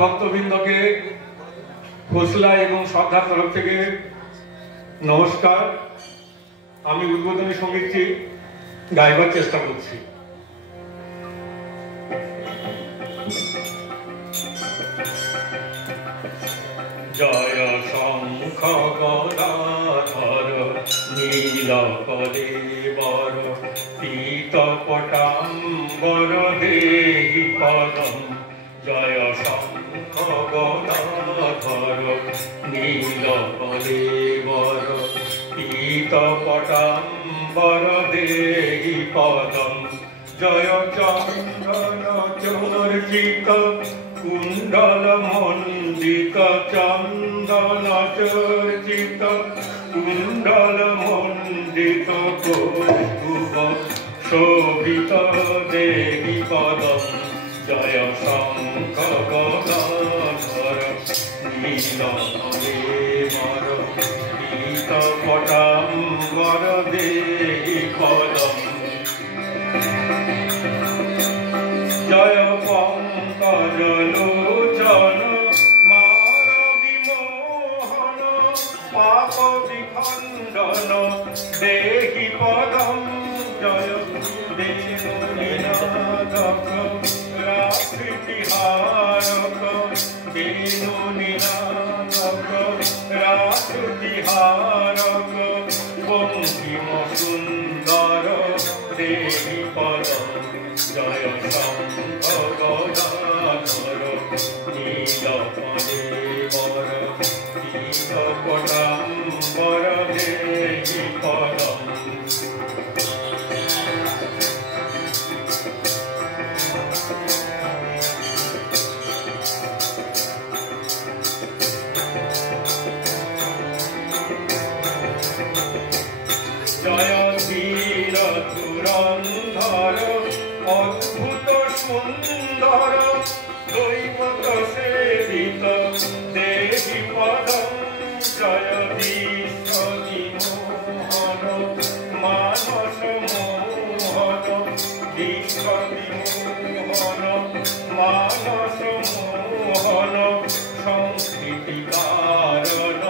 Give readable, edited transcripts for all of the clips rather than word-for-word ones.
ভক্তবৃন্দকে হোসলা এবং শ্রদ্ধার তরফ থেকে নমস্কার। আমি উদ্বোধনী সঙ্গীতটি গাইবার চেষ্টা করছি। জয় শঙ্খ গদাধর নীল কলেবর পীত পটাম্বর দেহি পদম। জয় শঙ্খ গদাধর নীল কলেবর পীত পটাম্বর দেহি পদম। জয় চন্দন চর্চিত কুণ্ডল মণ্ডিত চন্দন চর্চিত কুণ্ডল মণ্ডিত কৌতুভ শোভিত দেহি পদম। জয় শঙ্খ গদাধর নীল কলেবর পীত পটাম্বর দেহি পদম। জয় পঙ্কজলোচন মারবি মোহন পাপ বিখণ্ডন দেহি পদম। জয় বেণুনিনাদক রাকৃতিহারক বেণুনিনাদক রাকৃতিহারক বঙ্কিম সুন্দর দেহি পদম। জয় শঙ্খ গদাধর নীল কলেবর পীত পটাম্বর দেহি পদম। জয় বীর ধুরন্ধর অদ্ভুত সুন্দর দৈবত সেবিত দেহি পদম। জয় বিশ্ববিমোহন মানস মোহন বিশ্ববিমোহন মানস মোহন সংস্কৃতি কারণ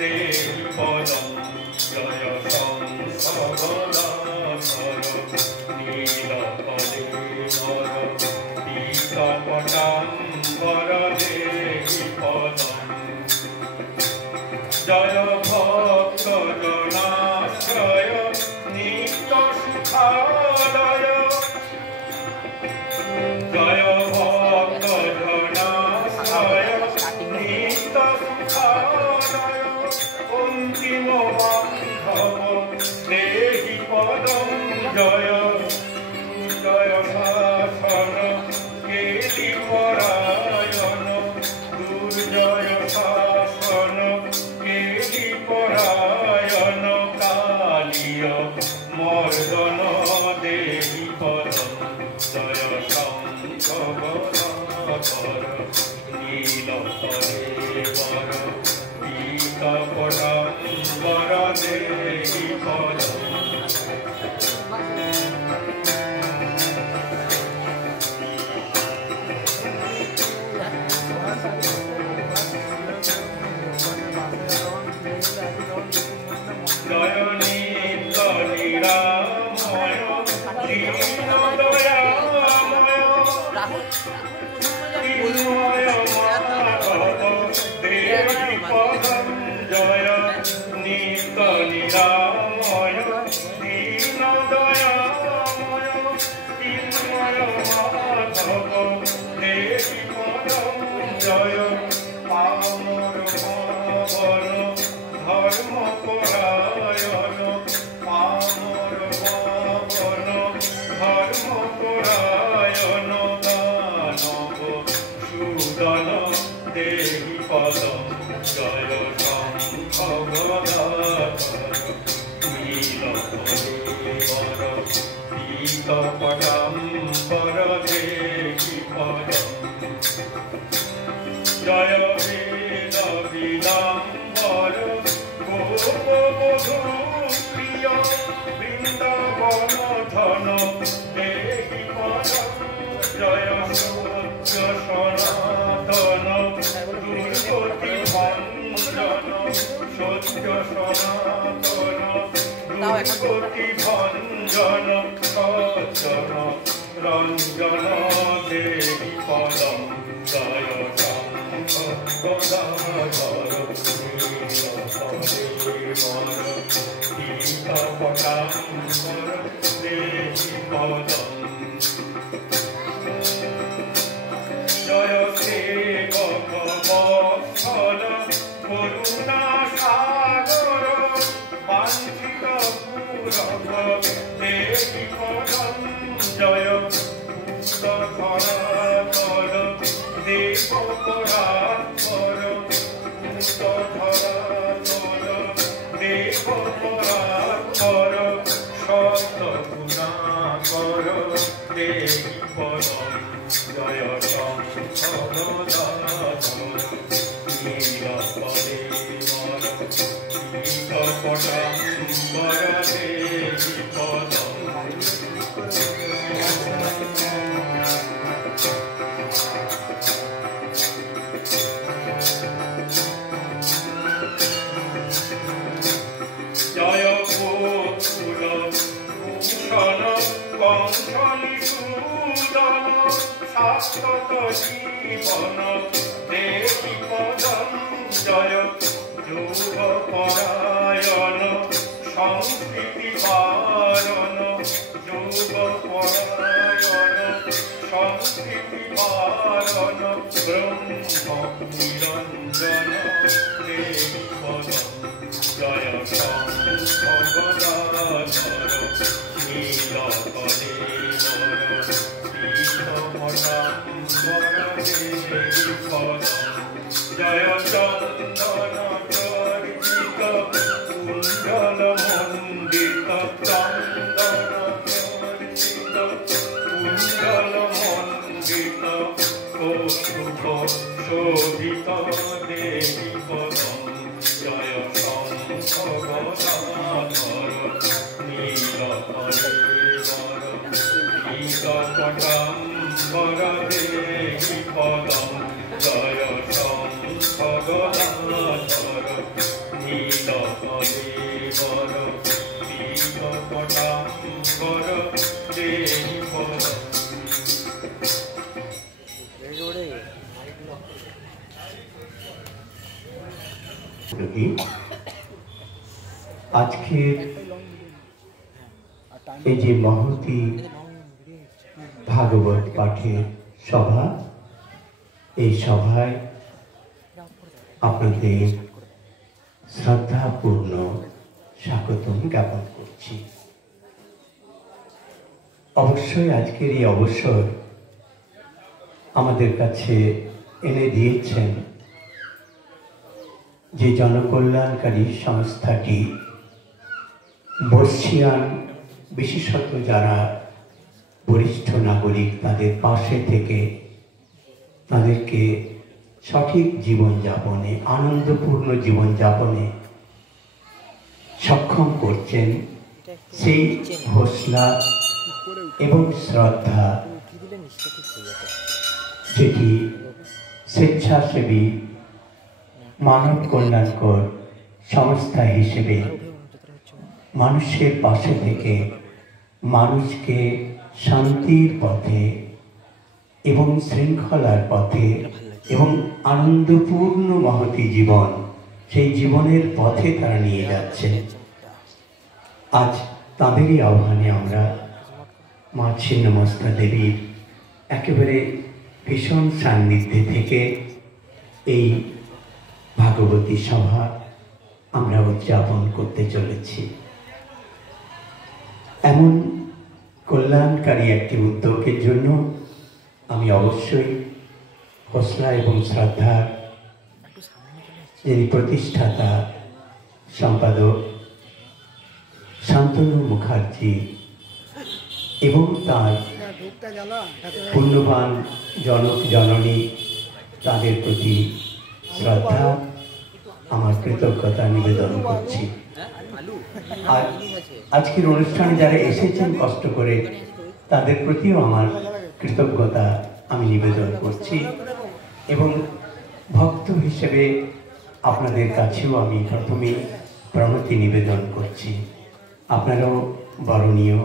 দেহি পদম। জয় শঙ্খ গদাধর নীল কলেবর পীত পটাম্বর দেহি পদম। জয় ভক্ত জনাশ্রয় নিত্য সুখালয়। জয় ভক্ত জনাশ্রয় নিত্য সুখালয় অন্তিম বান্ধব দেহি পদম। জয় জয় শাসন কেলি পরায়ণ দুর্জয় শাসন কেলি পরায়ণ কালীয় মর্দন দেহি পদম। জয় শঙ্খ গদাধর নীল কলেবর পীত পটাম্বর দেহি পদম। জয় নিত্য নিরাময় দীন দয়াময় চিন্ময় মাধব দেহি পদম। জয় নিত্য নিরাময় দীন দয়াময় চিন্ময় মাধব দেহি পদম। জয় পামর ভবন ধর্ম পরায়ণ পামর ভবন ধর্ম পরায়ণ দানব সুদন দেহি পদম। জয় শঙ্খ গদাধর নীল কলেবর পীত পটাম্বর দেহি পদম। জয় বেদ বিদাম্বর গোপবধূ প্রিয় বৃন্দাবন ধন দেহি পদম। জয় সূর্য সনাতন কোটি ভঞ্জন সজ্জন রঞ্জন দেবী পদম জয় শঙ্খ গদাধর পটাম্বর দেবী পদম জয় সেবক বৎসল করুণা সাগর বাঞ্ছিত পুরব দেবী পদম জয় ধরাধর দেব পরাধর ধরাধর দেব পরাধর শব্দ গুণাকর দেবী পদম জয় শঙ্খ গদাধর নীলপদে মর নীলপটাম্বর দেবী পদম জয় গোকুল ভূষণ কংসনি সুদন শাশ্বত জীবন দেবী পদম জয় যুগ পরায়ণ সংস্কৃতি বারণ যুগ পরায়ণ সংস্কৃতি বারণ ব্রহ্ম নিরঞ্জন দেবী পদম জয় শঙ্খ গদাধর নীলপদে মর নীলপটাম্বর দেবী পদম জয় চন্দন চর্চিত কুণ্ডল মণ্ডিত চন্দন চর্চিত কুণ্ডল মণ্ডিত কৌতুক শোভিত দেবী পদম জয় শঙ্খ গদাধর নীলপদে মর নীলপটাম্বর দেবী পদম জয় শঙ্খ গদাধর নীলপদে মর নীলপটাম্বর দেবী পদম আজকের এই যে মহতী ভাগবত পাঠের সভা, এই সভায় আপনাদের শ্রদ্ধাপূর্ণ স্বাগতম জ্ঞাপন করছি। অবশ্যই আজকের এই অবসর আমাদের কাছে এনে দিয়েছেন যে জনকল্যাণকারী সংস্থাটি বর্ষিয়ান, বিশেষত যারা বরিষ্ঠ নাগরিক তাদের পাশে থেকে তাদেরকে সঠিক জীবনযাপনে, আনন্দপূর্ণ জীবনযাপনে সক্ষম করছেন, সেই হোসলা এবং শ্রদ্ধা যেটি স্বেচ্ছাসেবী মানব কল্যাণকর সংস্থা হিসেবে মানুষের পাশে থেকে মানুষকে শান্তির পথে এবং শৃঙ্খলার পথে এবং আনন্দপূর্ণ মহতী জীবন, সেই জীবনের পথে তারা নিয়ে যাচ্ছেন। আজ তাঁদেরই আহ্বানে আমরা মা ছিন্নমস্তা দেবীর একেবারে ভীষণ সান্নিধ্যে থেকে এই ভাগবতী সভা আমরা উদযাপন করতে চলেছি। এমন কল্যাণকারী একটি উদ্যোগের জন্য আমি অবশ্যই হোসলা এবং শ্রদ্ধার যিনি প্রতিষ্ঠাতা সম্পাদক শান্তনু মুখার্জি এবং তার পুণ্যবান জনক জননী, তাদের প্রতি শ্রদ্ধা, আমার কৃতজ্ঞতা নিবেদন করছি। আর আজকের অনুষ্ঠানে যারা এসেছেন কষ্ট করে, তাদের প্রতিও আমার কৃতজ্ঞতা আমি নিবেদন করছি এবং ভক্ত হিসেবে আপনাদের কাছেও আমি প্রথমে প্রণতি নিবেদন করছি। আপনারাও বরণীয়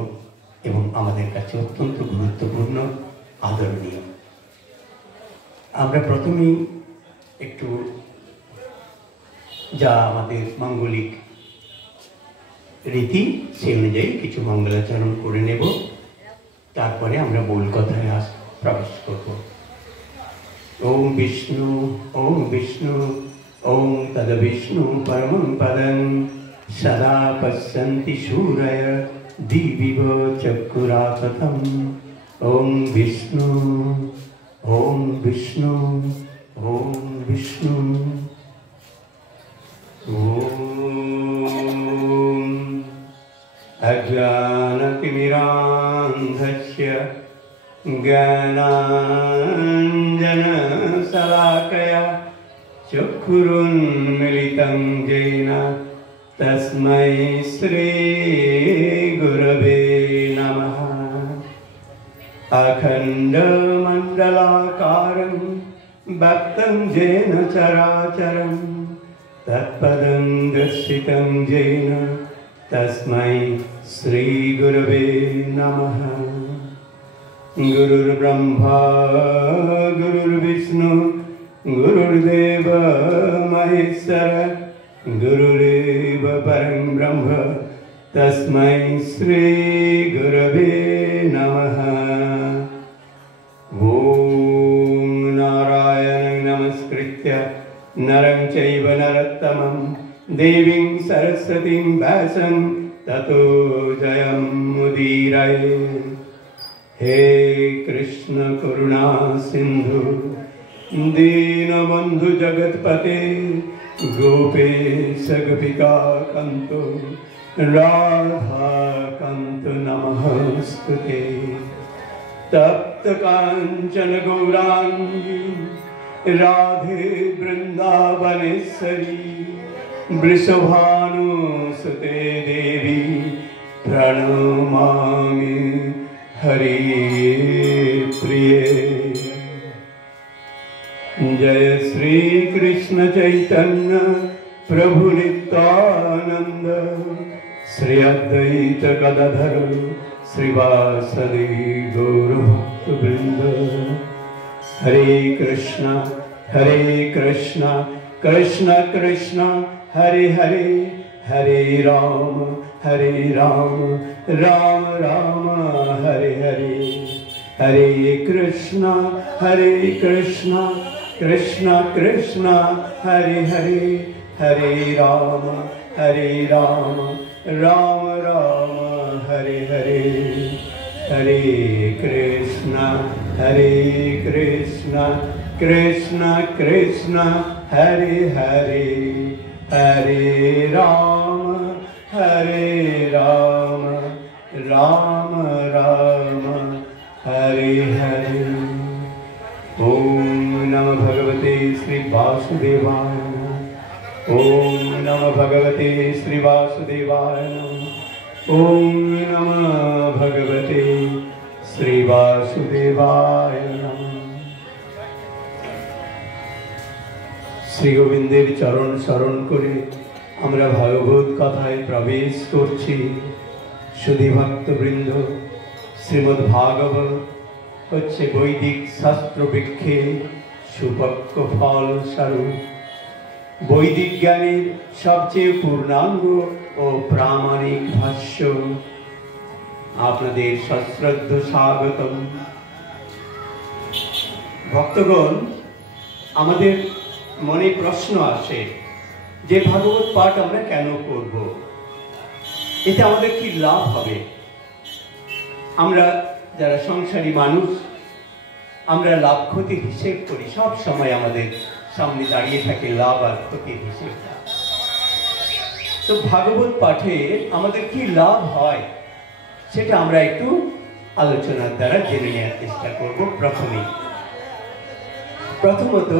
এবং আমাদের কাছে অত্যন্ত গুরুত্বপূর্ণ, আদরণীয়। আমরা প্রথমেই একটু যা আমাদের মাঙ্গলিক রীতি সেই অনুযায়ী কিছু মঙ্গলাচরণ করে নেব, তারপরে আমরা মূল কথায় প্রবেশ করব। ওম বিষ্ণু ওম বিষ্ণু ওম তদ বিষ্ণু পরমং পদং সদা পশ্যন্তি শূরয় দিবিব চক্ষুরাততম। ওম বিষ্ণু ওম বিষ্ণু ওম বিষ্ণু। ওম অজ্ঞানতিমিরান্ধস্য জ্ঞানাঞ্জনশলাকয়া চক্ষুरुन्मीलितं येन तस्मै श्रीगुरवे नमः। अखण्डमण्डलाकारं व्याप्तं येन चराचरं तत्पदं दर्शितं येन तस्मै श्रीगुरवे नमः। गुरुर्ब्रह्मा गुरुर्विष्णु गुरुर्देव महेश्वर गुरुरेव परं ब्रह्म तस्मै श्री गुरवे नमः। ओम नारायणं नमस्कृत्य नरं चैव नरोत्तमं देवीं सरस्वतीं व्यासं ततो जयमुदीरये। हे कृष्ण करुणा सिंधु दीनबंधु जगत्पते गोपेश गोपिका कांतो राधा कांत नमस्ते। तप्त कांचन गौरांगी राधे वृंदावनेश्वरी वृषभानुसुते देवी प्रणमामि हरि प्रिये। जय श्री कृष्ण चैतन्य प्रभु नित्यानंद श्री अद्वैत गदाधर श्रीवासदि गौरभक्तवृंद। हरे कृष्ण कृष्ण कृष्ण हरे हरे हरे राम राम राम हरे हरे। हरे कृष्ण कृष्ण कृष्ण हरे हरे हरे राम राम राम हरे हरे। हरे कृष्ण कृष्ण कृष्ण हरे हरे हरे राम राम राम हरे हरे। ओम नमः भगवते श्री वासुदेवाय। ओम नमः भगवते श्री वासुदेवाय। ओम नमः भगवते श्री वासुदेवाय। श्री गोविंदेर चरण शरण करे আমরা ভাগবত কথায় প্রবেশ করছি। সুধী ভক্তবৃন্দ, শ্রীমদ্ ভাগবত হচ্ছে বৈদিক শাস্ত্র বৃক্ষে সুপক্ষ ফল স্বরূপ, বৈদিক জ্ঞানের সবচেয়ে পূর্ণাঙ্গ ও প্রামাণিক ভাষ্য। আপনাদের সশ্রদ্ধ স্বাগতম। ভক্তগণ, আমাদের মনে প্রশ্ন আসে যে ভাগবত পাঠ আমরা কেন করব, এতে আমাদের কি লাভ হবে? আমরা যারা সংসারী মানুষ, আমরা লাভ ক্ষতির হিসেব করি, সব সময় আমাদের সামনে দাঁড়িয়ে থাকে লাভ আর ক্ষতির হিসেব। তো ভাগবত পাঠে আমাদের কি লাভ হয় সেটা আমরা একটু আলোচনার দ্বারা জেনে নেওয়ার চেষ্টা করব। প্রথমত,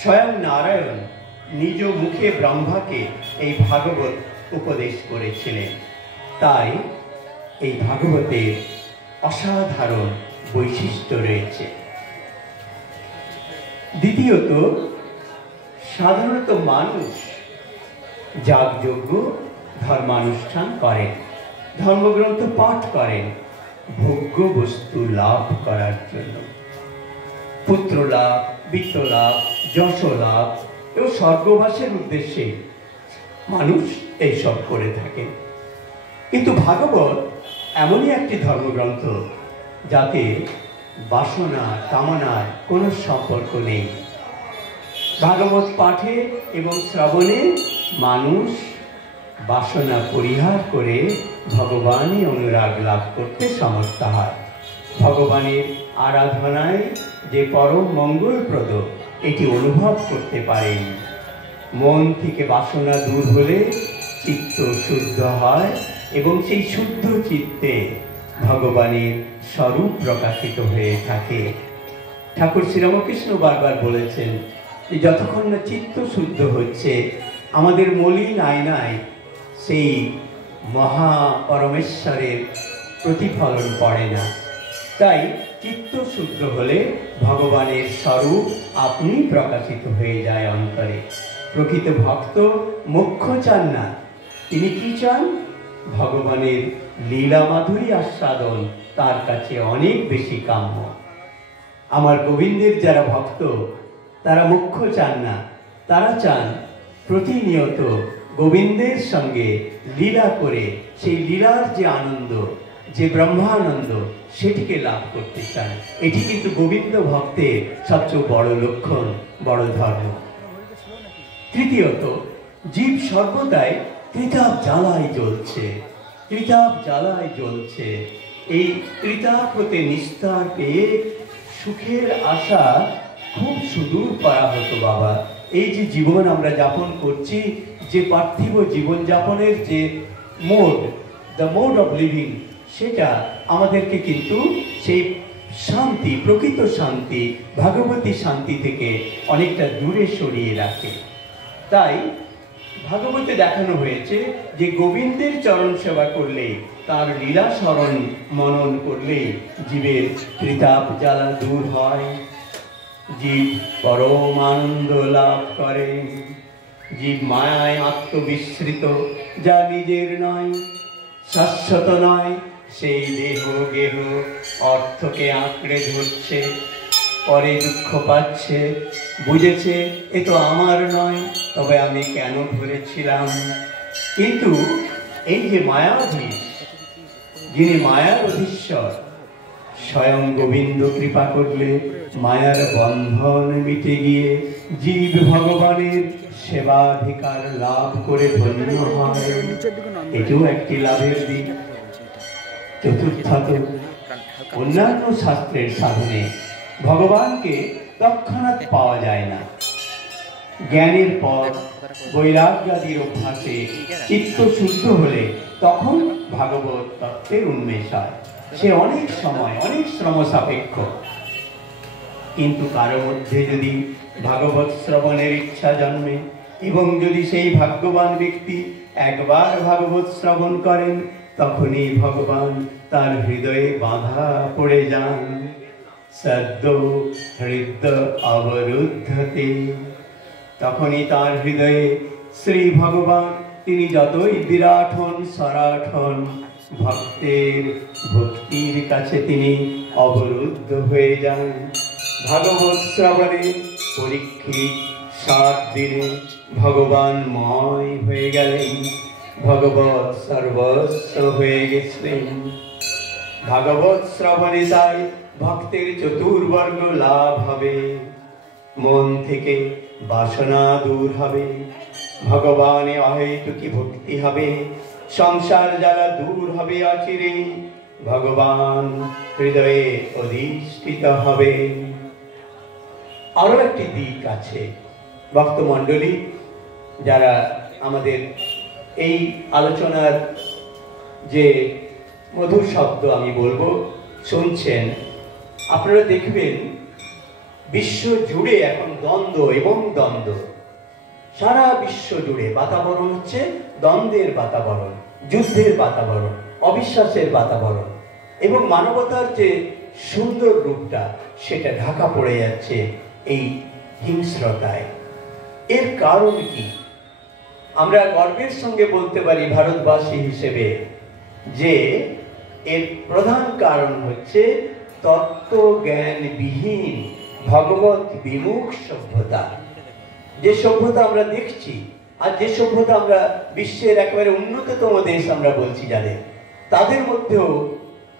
স্বয়ং নারায়ণ নিজ মুখে ব্রহ্মাকে এই ভাগবত উপদেশ করেছিলেন, তাই এই ভাগবতের অসাধারণ বৈশিষ্ট্য রয়েছে। দ্বিতীয়ত, সাধারণত মানুষ যাগযজ্ঞ ধর্মানুষ্ঠান করেন, ধর্মগ্রন্থ পাঠ করেন ভোগ্য বস্তু লাভ করার জন্য। পুত্র লাভ, বিত্ত লাভ, যশ লাভ এবং স্বর্গবাসের উদ্দেশ্যে মানুষ এইসব করে থাকেন। কিন্তু ভাগবত এমনই একটি ধর্মগ্রন্থ যাতে বাসনা কামনার কোনো সম্পর্ক নেই। ভাগবত পাঠে এবং শ্রবণে মানুষ বাসনা পরিহার করে ভগবানই অনুরাগ লাভ করতে সমর্থ হয়। ভগবানের আরাধনায় যে পরম মঙ্গলপ্রদ এটি অনুভব করতে পারেন। মন থেকে বাসনা দূর হলে চিত্ত শুদ্ধ হয় এবং সেই শুদ্ধ চিত্তে ভগবানের স্বরূপ প্রকাশিত হয়ে থাকে। ঠাকুর শ্রীরামকৃষ্ণ বারবার বলেছেন যে যতক্ষণ না চিত্ত শুদ্ধ হচ্ছে আমাদের মলিন আয়নায় সেই মহা পরমেশ্বরের প্রতিফলন পড়ে না। তাই চিত্ত শুদ্ধ হলে ভগবানের স্বরূপ আপনি প্রকাশিত হয়ে যায় অন্তরে। প্রকৃত ভক্ত মোক্ষ চান না, তিনি কি চান? ভগবানের লীলা মাধুরী আস্বাদন তার কাছে অনেক বেশি কাম্য। আমার গোবিন্দের যারা ভক্ত তারা মোক্ষ চান না, তারা চান প্রতিনিয়ত গোবিন্দের সঙ্গে লীলা করে সেই লীলার যে আনন্দ, যে ব্রহ্মানন্দ, সেটিকে লাভ করতে চান। এটি কিন্তু গোবিন্দ ভক্তের সবচেয়ে বড় লক্ষণ, বড় ধর্ম। তৃতীয়ত, জীব সর্বদাই ত্রিতাপ জ্বালায় জ্বলছে, ত্রিতাপ জ্বালায় জ্বলছে। এই ত্রিতাপ হতে নিস্তার পেয়ে সুখের আশা খুব সুদূর করা হতো বাবা। এই যে জীবন আমরা যাপন করছি, যে পার্থিব জীবনযাপনের যে mode, the mode of living, সেটা আমাদেরকে কিন্তু সেই শান্তি, প্রকৃত শান্তি, ভাগবতী শান্তি থেকে অনেকটা দূরে সরিয়ে রাখে। তাই ভাগবতে দেখানো হয়েছে যে গোবিন্দের চরণ সেবা করলে, তার লীলা স্মরণ মনন করলে জীবের ত্রিতাপ জ্বালা দূর হয়, জীব পরম আনন্দ লাভ করে। জীব মায়ায় আত্মবিস্মৃত, যা নিজের নয়, শাশ্বত নয়, সেই দেহ গেহ অর্থকে আঁকড়ে ধরছে, পরে দুঃখ পাচ্ছে, বুঝেছে এ তো আমার নয়, তবে আমি কেন ধরেছিলাম। কিন্তু এই যে মায়াধীশ, যিনি মায়ার অধীশ্বর, স্বয়ং গোবিন্দ কৃপা করলে মায়ার বন্ধন মিটে গিয়ে জীব ভগবানের সেবাধিকার লাভ করে ধন্য হয়। এটিও একটি লাভের দিক। চতুর্থত, অন্যান্য শাস্ত্রের সাধনে ভগবানকে তৎক্ষণাৎ পাওয়া যায় না। জ্ঞানের পথ, বৈরাগ্যাদির অভ্যাসে চিত্ত শুদ্ধ হলে তখন ভাগবত তত্ত্বের উন্মেষ হয়। সে অনেক সময়, অনেক শ্রম সাপেক্ষ। কিন্তু কারো মধ্যে যদি ভাগবত শ্রবণের ইচ্ছা জন্মে এবং যদি সেই ভাগ্যবান ব্যক্তি একবার ভাগবত শ্রবণ করেন, তখনই ভগবান তার হৃদয়ে বাঁধা পড়ে যান। সদ্য হৃদয় অবরুদ্ধতে, তখনই তার হৃদয়ে শ্রী ভগবান, তিনি যতই বিরাট হন, সরাট হন, ভক্তের ভক্তির কাছে তিনি অবরুদ্ধ হয়ে যান। ভাগবত শ্রবণে পরীক্ষিত 7 দিনে ভগবানময় হয়ে গেলেন, ভগবত সর্বস্ব হয়ে গেছিলেন। ভাগবত শ্রবণে তাই ভক্তের চতুর্বর্গ লাভ হবে, মন থেকে বাসনা দূর হবে, ভগবানে অহেতুকি ভক্তি হবে, সংসার জ্বালা দূর হবে অচিরে, ভগবান হৃদয়ে অধিষ্ঠিত হবে। আরো একটি দিক আছে, ভক্তমণ্ডলী যারা আমাদের এই আলোচনার যে মধুর শব্দ আমি বলবো শুনছেন, আপনারা দেখবেন বিশ্ব জুড়ে এখন দ্বন্দ্ব এবং দ্বন্দ্ব। সারা বিশ্ব জুড়ে বাতাবরণ হচ্ছে দ্বন্দ্বের বাতাবরণ, যুদ্ধের বাতাবরণ, অবিশ্বাসের বাতাবরণ, এবং মানবতার যে সুন্দর রূপটা সেটা ঢাকা পড়ে যাচ্ছে এই হিংস্রতায়। এর কারণ কি? আমরা গর্বের সঙ্গে বলতে পারি ভারতবাসী হিসেবে যে এর প্রধান কারণ হচ্ছে তত্ত্বজ্ঞানবিহীন ভগবত বিমুখ সভ্যতা। যে সভ্যতা আমরা দেখছি আর যে সভ্যতা আমরা বিশ্বের একেবারে উন্নততম দেশ আমরা বলছি যাদের, তাদের মধ্যেও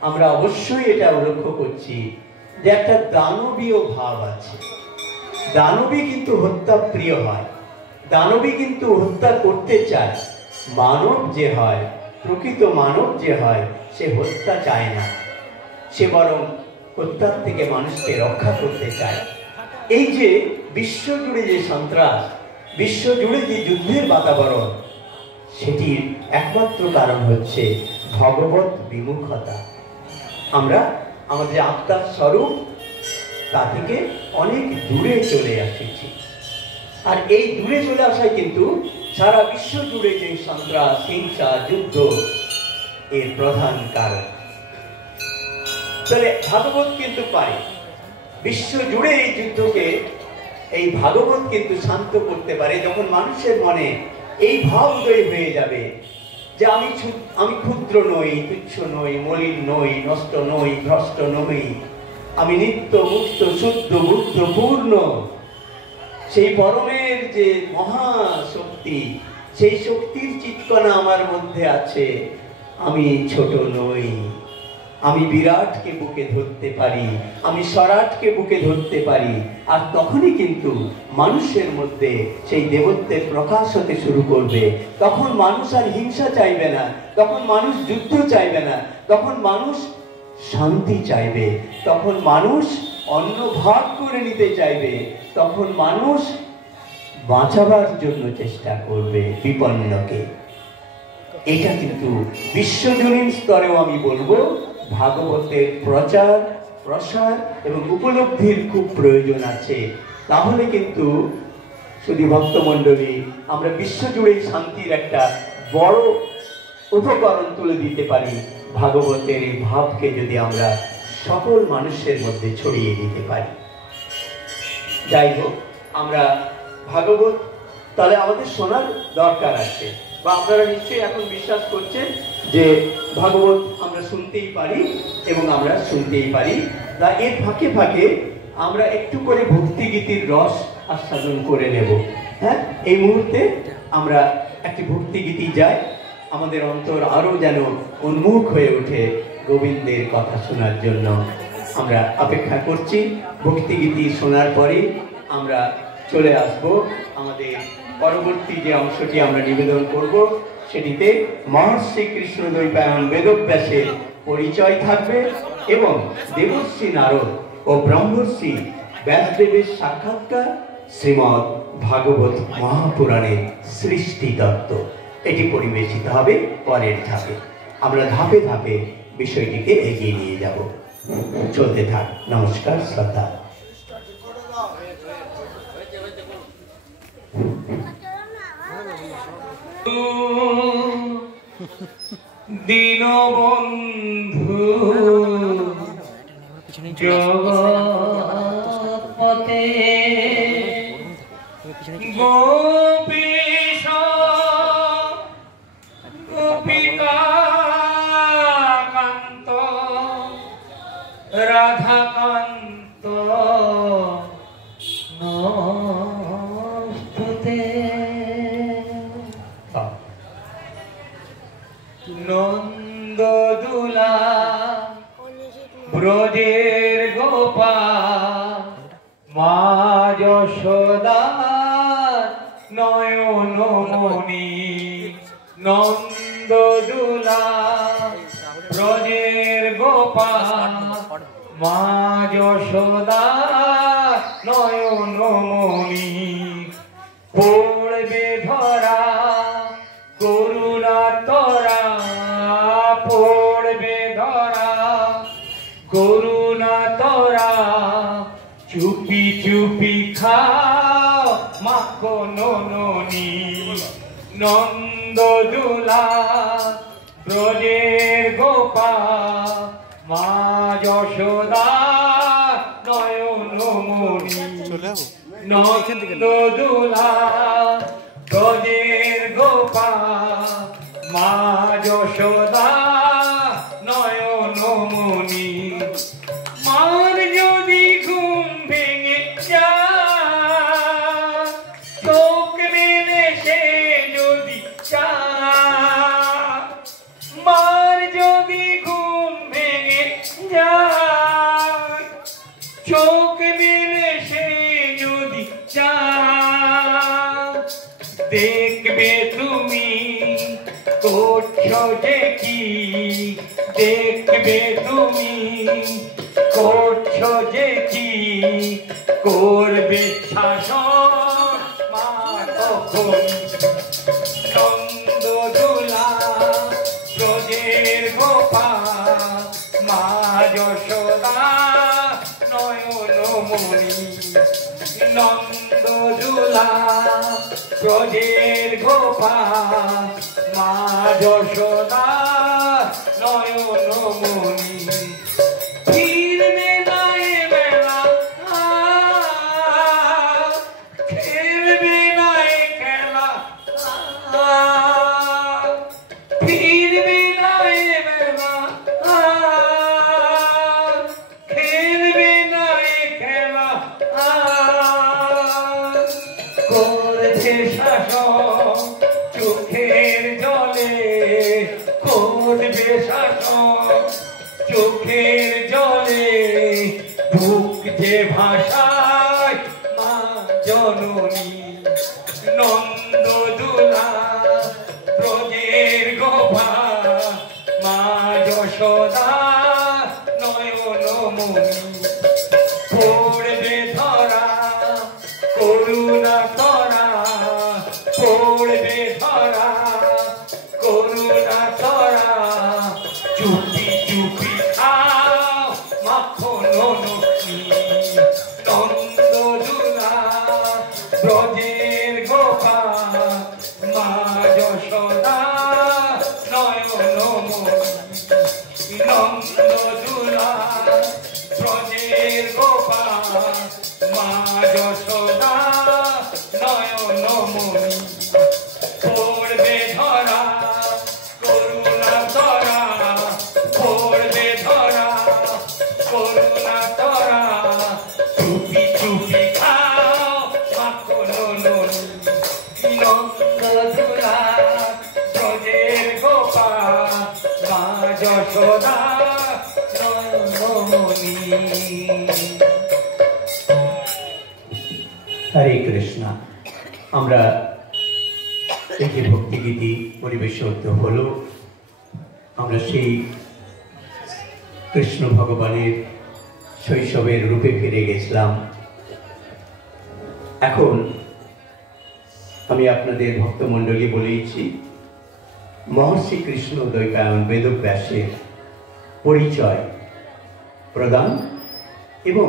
আমরা অবশ্যই এটা লক্ষ্য করছি যে একটা দানবীয় ভাব আছে। দানবী কিন্তু হত্যা প্রিয় হয়, দানবী কিন্তু হত্যা করতে চায়। মানব যে হয়, প্রকৃত মানব যে হয়, সে হত্যা চায় না, সে বরং হত্যার থেকে মানুষকে রক্ষা করতে চায়। এই যে বিশ্বজুড়ে যে সন্ত্রাস, বিশ্বজুড়ে যে যুদ্ধের বাতাবরণ, সেটির একমাত্র কারণ হচ্ছে ভগবত বিমুখতা। আমরা আমাদের আত্মার স্বরূপ তা থেকে অনেক দূরে চলে আসছি। আর এই দূরে চলে আসায় কিন্তু সারা বিশ্ব জুড়ে যে সন্ত্রাস, হিংসা, যুদ্ধ এর প্রধান কারণ। তাহলে ভাগবত কিন্তু পারে বিশ্ব জুড়ে এই যুদ্ধকে, এই ভাগবত কিন্তু শান্ত করতে পারে। যখন মানুষের মনে এই ভাব উদয় হয়ে যাবে যে আমি ক্ষুদ্র নই, তুচ্ছ নই, মলিন নই, নষ্ট নই, ভ্রষ্ট নই, আমি নিত্য মুক্ত শুদ্ধ বুদ্ধ পূর্ণ, সেই পরমের যে মহাশক্তি, সেই শক্তির চিৎকণা আমার মধ্যে আছে, আমি ছোট নই, আমি বিরাটকে বুকে ধরতে পারি, আমি সরাটকে বুকে ধরতে পারি। আর তখনই কিন্তু মানুষের মধ্যে সেই দেবত্বের প্রকাশ হতে শুরু করবে। তখন মানুষ আর হিংসা চাইবে না, তখন মানুষ যুদ্ধ চাইবে না, তখন মানুষ শান্তি চাইবে, তখন মানুষ অন্ন ভাগ করে নিতে চাইবে, তখন মানুষ বাঁচাবার জন্য চেষ্টা করবে বিপন্নকে। এটা কিন্তু বিশ্বজনীন স্তরেও আমি বলবো ভাগবতের প্রচার, প্রসার এবং উপলব্ধির খুব প্রয়োজন আছে। তাহলে কিন্তু শুধু ভক্তমণ্ডলী আমরা বিশ্বজুড়ে শান্তির একটা বড় উপকরণ তুলে দিতে পারি। ভাগবতের এই ভাবকে যদি আমরা সকল মানুষের মধ্যে ছড়িয়ে দিতে পারি। যাই হোক, আমরা ভাগবত তাহলে আমাদের শোনার দরকার আছে, বা আপনারা নিশ্চয়ই এখন বিশ্বাস করছেন যে ভাগবত আমরা শুনতেই পারি এবং আমরা শুনতেই পারি। তা এর ফাঁকে ফাঁকে আমরা একটু করে ভক্তিগীতির রস আস্বাদন করে নেব। হ্যাঁ, এই মুহূর্তে আমরা একটি ভক্তিগীতি যাই, আমাদের অন্তর আরো যেন উন্মুখ হয়ে ওঠে গোবিন্দের কথা শোনার জন্য। আমরা অপেক্ষা করছি। ভক্তিগীতি শোনার পরে আমরা চলে আসব আমাদের পরবর্তী যে অংশটি আমরা নিবেদন করব, সেটিতে মহর্ষি কৃষ্ণদ্বৈপায়ন বেদব্যাসের পরিচয় থাকবে এবং দেবর্ষি নারদ ও ব্রহ্মর্ষি ব্যাসদেবের সাক্ষাৎকার শ্রীমদ্ ভাগবত মহাপুরাণের সৃষ্টি তত্ত্ব, এটি পরিবেশিত হবে পরের ধাপে। আমরা ধাপে ধাপে বিষয়টিকে এগিয়ে নিয়ে যাব। চলতে থাক। নমস্কার, শ্রদ্ধা। দীনবন্ধু জগৎপতে গোপীশ গোপিকাকান্ত রাধাকান্ত নমস্তুতে। নন্দদুলা ব্রজের গোপাল মা যশোদা নয়নমণি। নন্দদুলা ব্রজের গোপাল মা যশোদা নয়নমণি। পড়বে ধরা করুণা তোরা, পড়বে ধরা করুণা তোরা, চুপি চুপি খাও মাখন ননি। নন্দদুলা ব্রজের গোপাল মা যশোদা নয়নমণি। নন্দদুলা ব্রজের মা যশোদা নয়ন মনি মার যদি ঘুম ভেঙে যায় চোখ মেলে সে যদি চায় মার যদি ঘুম ভেঙে যায় চোখ মেলে সে যদি চায় দেখবে তুমি করছো যে কি দেখবে তুমি করছো যে কি করবে শাসন মা তখন নন্দ দুলা ব্রজের গোপাল মা যশোদা নয়ন মনি নন্দ দুলা ব্রজের গোপাল মা যশোদা নয়ন মনি ফিরবে না এ বেলা খেলবে না এ খেলা ফিরবে না এ বেলা খেলবে না এ খেলা করছে শাসন চোখের জলে করবে শাসন চোখের জলে বুক যে ভাষায় মা জননী নন্দ দুলা ব্রজের গোপাল মা যশোদা নয়ন মনি পড়বে ধরা করুণা করা পড়বে ধরা করুণা করা চুপি চুপি খাও মাখন ননী নন্দ দুলা ব্রজের গোপাল মা যশোদা নয়ন মনি নন্দ দুলা ব্রজের গোপাল মা যশোদা নয়ন মনি পড়বে ধরা করুণা ধরা পড়বে ধরা করুণা ধরা চুপি চুপি খাও মাখন ননী নন্দ দুলা ব্রজের গোপাল মা যশোদা নয়ন মনি। হরে কৃষ্ণ। আমরা এই যে ভক্তিগীতি পরিবেশিত হলো, আমরা সেই কৃষ্ণ ভগবানের শৈশবের রূপে ফিরে গেছিলাম। এখন আমি আপনাদের ভক্তমণ্ডলী বলেইছি মহর্ষি কৃষ্ণ দ্বৈপায়ন বেদব্যাসের পরিচয় প্রদান এবং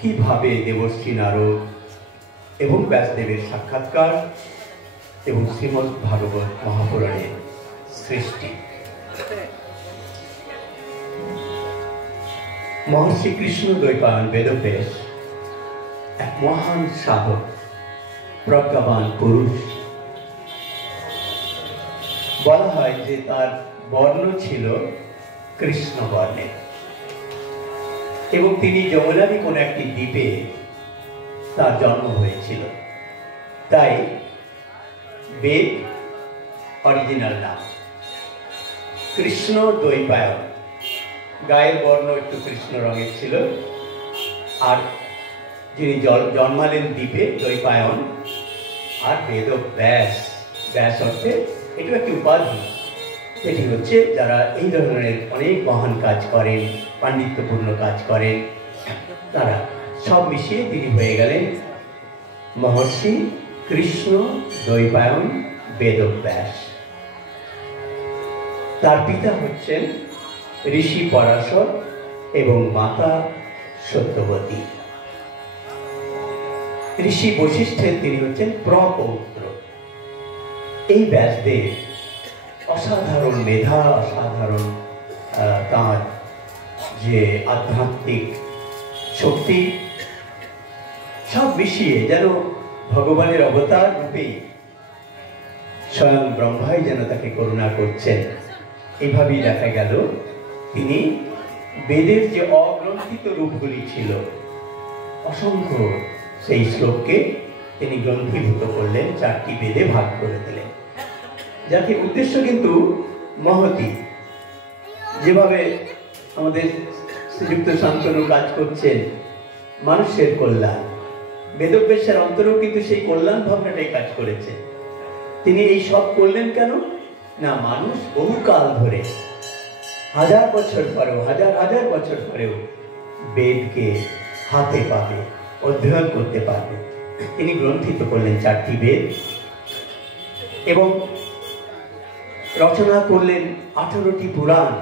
কিভাবে দেবশ্রী নারদ এবং ব্যাসদেবের সাক্ষাৎকার এবং শ্রীমদ্ ভাগবত মহাপুরাণের সৃষ্টি। মহর্ষি কৃষ্ণ দ্বৈপায়ন বেদব্যাস এক মহান সাধক, প্রজ্ঞাবান পুরুষ। বলা হয় যে তার বর্ণ ছিল কৃষ্ণ বর্ণের এবং তিনি যমুনারই কোন একটি দ্বীপে তার জন্ম হয়েছিল, তাই বেদ অরিজিনাল নাম কৃষ্ণ দ্বৈপায়ন। গায়ের বর্ণ একটু কৃষ্ণ রঙের ছিল, আর যিনি জন্মালেন দ্বীপে দ্বৈপায়ন, আর বেদব্যাস, ব্যাস অর্থে এটা একটি উপাধি। এটি হচ্ছে যারা এই ধরনের অনেক মহান কাজ করেন, পাণ্ডিত্যপূর্ণ কাজ করেন, তারা সব মিশিয়ে তিনি হয়ে গেলেন মহর্ষি কৃষ্ণ দ্বৈপায়ন বেদব্যাস। তার পিতা হচ্ছেন ঋষি পরাশর এবং মাতা সত্যবতী। ঋষি বশিষ্ঠের তিনি হচ্ছেন প্রপৌত্র। এই ব্যাসদেব অসাধারণ মেধা, অসাধারণ তাঁর যে আধ্যাত্মিক শক্তি, সব মিশিয়ে যেন ভগবানের অবতার রূপেই স্বয়ং ব্রহ্মাই যেন তাকে করুণা করছেন। এইভাবেই দেখা গেল তিনি বেদের যে অগ্রন্থিত রূপগুলি ছিল অসংখ্য, সেই শ্লোককে তিনি গ্রন্থিভূত করলেন, 4টি বেদে ভাগ করে দিলেন। যাতে উদ্দেশ্য কিন্তু মহতি। যেভাবে আমাদের শ্রীযুক্ত শান্তনু কাজ করছেন মানুষের কল্যাণ, বেদব্যাসের অন্তরেও কিন্তু সেই কল্যাণ ভাবনাটাই কাজ করেছে। তিনি এই সব করলেন কেন না, মানুষ বহুকাল ধরে, হাজার বছর পরেও, হাজার হাজার বছর পরেও বেদকে হাতে পাবে, অধ্যয়ন করতে পারবে। তিনি গ্রন্থিত করলেন 4টি বেদ এবং রচনা করলেন 18টি পুরাণ,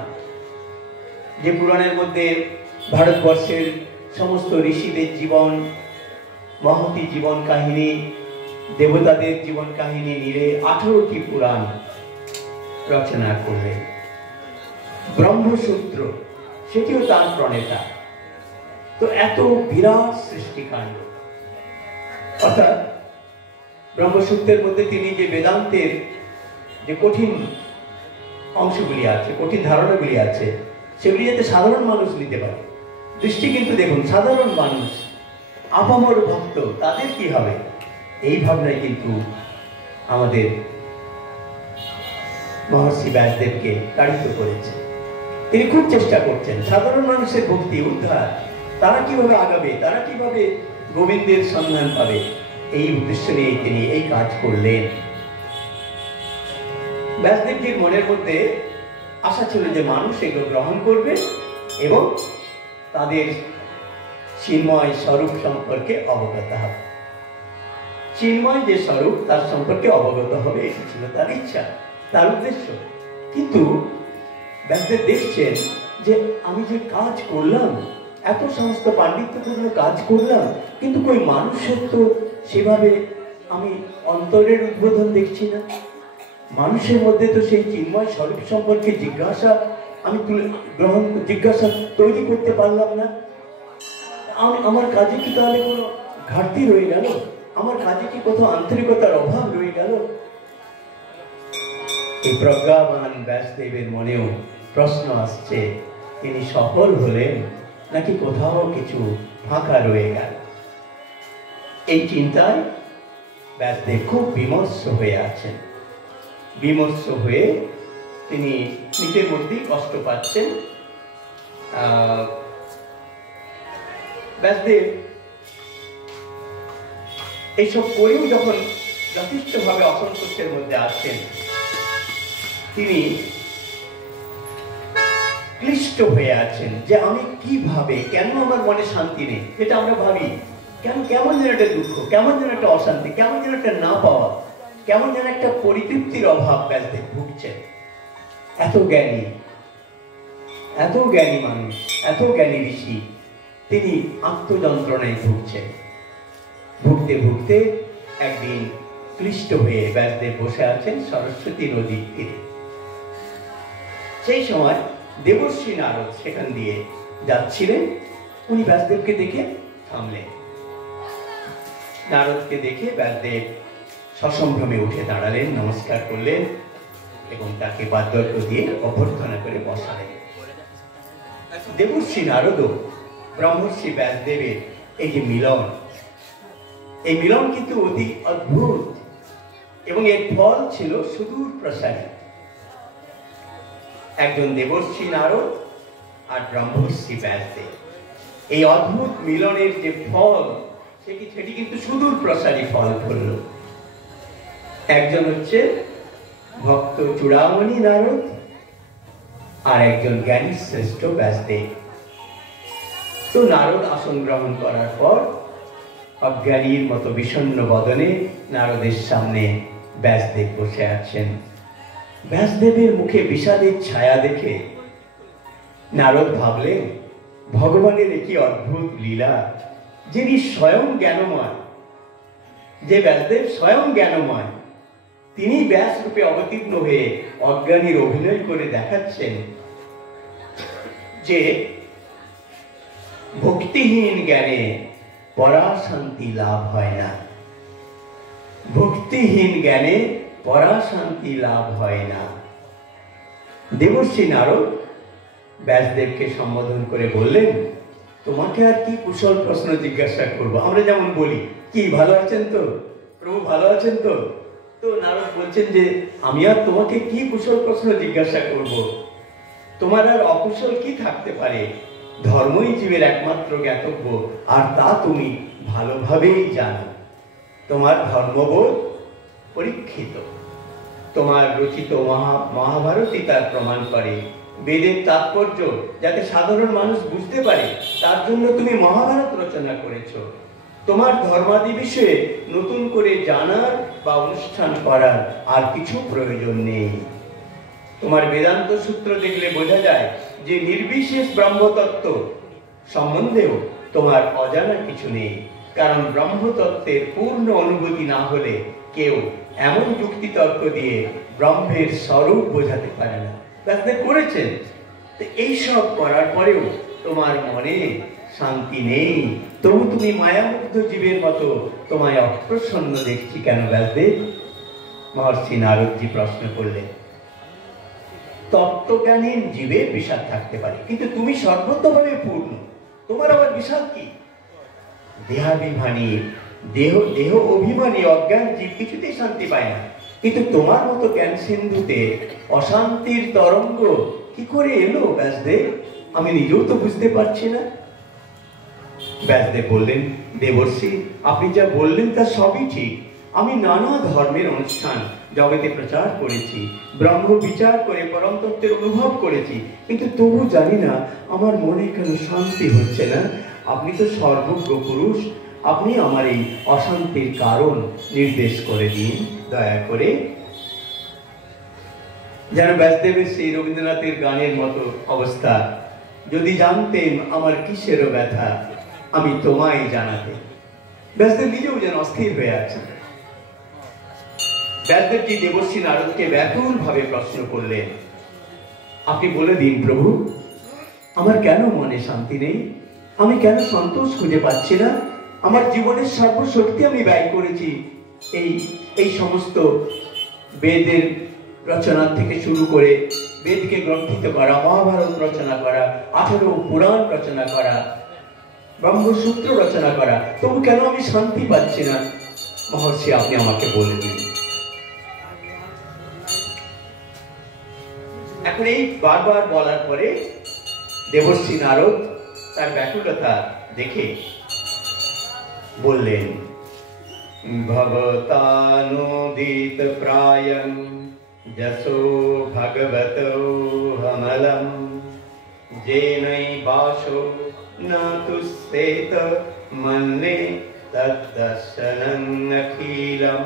যে পুরাণের মধ্যে ভারতবর্ষের সমস্ত ঋষিদের জীবন, মহতি জীবন কাহিনী, দেবতাদের জীবন কাহিনী নিয়ে 18টি পুরাণ রচনা করলেন। ব্রহ্মসূত্র, সেটিও তার প্রণেতা। তো এত বিরাট সৃষ্টিকাণ্ড, অর্থাৎ ব্রহ্মসূত্রের মধ্যে তিনি যে বেদান্তের যে কঠিন অংশগুলি আছে, কঠিন ধারণাগুলি আছে, সেগুলি যাতে সাধারণ মানুষ নিতে পারে। দৃষ্টি কিন্তু দেখুন, সাধারণ মানুষ, আপামর ভক্ত, তাদের কি হবে, এই ভাবনায় কিন্তু আমাদের মহর্ষি ব্যাসদেবকে তাড়িত করেছে। তিনি খুব চেষ্টা করছেন সাধারণ মানুষের ভক্তি উদ্ধার, তারা কিভাবে আগাবে, তারা কিভাবে গোবিন্দের সন্ধান পাবে, এই উদ্দেশ্য নিয়ে তিনি এই কাজ করলেন। ব্যাসদেবজির মনের মধ্যে আশা ছিল যে মানুষ এগুলো গ্রহণ করবে এবং তাদের চিন্ময় স্বরূপ সম্পর্কে অবগত হবে। চিন্ময় যে স্বরূপ, তার সম্পর্কে অবগত হবে, এটি ছিল তার ইচ্ছা, তার উদ্দেশ্য। কিন্তু ব্যাসদেব দেখছেন যে আমি যে কাজ করলাম, এত সমস্ত পাণ্ডিত্যপূর্ণ কাজ করলাম, কিন্তু কই মানুষের তো সেভাবে আমি অন্তরের উদ্বোধন দেখছি না। মানুষের মধ্যে তো সেই চিন্ময় স্বরূপ সম্পর্কে জিজ্ঞাসা আমি জিজ্ঞাসা তৈরি করতে পারলাম না। আমার কাজে কি তাহলে কোনো ঘাটতি রয়ে গেল? আমার কাজে কি কোথাও আন্তরিকতার অভাব রয়ে গেল? এই প্রজ্ঞাবান ব্যাসদেবের মনেও প্রশ্ন আসছে, তিনি সফল হলেন নাকি কোথাও কিছু ফাঁকা রয়ে গেল? এই চিন্তায় ব্যাসদেব খুব বিমর্ষ হয়ে আছেন। বিমর্ষ হয়ে তিনি নিজের মধ্যেই কষ্ট পাচ্ছেন। ব্যাসদেব এইসব করেও যখন যথেষ্টভাবে অসন্তোষের মধ্যে আছেন, তিনি ক্লিষ্ট হয়ে আছেন যে আমি কিভাবে, কেন আমার মনে শান্তি নেই, যেটা আমরা ভাবি, কেমন যেন একটা দুঃখ, কেমন যেন একটা অশান্তি, কেমন যেন একটা না পাওয়া, কেমন যেন একটা পরিতৃপ্তির অভাব ব্যাসদেব ভুগছেন। এত জ্ঞানী মানুষ, এত জ্ঞানী ঋষি, তিনি আত্মযন্ত্রণায় ভুগছেন। ভুগতে ভুগতে একদিন ক্লিষ্ট হয়ে ব্যাসদেব বসে আছেন সরস্বতী নদীর তীরে। সেই সময় দেবর্ষি নারদ সেখান দিয়ে যাচ্ছিলেন। উনি ব্যাসদেবকে দেখে থামলেন। নারদকে দেখে ব্যাসদেব সসম্ভ্রমে উঠে দাঁড়ালেন, নমস্কার করলেন এবং তাকে বাদ্যর্ঘ্য দিয়ে অভ্যর্থনা করে বসালেন। দেবর্ষি নারদ ব্রহ্মর্ষি ব্যাসদেবের এই যে মিলন, এই মিলন কিন্তু অতি অদ্ভুত এবং এর ফল ছিল সুদূর প্রসারী। একজন দেবর্ষি নারদ আর ব্রহ্মর্ষি ব্যাসদেব, এই অদ্ভুত মিলনের যে ফল, সেটি কিন্তু সুদূর প্রসারী ফল ফলল। একজন হচ্ছে ভক্ত চূড়ামণি নারদ আর একজন জ্ঞানী শ্রেষ্ঠ ব্যাসদেব। তো নারদ আসন গ্রহণ করার পর অজ্ঞানীর মতো বিষণ্ণ বদনে নারদের সামনে ব্যাসদেব বসে আছেন। ব্যাসদেবের মুখে বিষাদের ছায়া দেখে নারদ ভাবলেন, ভগবানের কি অদ্ভুত লীলা, যিনি স্বয়ং জ্ঞানময়, যে ব্যাসদেব স্বয়ং জ্ঞানময়, তিনি ব্যাস রূপে অবতীর্ণ হয়ে অজ্ঞানীর অভিনয় করে দেখাচ্ছেন যে ভক্তিহীন জ্ঞানে পরাশান্তি লাভ হয় না। ভক্তিহীন জ্ঞানে পরা শান্তি লাভ হয় না। দেবর্ষি নারদ ব্যাসদেবকে সম্বোধন করে বললেন, তোমাকে আর কি কুশল প্রশ্ন জিজ্ঞাসা করবো? আমরা যেমন বলি, কি ভালো আছেন তো প্রভু, ভালো আছেন তো? তো নারদ বলছেন যে আমি আর তোমাকে কি কুশল প্রশ্ন জিজ্ঞাসা করব? তোমার আর অকুশল কি থাকতে পারে? ধর্মই জীবের একমাত্র জ্ঞাতব্য, আর তা তুমি ভালোভাবেই জানো। তোমার ধর্মবোধ পরীক্ষিত, তোমার রচিত মহাভারতই তার প্রমাণ করে। বেদের তাৎপর্য যাতে সাধারণ মানুষ বুঝতে পারে, তার জন্য তুমি মহাভারত রচনা করেছো। তোমার ধর্মাদি বিষয়ে নতুন করে জানার বা অনুষ্ঠান করার আর কিছু প্রয়োজন নেই। তোমার বেদান্ত সূত্র দেখলে বোঝা যায় যে নির্বিশেষ ব্রহ্মতত্ত্ব সম্বন্ধেও তোমার অজানা কিছু নেই, কারণ ব্রহ্মতত্ত্বের পূর্ণ অনুভূতি না হলে কেউ এমন যুক্তিতর্ক দিয়ে ব্রহ্মের স্বরূপ বোঝাতে পারে না। ব্যাসদেব করেছেন। তো এইসব করার পরেও তোমার মনে শান্তি নেই, তবু তুমি মায়ামুগ্ধ জীবের মতো তোমায় অপ্রসন্ন দেখছি কেন ব্যাসদেব? মহর্ষি নারদজি প্রশ্ন করলেন। তত্ত্বজ্ঞানীর জীবের বিষাদ থাকতে পারে, কিন্তু তুমি সর্বতভাবে পূর্ণ, তোমার আবার বিষাদ কি? দেহাভিমানী দেহ অভিমানী অজ্ঞান জীব কিছুতেই শান্তি পায় না, কিন্তু তোমার মতো জ্ঞান সিন্ধুতে অশান্তির তরঙ্গ কি করে এলো ব্যাসদেব? আমি নিজেও তো বুঝতে পারছি না। ব্যাসদেব বললেন, দেবর্ষি, আপনি যা বললেন তা সবই ঠিক। আমি নানা ধর্মের অনুষ্ঠান জগতে প্রচার করেছি, ব্রহ্ম বিচার করে পরম তত্ত্বের অনুভব করেছি, কিন্তু তবু জানি না আমার মনে কেন শান্তি হচ্ছে না। আপনি তো সর্বজ্ঞ পুরুষ, আপনি আমার এই অশান্তির কারণ নির্দেশ করে দিন দয়া করে। যেন ব্যাসদেবের সেই রবীন্দ্রনাথের গানের মতো অবস্থা, যদি জানতেন আমার কিসেরও ব্যথা আমি তোমায় জানাতে। ব্যাসদেব নিজেও যেন অস্থির হয়ে আছেন। ব্যাসদেবজি দেবর্ষি নারদকে ব্যাকুল ভাবে প্রশ্ন করলেন, আপনি বলে দিন প্রভু, আমার কেন মনে শান্তি নেই? আমি কেন সন্তোষ খুঁজে পাচ্ছি না? আমার জীবনের সর্বশক্তি আমি ব্যয় করেছি এই সমস্ত বেদের রচনা থেকে শুরু করে বেদকে গ্রন্থিত করা, মহাভারত রচনা করা, 18 পুরাণ রচনা করা, ব্রহ্মসূত্র রচনা করা, তবু কেন আমি শান্তি পাচ্ছি না? মহর্ষি, আপনি আমাকে বলে দিন। এখন এই বারবার বলার পরে দেবর্ষি নারদ তার ব্যাকুলতা দেখে বললেন, ভবতানুদিত প্রায়ং যশো ভগবত অমলম যেনৈ বাসো না তুষ্যেত মন্যে তদ্দর্শনং অখিলম।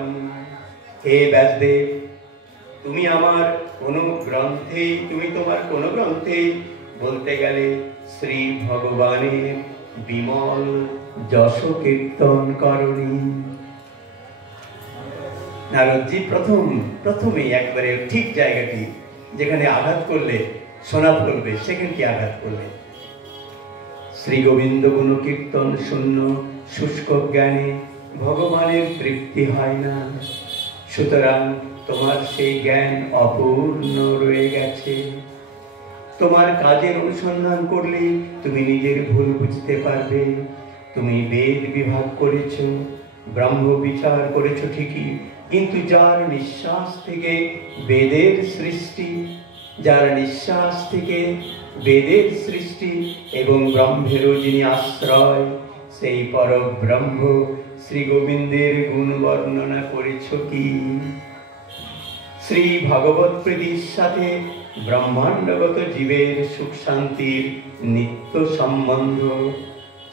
হে ব্যাসদেব, তুমি তোমার কোন গ্রন্থে বলতে গেলে শ্রী ভগবানের বিমল যশ কীর্তন করনি। নারদজি প্রথমেই একবারে ঠিক জায়গাটি যেখানে আঘাত করলে সোনা ফলবে সেখানটি আঘাত করলে। শ্রী গোবিন্দ গুণ কীর্তন শূন্য শুষ্ক জ্ঞানে ভগবানের তৃপ্তি হয় না, সুতরাং তোমার সেই জ্ঞান অপূর্ণ রয়ে গেছে। তোমার কাজের অনুসন্ধান করলে তুমি নিজের ভুল বুঝতে পারবে। তুমি বেদ বিভাগ করেছো, ব্রহ্ম বিচার করেছো ঠিকই, কিন্তু যার নিঃশ্বাস থেকে বেদের সৃষ্টি এবং ব্রহ্মেরও যিনি আশ্রয়, সেই পরব্রহ্ম শ্রী গোবিন্দের গুণ বর্ণনা করেছ কি? শ্রী ভগবৎ প্রীতির সাথে ব্রহ্মাণ্ডগত জীবের সুখ শান্তির নিত্য সম্বন্ধ।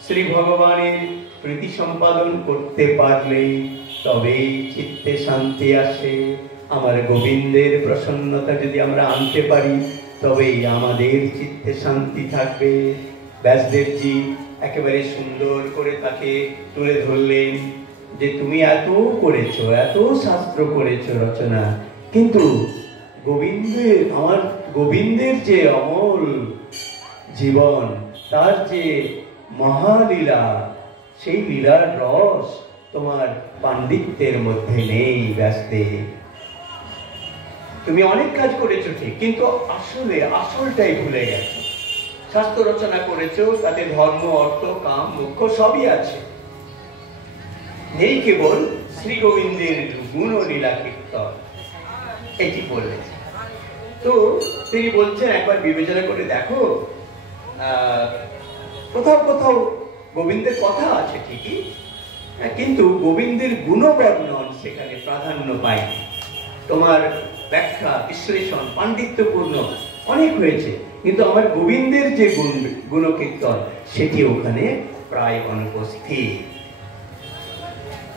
শ্রী ভগবানের প্রীতি সম্পাদন করতে পারলে তবেই চিত্তে শান্তি আসে। আমার গোবিন্দের প্রসন্নতা যদি আমরা আনতে পারি তবেই আমাদের চিত্তে শান্তি থাকবে। ব্যাসদেবজি একেবারে সুন্দর করে তাকে তুলে ধরলেন যে তুমি এত করেছো, এত শাস্ত্র করেছো রচনা, কিন্তু আমার গোবিন্দের যে অমল জীবন, তার যে মহালীলা, সেই লীলার রস তোমার পাণ্ডিত্যের মধ্যে নেই ব্যাসদেব। তুমি অনেক কাজ করেছো ঠিক, কিন্তু আসলে আসলটাই ভুলে গেছো। শাস্ত্র রচনা করেছো, তাতে ধর্ম, অর্থ, কাম, মুখ্য সবই আছে, নেই কেবল শ্রী গোবিন্দের গুণ ও লীলা কীর্তন। এটি বললেন। তো তিনি বলছেন একবার বিবেচনা করে দেখো, কোথাও কোথাও গোবিন্দের কথা আছে ঠিকই, কিন্তু গোবিন্দের গুণবর্ণন সেখানে প্রাধান্য পায়নি। তোমার ব্যাখ্যা, বিশ্লেষণ পাণ্ডিত্যপূর্ণ অনেক হয়েছে, কিন্তু আমার গোবিন্দের যে গুণকীর্তন সেটি ওখানে প্রায় অনুপস্থিত।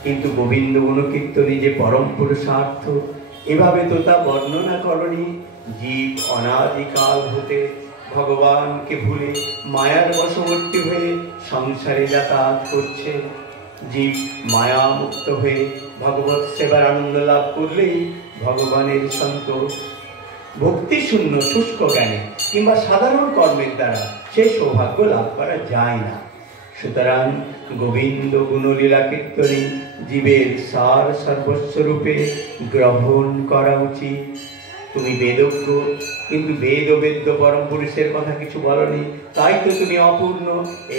কিন্তু গোবিন্দ গুণকীর্তনই যে পরম পুরুষার্থ, এভাবে তো তা বর্ণনা করনি। জীব অনাদিকাল হতে ভগবানকে ভুলে মায়ার বশবর্তী হয়ে সংসারে যাতায়াত করছে। জীব মায়া মুক্ত হয়ে ভগবৎ সেবার আনন্দ লাভ করলেই ভগবানের সন্তোষ। ভক্তি শূন্য শুষ্ক জ্ঞানে কিংবা সাধারণ কর্মের দ্বারা সে সৌভাগ্য লাভ করা যায় না। সুতরাং গোবিন্দ গুণলীলা কীর্তনে জীবের সার সর্বস্বরূপে গ্রহণ করা উচিত। তুমি বেদজ্ঞ, কিন্তু বেদ ও বেদ্য পরম পুরুষের কথা কিছু বলনি, তাই তো তুমি অপূর্ণ।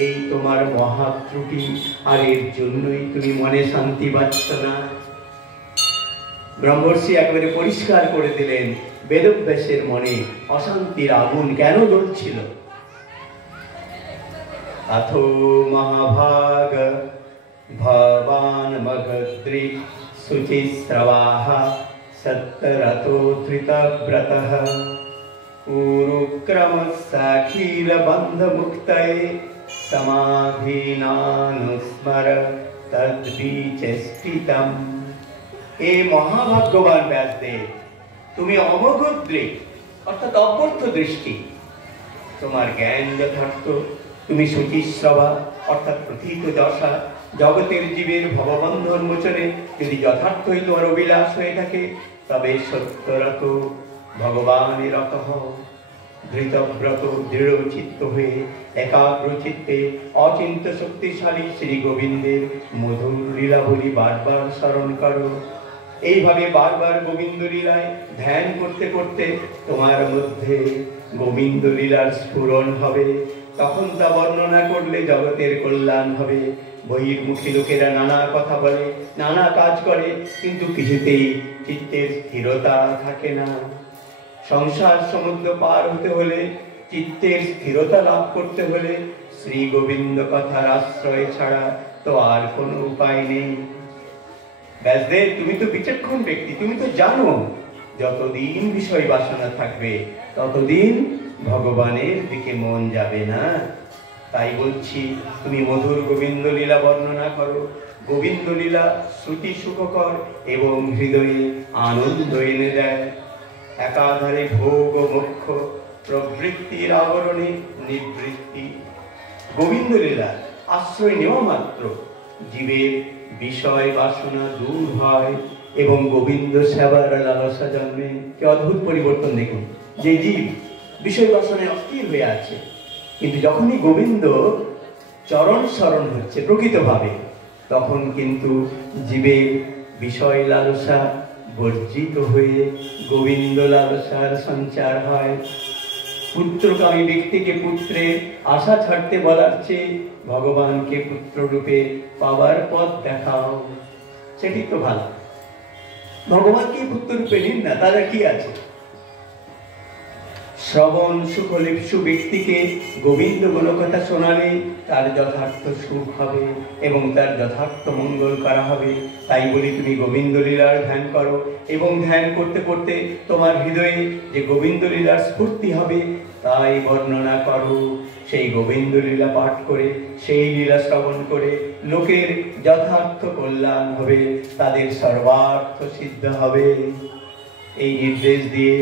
এই তোমার মহা ত্রুটি, আর এর জন্যই তুমি মনে শান্তি পাচ্ছ না। ব্রহ্মর্ষি একেবারে পরিষ্কার করে দিলেন বেদব্যাসের মনে অশান্তির আগুন কেন জ্বলছিল। अथो महाभाग भवान् मगद्रि शुचिस्रवाः सत्तरतो धृतव्रतः उरुक्रमस्साखिलबन्धमुक्तये समाधिनानुस्मर तद्विचेष्टितम्। ए महाभाग्यवान व्यासदेव, তুমি অমগদ্রি অর্থাৎ অব্যর্থ দৃষ্টি, তোমার জ্ঞান যথার্থ, তুমি শুচিশ্রবা অর্থাৎ প্রথিত দশা, জগতের জীবের ভববন্ধন মোচনে যদি যথার্থই তোমার অভিলাষ হয়ে থাকে, তবে সত্যরত ভগবানের রত হও। ধৃতব্রত দৃঢ় চিত্ত হয়ে একাগ্র চিত্তে অচিন্ত শক্তিশালী শ্রী গোবিন্দের মধুর লীলাবলী বারবার স্মরণ করো। এইভাবে বারবার গোবিন্দ লীলায় ধ্যান করতে করতে তোমার মধ্যে গোবিন্দ লীলার স্ফুরণ হবে। তখন তা বর্ণনা করলে জগতের কল্যাণ হবে। বহির্মুখী লোকেরা নানা কথা বলে, নানা কাজ করে, কিন্তু কিছুতেই চিত্তের স্থিরতা থাকে না। সংসার সমুদ্র পার হতে হলে, চিত্তের স্থিরতা লাভ করতে হলে শ্রী গোবিন্দ কথার আশ্রয় ছাড়া তো আর কোনো উপায় নেই। ব্যাসদেব, তুমি তো বিচক্ষণ ব্যক্তি, তুমি তো জানো যতদিন বিষয় বাসনা থাকবে ততদিন ভগবানের দিকে মন যাবে না। তাই বলছি, তুমি মধুর গোবিন্দ লীলা বর্ণনা করো। গোবিন্দ লীলা শ্রুতি সুখকর এবং হৃদয়ে আনন্দ এনে দেয়। একাধারে ভোগ ও মোক্ষ প্রবৃত্তির আবরণে নিবৃত্তি। গোবিন্দ লীলা আশ্রয় নেওয়া মাত্র জীবের বিষয় বাসনা দূর হয় এবং গোবিন্দ সেবার লালসা জন্মে। কি অদ্ভুত পরিবর্তন দেখুন! যে জীব বিষয় বাসনায় অস্থির হয়ে আছে, কিন্তু যখনই গোবিন্দ চরণ স্মরণ হচ্ছে প্রকৃতভাবে, তখন কিন্তু জীবের বিষয় লালসা বর্জিত হয়ে গোবিন্দ লালসার সঞ্চার হয়। পুত্রকামী ব্যক্তিকে পুত্রের আশা ছাড়তে বলার চেয়ে ভগবানকে পুত্র রূপে পাওয়ার পথ দেখাও, সেটি তো ভালো। ভগবানকে পুত্র রূপে নিন না, তারা কি আছে? শ্রবণ সুখলিপ্সু ব্যক্তিকে গোবিন্দ গুণকথা শোনালে তার যথার্থ সুখ হবে এবং তার যথার্থ মঙ্গল করা হবে। তাই বলি, তুমি গোবিন্দ লীলার ধ্যান করো এবং ধ্যান করতে করতে তোমার হৃদয়ে যে গোবিন্দ লীলার স্ফূর্তি হবে তাই বর্ণনা করো। সেই গোবিন্দ লীলা পাঠ করে, সেই লীলা শ্রবণ করে লোকের যথার্থ কল্যাণ হবে, তাদের সর্বার্থ সিদ্ধ হবে। এই নির্দেশ দিয়ে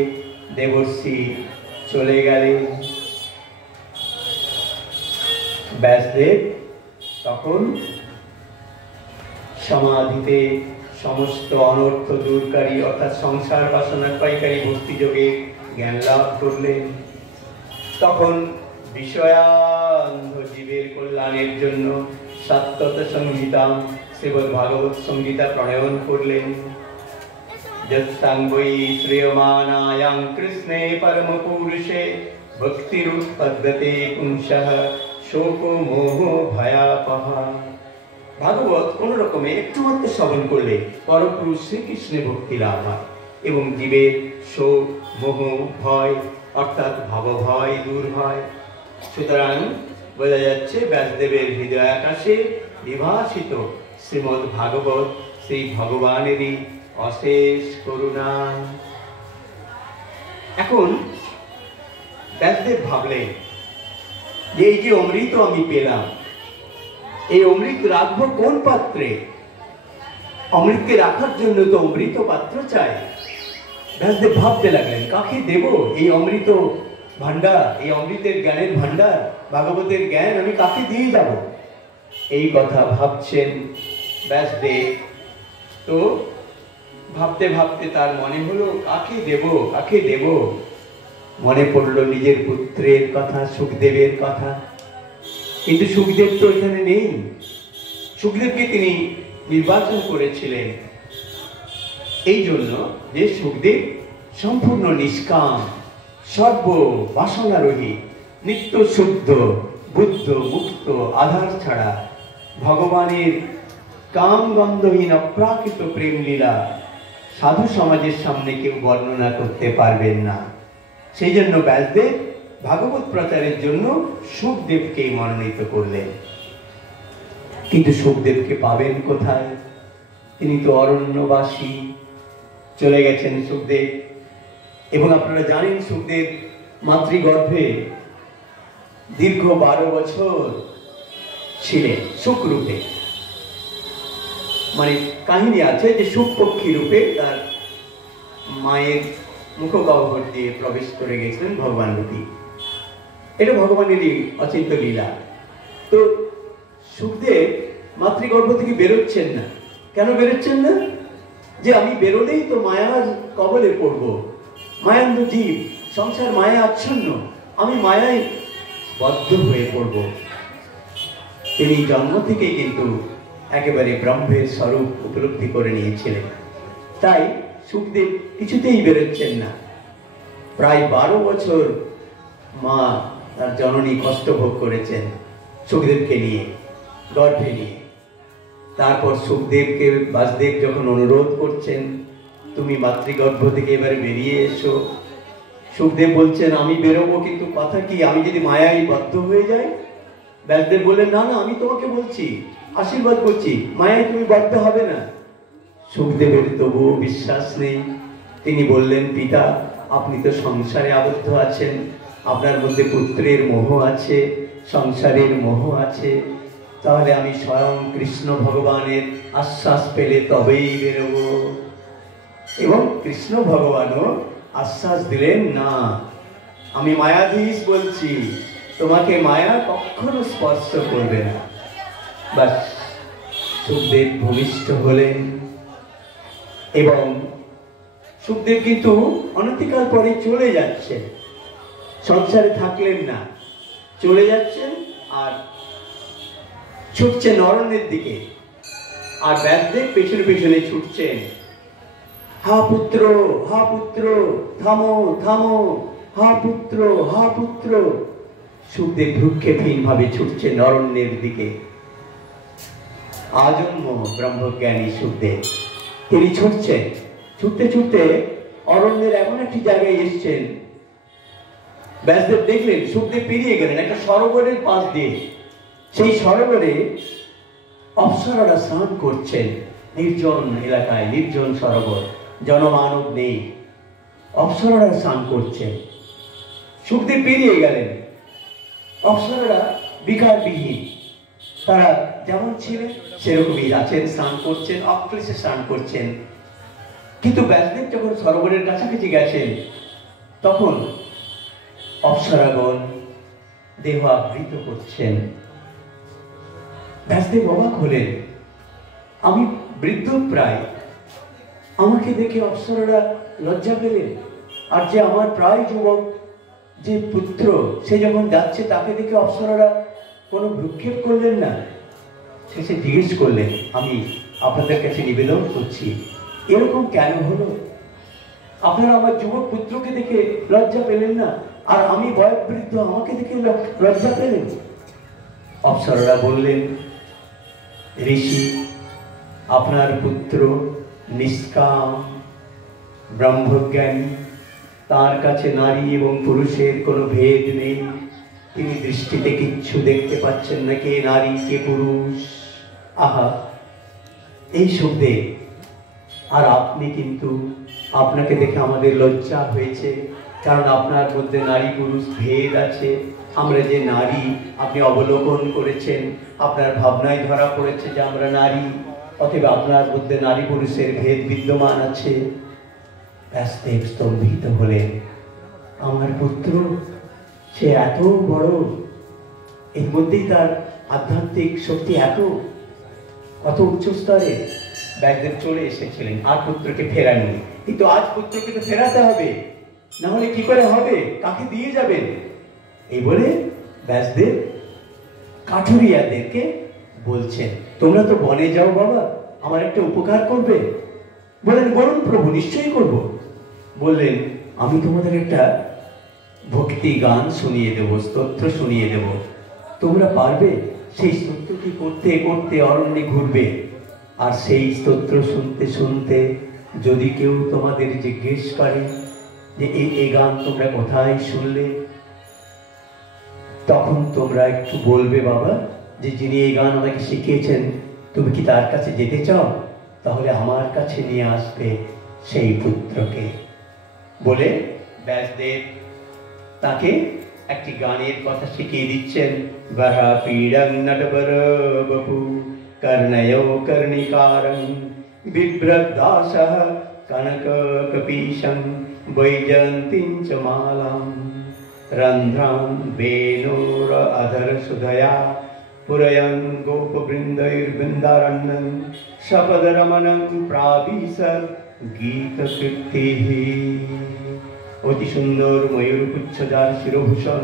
দেবর্ষি চলে গেলেন। ব্যাসদেব তখন সমাধিতে সমস্ত অনর্থ দূরকারী অর্থাৎ সংসার বাসনা ক্ষয়কারী ভক্তি যোগে জ্ঞান লাভ করলেন। তখন বিষয়ান্ধ জীবের কল্যাণের জন্য সত্যত সংহিতা শ্রীমদ্ ভাগবত সংহিতা প্রণয়ন করলেন। यत्संगै श्रेयमानायां कृष्णे परमपुरुषे भक्तिरुत्पद्यते पुंसः शोको मोहो भयापः। ভাগবত কোন রকমে একটু মাত্র শ্রবণ করলে পরমপুরুষ শ্রীকৃষ্ণে ভক্তি লাভ হয় এবং জীবের শোক মোহ ভয় অর্থাৎ ভাবভয় দূর হয়। সুতরাং বোঝা যাচ্ছে ব্যাসদেবের হৃদয় আকাশে বিভাসিত শ্রীমদ্ ভাগবত শ্রী ভগবানেরই অশেষ করুণা। এখন ব্যাসদেব ভাবলেন যে এই যে অমৃত আমি পেলাম, এই অমৃত রাখবো কোন পাত্রে? অমৃতকে রাখার জন্য তো অমৃত পাত্র চাই। ব্যাসদেব ভাবতে লাগলেন কাকে দেব এই অমৃত ভান্ডার, এই অমৃতের জ্ঞানের ভান্ডার, ভাগবতের জ্ঞান আমি কাকে দিয়ে যাব? এই কথা ভাবছেন ব্যাসদেব। তো ভাবতে ভাবতে তার মনে হলো কাকে দেব, কাকে দেব। মনে পড়লো নিজের পুত্রের কথা, সুখদেবের কথা। কিন্তু সুখদেব তো এখানে নেই। সুখদেবকে তিনি নির্বাচন করেছিলেন এই জন্য যে সুখদেব সম্পূর্ণ নিষ্কাম, সর্ব বাসনারহিত, নিত্য শুদ্ধ, বুদ্ধ, মুক্ত, আধার ছাড়া ভগবানের কাম গন্ধহীন অপ্রাকৃত প্রেম লীলা সাধু সমাজের সামনে কেউ বর্ণনা করতে পারবেন না। সেই জন্য ব্যাসদেব ভাগবত প্রচারের জন্য সুখদেবকে মনোনীত করলেন। কিন্তু সুখদেবকে পাবেন কোথায়? তিনি তো অরণ্যবাসী, চলে গেছেন সুখদেব। এবং আপনারা জানেন সুখদেব মাতৃগর্ভে দীর্ঘ 12 বছর ছিলেন সুখরূপে। মানে কাহিনী আছে যে সুখপক্ষী রূপে তার মায়ের মুখগহ্বর দিয়ে প্রবেশ করে গেছিলেন ভগবান রূপী। এটা ভগবানেরই অচিন্ত লীলা। তো সুখদেব মাতৃগর্ভ থেকে বেরোচ্ছেন না। কেন বেরোচ্ছেন না? যে আমি বেরোলেই তো মায়ার কবলে পড়ব, মায়ান্ধ জীব, সংসার মায়া আচ্ছন্ন, আমি মায়ায় বদ্ধ হয়ে পড়ব। তিনি জন্ম থেকে কিন্তু একেবারে ব্রহ্মের স্বরূপ উপলব্ধি করে নিয়েছিলেন। তাই সুখদেব কিছুতেই বেরোচ্ছেন না। প্রায় 12 বছর মা তার জননী কষ্ট ভোগ করেছেন সুখদেবকে নিয়ে, গর্ভে নিয়ে। তারপর সুখদেবকে বাসদেব যখন অনুরোধ করছেন তুমি মাতৃগর্ভ থেকে এবারে বেরিয়ে এসো, সুখদেব বলছেন আমি বেরোবো, কিন্তু কথা কি আমি যদি মায়ায় বদ্ধ হয়ে যাই? ব্যাসদেব বললেন না না, আমি তোমাকে বলছি, আশীর্বাদ করছি, মায়ায় তুমি বদ্ধ হবে না। সুখদেবের তবুও বিশ্বাস নেই। তিনি বললেন পিতা আপনি তো সংসারে আবদ্ধ আছেন, আপনার মধ্যে পুত্রের মোহ আছে, সংসারের মোহ আছে, তাহলে আমি স্বয়ং কৃষ্ণ ভগবানের আশ্বাস পেলে তবেই বেরোব। এবং কৃষ্ণ ভগবানও আশ্বাস দিলেন না, আমি মায়াধীশ বলছি, তোমাকে মায়া কখনো স্পর্শ করবে না। বাস সুখদেব ভূমিষ্ঠ হলেন। এবং সুখদেব কিন্তু অনতিকাল পরে চলে যাচ্ছেন, সংসারে থাকলেন না, চলে যাচ্ছেন আর ছুটছেন অরণ্যের দিকে। আর ব্যাসদেব পেছনে পেছনে ছুটছেন, হা পুত্র, হা পুত্র, থামো থামো, হা পুত্র, হা পুত্র। সুখদেব ভ্রুক্ষেপহীন ভাবে ছুটছেন অরণ্যের দিকে। আজন্ম ব্রহ্মজ্ঞানী সুখদেব তিনি ছুটছেন, ছুটতে ছুটতে অরণ্যের এমন একটি জায়গায় এসছেন। ব্যাসদেব দেখলেন সুখদেব পেরিয়ে গেলেন একটা সরোবরের পাশ দিয়ে। সেই সরোবরে অপ্সরারা স্নান করছেন। নির্জন এলাকায়, নির্জন সরোবর, জনমানব নেই, অপ্সরারা স্নান করছেন। সুখদেব পেরিয়ে গেলেন। অপ্সরারা বিকারবিহীন, তারা যেমন ছিলেন সেরকমই আছেন, স্নান করছেন, অক্লেশে স্নান করছেন। কিন্তু ব্যাসদেব যখন সরোবরের কাছাকাছি গেছেন তখন অপ্সরাগণ দেহ আবৃত করছেন। ব্যাসদেব অবাক হলেন, আমি বৃদ্ধ প্রায়, আমাকে দেখে অপ্সরারা লজ্জা পেলেন। আর যে আমার প্রায় যুবক যে পুত্র, সে যখন যাচ্ছে তাকে দেখে অপ্সরারা কোনো ভ্রুক্ষেপ করলেন না। শেষে জিজ্ঞেস করলেন, আমি আপনাদের কাছে নিবেদন করছি, এরকম কেন হলো? আপনারা আমার যুবক পুত্রকে দেখে লজ্জা পেলেন না, আর আমি বয়োবৃদ্ধ আমাকে দেখে লজ্জা পেলেন? অপ্সরারা বললেন, ঋষি, আপনার পুত্র নিষ্কাম ব্রহ্মজ্ঞানী, তার কাছে নারী এবং পুরুষের কোনো ভেদ নেই। তিনি দৃষ্টিতে কিচ্ছু দেখতে পাচ্ছেন না, কে নারী কে পুরুষ। আহা, এই শব্দে আর আপনি কিন্তু, আপনাকে দেখে আমাদের লজ্জা হয়েছে, কারণ আপনার মধ্যে নারী পুরুষ ভেদ আছে। আমরা যে নারী আপনি অবলোকন করেছেন, আপনার ভাবনায় ধরা পড়েছে যে আমরা নারী, অতএব আপনার মধ্যে নারী পুরুষের ভেদ বিদ্যমান আছে। ব্যাসদেব স্তম্ভিত হলেন, আমার পুত্র সে এত বড়, এর মধ্যেই তার আধ্যাত্মিক শক্তি কত উচ্চ স্তরে। ব্যাসদেব চলে এসেছিলেন, আর পুত্রকে ফেরাননি, কিন্তু আজ পুত্রকে তো ফেরাতে হবে, না হলে কি করে হবে, কাকে দিয়ে যাবেন? এই বলে ব্যাসদেব কাঠুরিয়াদেরকে বলছেন, তোমরা তো বনে যাও বাবা, আমার একটা উপকার করবে? বলেন, বলুন প্রভু, নিশ্চয়ই করব। বললেন, আমি তোমাদের একটা ভক্তি গান শুনিয়ে দেব, স্তোত্র শুনিয়ে দেব, তোমরা পারবে? সেই স্তোত্রটি করতে করতে অরণ্যে ঘুরবে, আর সেই স্তোত্র শুনতে শুনতে যদি কেউ তোমাদের জিজ্ঞেস করে যে এই গান তোমরা কোথায় শুনলে, তখন তোমরা একটু বলবে, বাবা, যে যিনি এই গান আমাকে শিখিয়েছেন, তুমি কি তার কাছে যেতে চাও? তাহলে আমার কাছে নিয়ে আসবে সেই পুত্রকে। বলে ব্যাসদেব তাকে একটি গানের কথা শিখিয়ে দিচ্ছেন। বরা পীড়ং নটবর বপু কর্ণয়ো কর্ণিকারং বিভ্রদাসঃ কনক কপীশং বৈজয়ন্তীং চ মালাম রন্ধ্রান বেণুর অধর সুধয়া পুরয়ং গোপবৃন্दैर्बृन्दारण्यं সপদরমণং প্রাবিশৎ গীতকীর্তিঃ। অতি সুন্দর ময়ূরপুচ্ছ যার শিরভূষণ,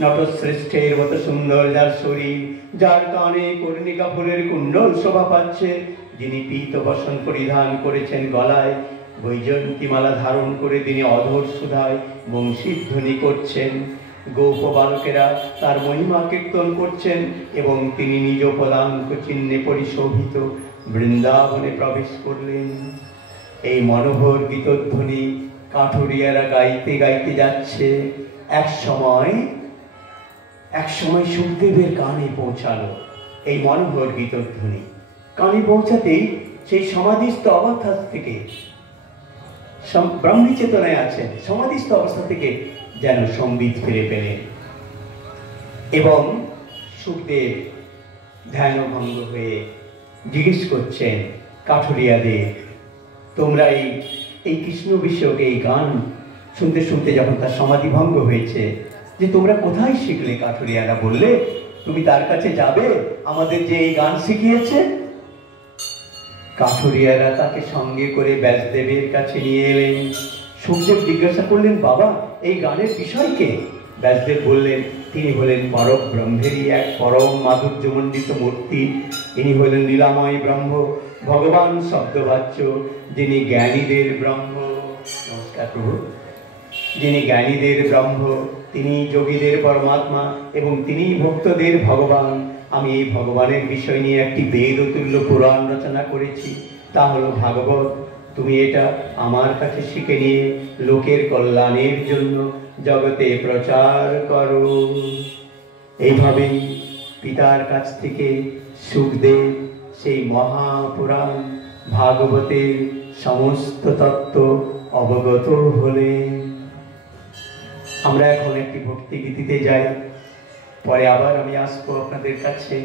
নটশ্রেষ্ঠের মতো সুন্দর যার শরীর, যার কানে কর্ণিকা ফুলের কুণ্ডল শোভা পাচ্ছে, যিনি পীত বসন পরিধান করেছেন, গলায় বৈজয়ন্তীমালা ধারণ করে তিনি অধর সুধায় বংশীধ্বনি করছেন। গোপ বালকেরা তার মহিমা কীর্তন করছেন এবং তিনি নিজ পদাঙ্ক চিহ্নে পরিশোভিত বৃন্দাবনে প্রবেশ করলেন। এই মনোহর গীতধ্বনি কাঠুরিয়ারা গাইতে গাইতে যাচ্ছে। এক সময় সুখদেবের কানে পৌঁছালো এই মনোহর গীতধ্বনি। কানে পৌঁছাতেই সেই সমাধিস্থ অবস্থা থেকে, ব্রহ্মী চেতনায় আছেন, সমাধিস্থ অবস্থা থেকে যেন সম্বিত ফিরে পেলেন এবং সুখদেব ধ্যানভঙ্গ হয়ে জিজ্ঞেস করছেন কাঠুরিয়াদের, তোমরা এই কৃষ্ণ বিষয়ক এই গান শুনতে শুনতে যখন তার সমাধি ভঙ্গ হয়েছে, যে তোমরা কোথায় শিখলে? কাঠুরিয়ারা বললে, তুমি তার কাছে যাবে, আমাদের যে এই গান শিখিয়েছে। কাঠুরিয়ারা তাকে সঙ্গে করে ব্যাসদেবের কাছে নিয়ে এলেন। সুখদেব জিজ্ঞাসা করলেন, বাবা, এই গানের বিষয় কে? ব্যাসদেব বললেন, তিনি হলেন পরব্রহ্মেরই এক পরম মাধুর্যমণ্ডিত মূর্তি। ইনি হলেন লীলাময় ব্রহ্ম, ভগবান শব্দবাচ্য, যিনি জ্ঞানীদের ব্রহ্ম। নমস্কার প্রভু। যিনি জ্ঞানীদের ব্রহ্ম, তিনি যোগীদের পরমাত্মা এবং তিনি ভক্তদের ভগবান। আমি এই ভগবানের বিষয় নিয়ে একটি বেদতুল্য পুরাণ রচনা করেছি, তা হলো ভাগবত। তুমি এটা আমার কাছে শিখে নিয়ে লোকের কল্যাণের জন্য জগতে প্রচার করো। এইভাবেই পিতার কাছ থেকে সুখদেব সেই মহাপুরাণ ভাগবতের সমস্ত তত্ত্ব অবগত হলেন। আমরা এখন একটি ভক্তি গীতিতে যাই, পরে আবার আমি আসবো আপনাদের কাছে।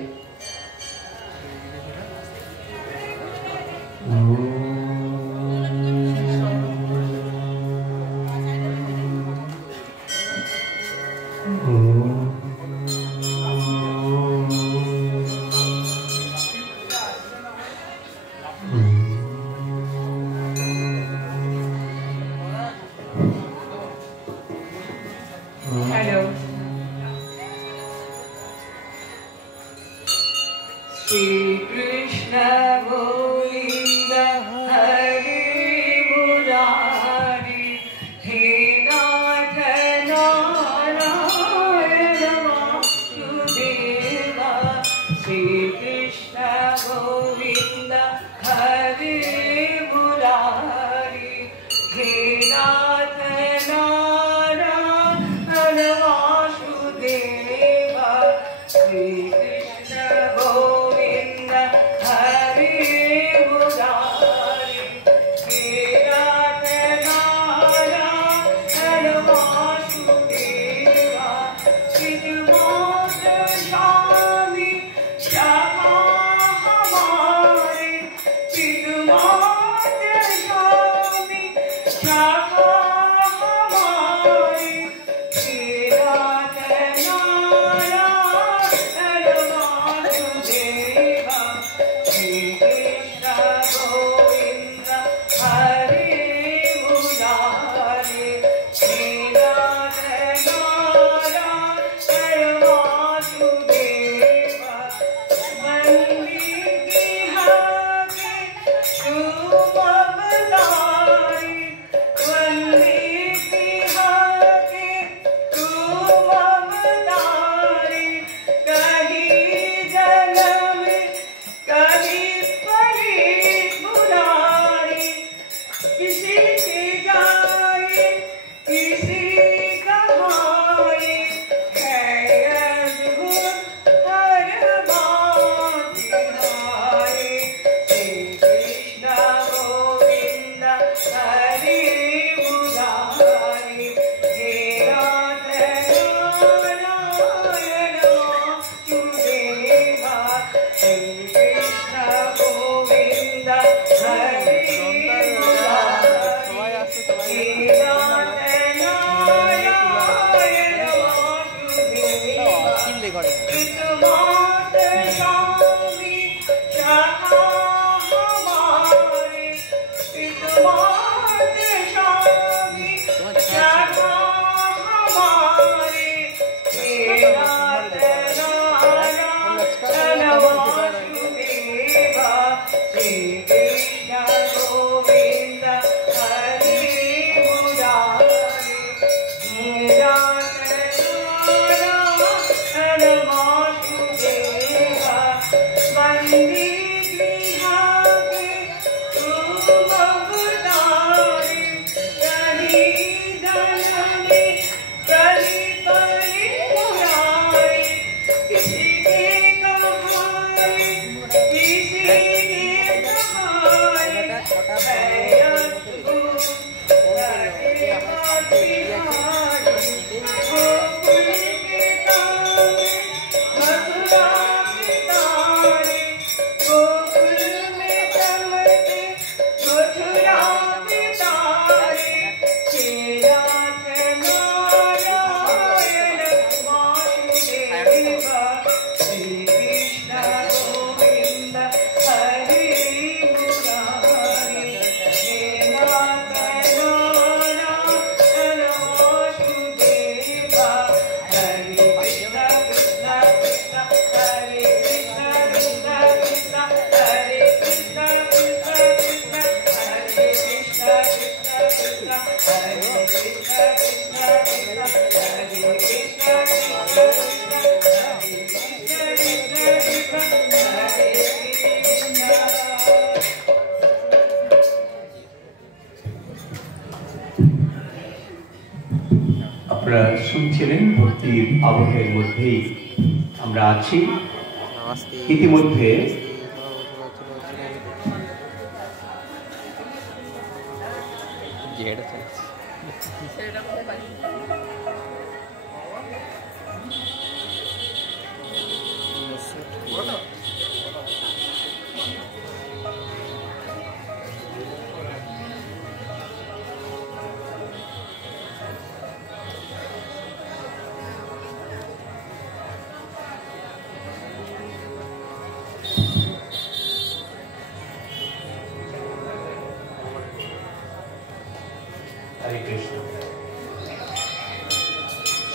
Shri Krishna Govinda শুনছিলেন ভক্তির আবহের মধ্যেই আমরা আছি। ইতিমধ্যে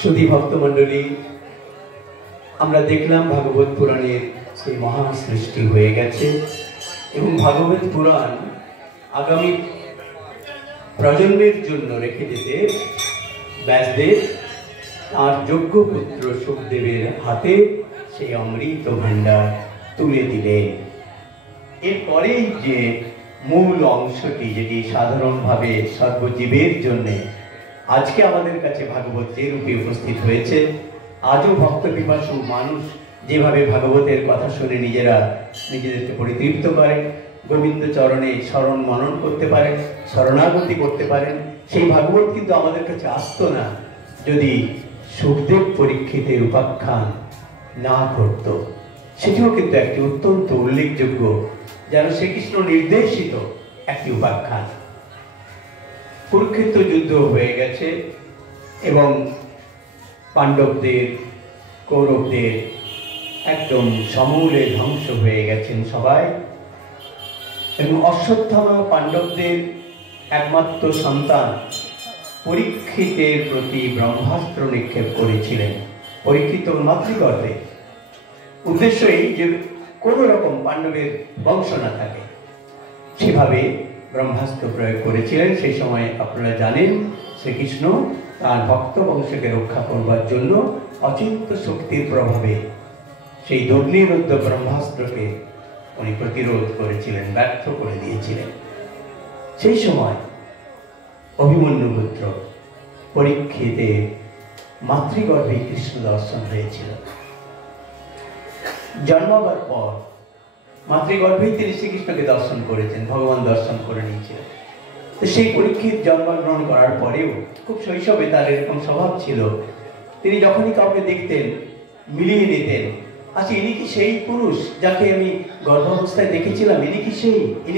সুধী ভক্তমণ্ডলী, আমরা দেখলাম ভাগবত পুরাণের সেই মহা সৃষ্টি হয়ে গেছে এবং ভাগবত পুরাণ আগামী প্রজন্মের জন্য রেখে যেতে ব্যাসদেব তাঁর যোগ্য পুত্র সুখদেবের হাতে সেই অমৃত ভাণ্ডার তুলে দিলেন। এরপরেই যে মূল অংশটি, যেটি সাধারণভাবে সর্বজীবের জন্য আজকে আমাদের কাছে ভাগবত যে রূপে উপস্থিত হয়েছে, আজও ভক্ত পিপাসু মানুষ যেভাবে ভাগবতের কথা শুনে নিজেদেরকে পরিতৃপ্ত করেন, গোবিন্দ চরণে স্মরণ মনন করতে পারেন, শরণাগতি করতে পারেন, সেই ভাগবত কিন্তু আমাদের কাছে আসতো না যদি সুখদেব পরীক্ষিতের উপাখ্যান না করত। সেটিও কিন্তু একটি অত্যন্ত উল্লেখযোগ্য, যেন শ্রীকৃষ্ণ নির্দেশিত একটি উপাখ্যান। কুরুক্ষেত্র যুদ্ধ হয়ে গেছে এবং পাণ্ডবদের কৌরবদের একদম সমূলে ধ্বংস হয়ে গেছেন সবাই। এবং অশ্বত্থামা পাণ্ডবদের একমাত্র সন্তান পরীক্ষিতের প্রতি ব্রহ্মাস্ত্র নিক্ষেপ করেছিলেন। পরীক্ষিত মাতৃগর্ভে, উদ্দেশ্য এই যে কোনো রকম পাণ্ডবের বংশ না থাকে, সেভাবে ব্রহ্মাস্ত্র প্রয়োগ করেছিলেন। সেই সময় আপনারা জানেন শ্রীকৃষ্ণ তার ভক্ত বংশকে রক্ষা করবার জন্য অচিন্ত শক্তির প্রভাবে সেই দগ্নিরুদ্ধ ব্রহ্মাস্ত্রকে উনি প্রতিরোধ করেছিলেন, ব্যর্থ করে দিয়েছিলেন। সেই সময় অভিমন্যু পুত্র পরীক্ষিতের মাতৃগর্ভে কৃষ্ণ দর্শন হয়েছিল। জন্মাবার পর মাতৃগর্ভেই তিনি শ্রীকৃষ্ণকে দর্শন করেছেন, ভগবান দর্শন করে নিয়েছিলেন। তো সেই পরীক্ষিত জন্মগ্রহণ করার পরেও খুব শৈশবে তার এরকম স্বভাব ছিল, তিনি যখনই কাউকে দেখতেন মিলিয়ে নিতেন, আচ্ছা ইনি কি সেই পুরুষ যাকে আমি গর্ভাবস্থায় দেখেছিলাম, ইনি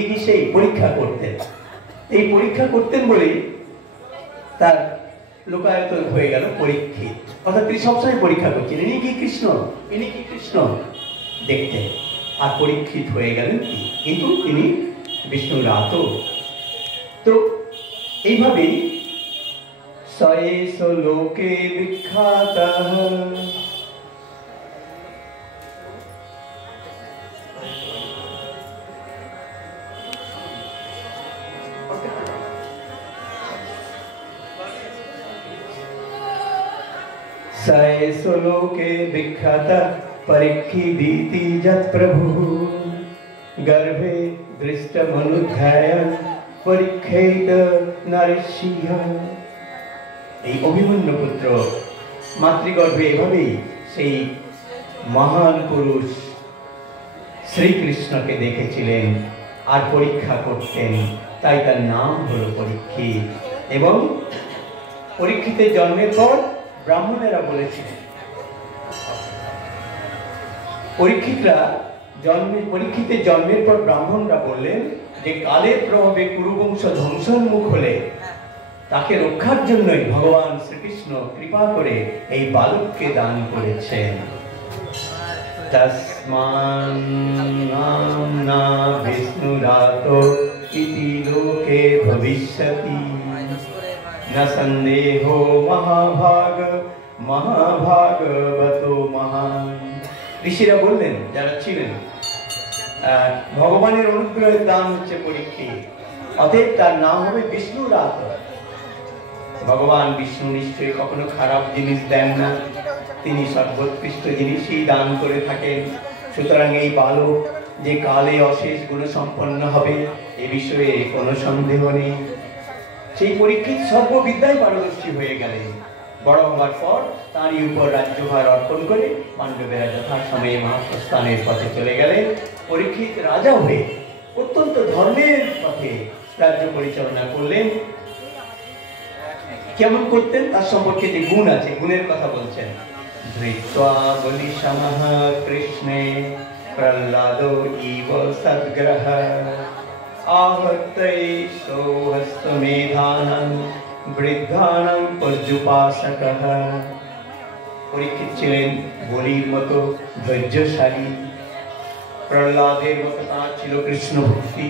কি সেই পরীক্ষা করতেন। এই পরীক্ষা করতেন বলেই তার লোকায়ত হয়ে গেল পরীক্ষিত, অর্থাৎ তিনি সবসময় পরীক্ষা করছেন ইনি কি কৃষ্ণ দেখতেন, আর পরীক্ষিত হয়ে গেলেন কিন্তু তিনি বিষ্ণুর আত। তো এইভাবেই সয়েস লোকে বিখ্যাত सैस लोके विख्यात परीक्षिदीति यत्प्रभु गर्भे दृष्टमनुध्यायन् परीक्षेत नरसिंह। এই অভিমন্যু পুত্র মাতৃগর্ভে এভাবেই সেই মহান পুরুষ শ্রীকৃষ্ণকে দেখেছিলেন আর পরীক্ষা করতেন, তাই তার নাম হলো পরীক্ষিত। এবং পরীক্ষিতের জন্মের পর ব্রাহ্মণেরা বলেছিলেন, পরীক্ষিতের জন্মের পর ব্রাহ্মণরা বললেন যে কালের প্রভাবে কুরুবংশ ধ্বংসোন্মুখ হলে তাকে রক্ষার জন্যই ভগবান শ্রীকৃষ্ণ কৃপা করে এই বালককে দান করেছেন। তস্মান নামনা বিষ্ণুরাতো ইতি লোকে ভবিষ্যতি न संदेहो महाभागवतो महान। ঋষিরা বললেন, যারা ছিলেন, ভগবানের অনুগ্রহের দান হচ্ছে পরীক্ষিত, অতএব তার নাম হবে বিষ্ণুরাত। ভগবান বিষ্ণু নিশ্চয়ই কখনো খারাপ জিনিস দেন না, তিনি সর্বোৎকৃষ্ট জিনিসই দান করে থাকেন। সুতরাং এই বালক যে কালে অশেষ গুণ সম্পন্ন হবে এ বিষয়ে কোনো সন্দেহ নেই। সেই পরীক্ষিত সর্ববিদ্যায় পারদর্শী হয়ে গেলেন। বড় হওয়ার পর তারই উপর রাজ্যভার অর্পণ করে পাণ্ডবেরা যথাসময়ে মহাপ্রস্থানের পথে চলে গেলেন। পরীক্ষিত রাজা হয়ে অত্যন্ত ধর্মের পথে রাজ্য পরিচালনা করলেন। কেমন করতেন তার সম্পর্কে যে গুণ আছে, গুণের কথা বলছেন। ধৃত্বা বলি সমহ কৃষ্ণে প্রহ্লাদ ইব সদ্গ্রহ आहत्तैषो हस्तमेधानं বৃদ্ধানাং পর্যুপাসকঃ। পরীক্ষিত ছিলেন বলির মতো ধৈর্যশালী, প্রহ্লাদের মতো তাঁর ছিল কৃষ্ণ ভক্তি।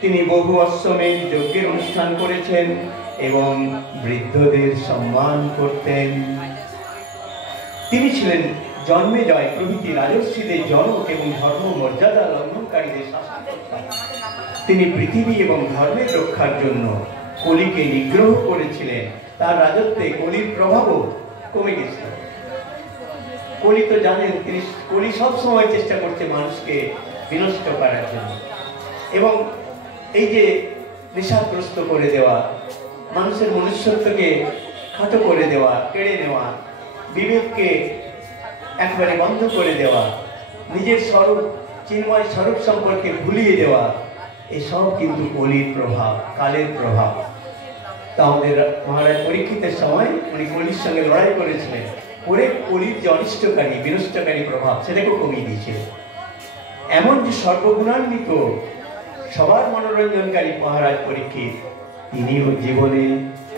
তিনি বহু অশ্বমেধ যজ্ঞের অনুষ্ঠান করেছেন এবং বৃদ্ধদের সম্মান করতেন। তিনি ছিলেন জন্মে জয় প্রভৃতি রাজর্ষিদের জনক এবং ধর্ম মর্যাদা লঙ্ঘনকারীদের শাসন করতেন। তিনি পৃথিবী এবং ধর্মের রক্ষার জন্য কলিকে নিগ্রহ করেছিলেন। তার রাজত্বে কলির প্রভাবও কমে গেছিল। কলি তো জানেন, তিনি কলি সব সময় চেষ্টা করছে মানুষকে বিনষ্ট করার জন্য, এবং এই যে নেশাগ্রস্ত করে দেওয়া, মানুষের মনুষ্যত্বকে খাটো করে দেওয়া, কেড়ে নেওয়া, বিবেককে একবারে বন্ধ করে দেওয়া, নিজের স্বরূপ চিন্ময় স্বরূপ সম্পর্কে ভুলিয়ে দেওয়া, এসব কিন্তু কলির প্রভাব, কালের প্রভাব। তা আমাদের মহারাজ পরীক্ষিতের সময় উনি কলির সঙ্গে লড়াই করেছিলেন, করে কলির যে অনিষ্টকারী বিনষ্টকারী প্রভাব সেটাকে কমিয়ে দিয়েছিলেন। এমন যে সর্বগুণান্বিত সবার মনোরঞ্জনকারী মহারাজ পরীক্ষিত, তিনিও জীবনে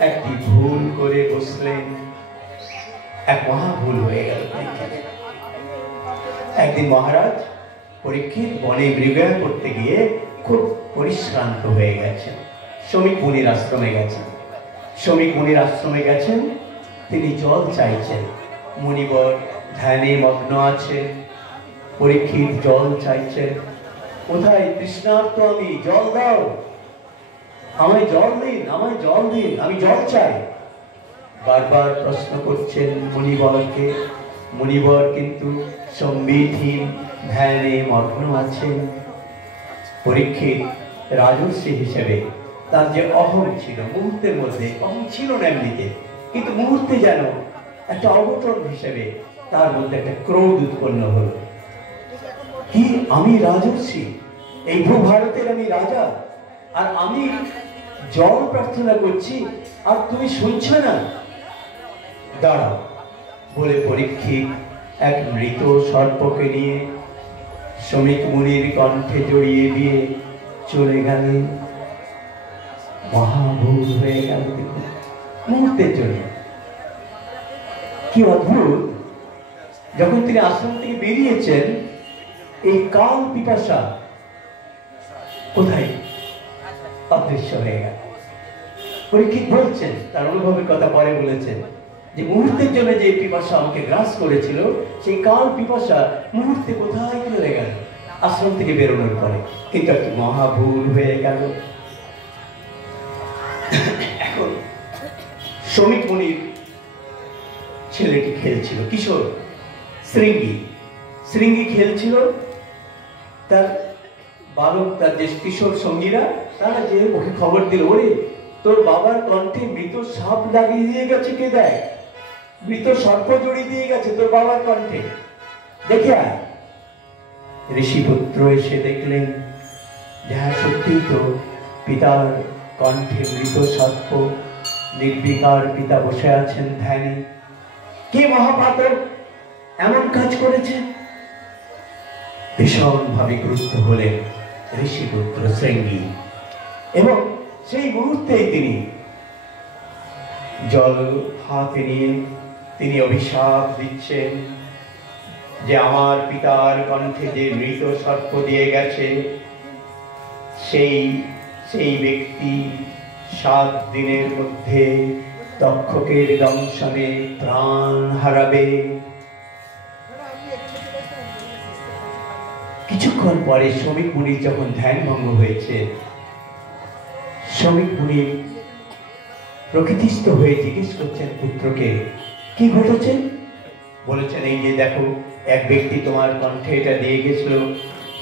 একটি ভুল করে বসলেন। এক মহা ভুল হয়ে গেল। একদিন মহারাজ পরীক্ষিত বনে মৃগয়া করতে গিয়ে খুব পরিশ্রান্ত হয়ে গেছেন। শ্রমিক মুনির আশ্রমে গেছেন। শ্রমিক মুনির আশ্রমে গেছেন, তিনি জল চাইছেন। মুনিবর ধ্যানে মগ্ন আছে, পরীক্ষিত জল চাইছেন। কোথায় তৃষ্ণার্ত আমি, জল দাও, আমায় জল দিন, আমায় জল দিন, আমি জল চাই। বারবার প্রশ্ন করছেন মুনিবরকে। মুনিবর কিন্তু সম্বিতহীন ধ্যানে মগ্ন আছেন। পরীক্ষিত রাজর্ষি হিসেবে তার যে অহং ছিল, মুহূর্তের মধ্যে অহং ছিল না এমনিতে, কিন্তু মুহূর্তে যেন একটা অঘটন হিসেবে তার মধ্যে একটা ক্রোধ উৎপন্ন হলো। কি, আমি রাজর্ষি, এই ভূভারতের আমি রাজা, আর আমি জল প্রার্থনা করছি আর তুমি শুনছো না? দাঁড়াও বলে পরীক্ষিত এক মৃত সর্পকে নিয়ে শ্রমিক মুনির কণ্ঠে জড়িয়ে দিয়ে চলে গেলেন। মহাভূত হয়ে গেল মুহূর্তের জন্য। কি অদ্ভুত! যখন তিনি আশ্রম থেকে বেরিয়েছেন, এই কাল পিপাসা কোথায় অদৃশ্য হয়ে গেল। পরীক্ষিত বলছেন, তার অনুভবের কথা পরে বলেছেন, যে মুহূর্তের জন্য যে পিপাসা আমাকে গ্রাস করেছিল, সেই কাল পিপাসা মুহূর্তে কোথায় চলে গেল আশ্রম থেকে বেরোনোর পরে। কিন্তু একটি মহাভুল হয়ে গেল। এখন শ্রমিক মুনির ছেলেটি খেলছিল, কিশোর শৃঙ্গী, শৃঙ্গী খেলছিল। তার বালক, তার যে কিশোর সঙ্গীরা, তারা যে ওকে খবর দিল, ওরে তোর বাবার কণ্ঠে মৃত সাপ লাগিয়ে দিয়ে গেছে, কে দেয়, মৃত সর্প জড়িয়ে দিয়ে গেছে তোর বাবার কণ্ঠে, দেখে আয়। ঋষিপুত্র এসে দেখলেন যে হ্যাঁ, সত্যি তো, পিতার কণ্ঠে মৃত সর্প। নির্বিকার পিতা বসে আছেন ধ্যানে। কে মহাপাতক এমন কাজ করেছে? ভীষণ ভাবে ক্রুদ্ধ হলেন ঋষিপুত্র শৃঙ্গী, এবং সেই মুহূর্তেই তিনি জল হাতে নিয়ে তিনি অভিশাপ দিচ্ছেন যে আমার পিতার কণ্ঠে যে মৃত সর্প দিয়ে গেছে, সেই ব্যক্তি 7 দিনের মধ্যে তক্ষকের দংশনে প্রাণ হারাবে। কিছুক্ষণ পরে শ্রমিক মুনির যখন ধ্যান ভঙ্গ হয়েছে, শ্রমিক মুনি প্রকৃতিস্থ হয়ে জিজ্ঞেস করছেন পুত্রকে, কি ঘটেছে? বলেছেন, এই যে দেখো, এক ব্যক্তি তোমার কণ্ঠে এটা দিয়ে গেছিল,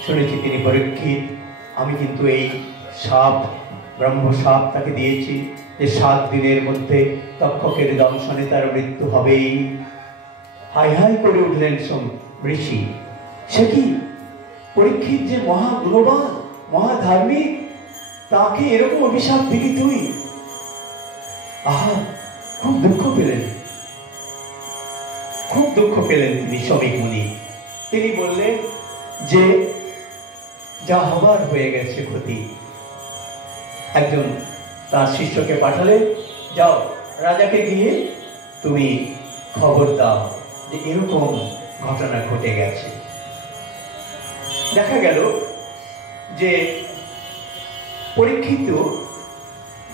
শুনেছি তিনি পরীক্ষিত। আমি কিন্তু এই সাপ, ব্রহ্ম সাপ তাকে দিয়েছি যে 7 দিনের মধ্যে তক্ষকের দংশনে তার মৃত্যু হবেই। হাই হাই করে উঠলেন ঋষি। সে কি, পরীক্ষিত যে মহা গুণবান, মহা ধার্মিক, তাকে এরকম অভিশাপ দিলি তুই? আহা, খুব দুঃখ পেলেন, খুব দুঃখ পেলেন তিনি শ্রমিক মুনি। তিনি বললেন যে যা হবার হয়ে গেছে ক্ষতি। একজন তার শিষ্যকে পাঠালেন, যাও রাজাকে গিয়ে তুমি খবর দাও যে এরকম ঘটনা ঘটে গেছে। দেখা গেল যে পরীক্ষিত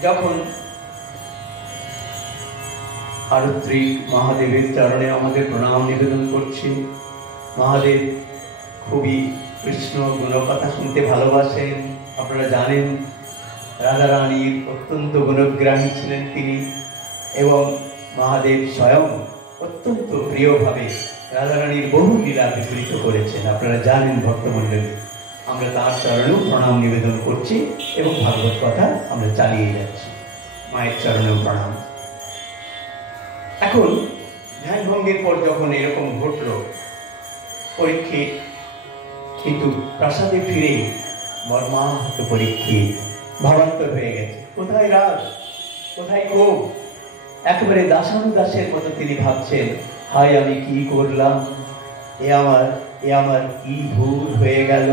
যখন আরত্রী মহাদেবের চরণে আমাদের প্রণাম নিবেদন করছি। মহাদেব খুবই কৃষ্ণ গুণকথা শুনতে ভালোবাসেন। আপনারা জানেন রাধারানীর অত্যন্ত গুণগ্রাহী ছিলেন তিনি, এবং মহাদেব স্বয়ং অত্যন্ত প্রিয়ভাবে রাধারানীর বহু লীলা বিবৃত করেছেন। আপনারা জানেন ভক্তমণ্ডলী, আমরা তার চরণেও প্রণাম নিবেদন করছি এবং ভাগবত কথা আমরা চালিয়ে যাচ্ছি। মায়ের চরণেও প্রণাম। এখন ধ্যান ভঙ্গের পর যখন এরকম ঘটল, পরীক্ষিত কিন্তু প্রাসাদে ফিরেই মর্মাহত পরীক্ষিত ভাবান্তর হয়ে গেছে। কোথায় রাগ, কোথায় ক্ষোভ, একেবারে দাসানুদাসের মতো তিনি ভাবছেন, হায় আমি কি করলাম, এ আমার কি ভুল হয়ে গেল।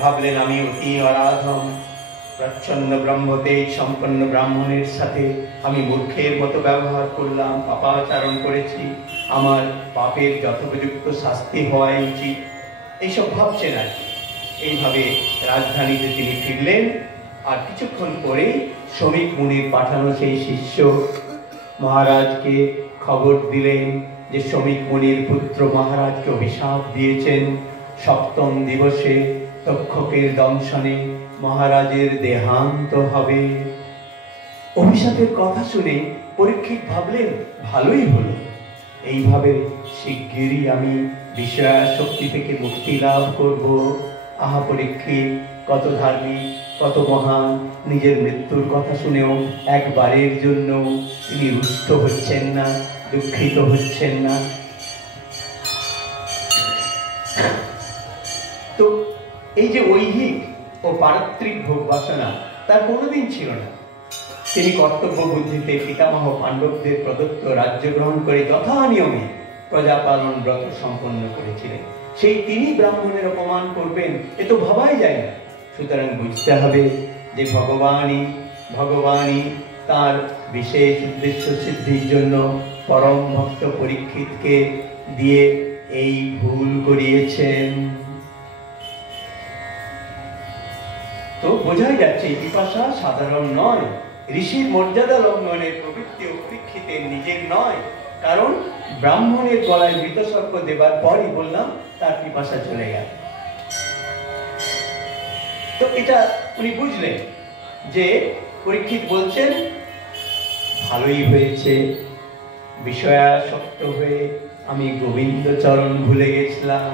ভাবলেন আমি অতি অরাধম, প্রচ্ছন্ন ব্রহ্মতেজ সম্পন্ন ব্রাহ্মণের সাথে আমি মূর্খের মতো ব্যবহার করলাম, পাপাচারণ করেছি, আমার পাপের যথোপযুক্ত শাস্তি হওয়াই উচিত, এইসব ভাবছেন আর কি। এইভাবে রাজধানীতে তিনি ফিরলেন। আর কিছুক্ষণ পরেই শ্রমিক মুনির পাঠানো সেই শিষ্য মহারাজকে খবর দিলেন যে শ্রমিক মুনির পুত্র মহারাজকে অভিশাপ দিয়েছেন, সপ্তম দিবসে তক্ষকের দংশনে মহারাজের দেহান্ত হবে। অভিশাপের কথা শুনে পরীক্ষিত ভাবলেন ভালোই হলো, এইভাবে শিগগিরই আমি বিষয়াসক্তি থেকে মুক্তি লাভ করব। আহা পরীক্ষিত কত ধার্মিক, কত মহান, নিজের মৃত্যুর কথা শুনেও একবারের জন্য তিনি রুষ্ট হচ্ছেন না, দুঃখিত হচ্ছেন না। তো এই যে ঐহিক ও পারত্রিক ভোগ বাসনা তার কোনোদিন ছিল না। তিনি কর্তব্য বুদ্ধিতে পিতামহ পাণ্ডবদের প্রদত্ত রাজ্য গ্রহণ করে যথা নিয়মে প্রজাপালন ব্রত সম্পন্ন করেছিলেন। সেই তিনি ব্রাহ্মণের অপমান করবেন এ তো ভাবাই যায় না। সুতরাং বুঝতে হবে যে ভগবানই তার বিশেষ উদ্দেশ্য সিদ্ধির জন্য পরম ভক্ত পরীক্ষিতকে দিয়ে এই ভুল করিয়েছেন। তো বোঝাই যাচ্ছে পিপাসা সাধারণ নয়, ঋষির মর্যাদা লঙ্ঘনের প্রবৃত্তি ও পরীক্ষিতের নিজের নয়। কারণ ব্রাহ্মণের গলায় মৃতসর্প দেবার পরই বললাম তার পিপাসা চলে গেল। তো এটা উনি বুঝলেন যে পরীক্ষিত বলছেন ভালোই হয়েছে, বিষয়াসক্ত হয়ে আমি গোবিন্দ চরণ ভুলে গেছিলাম,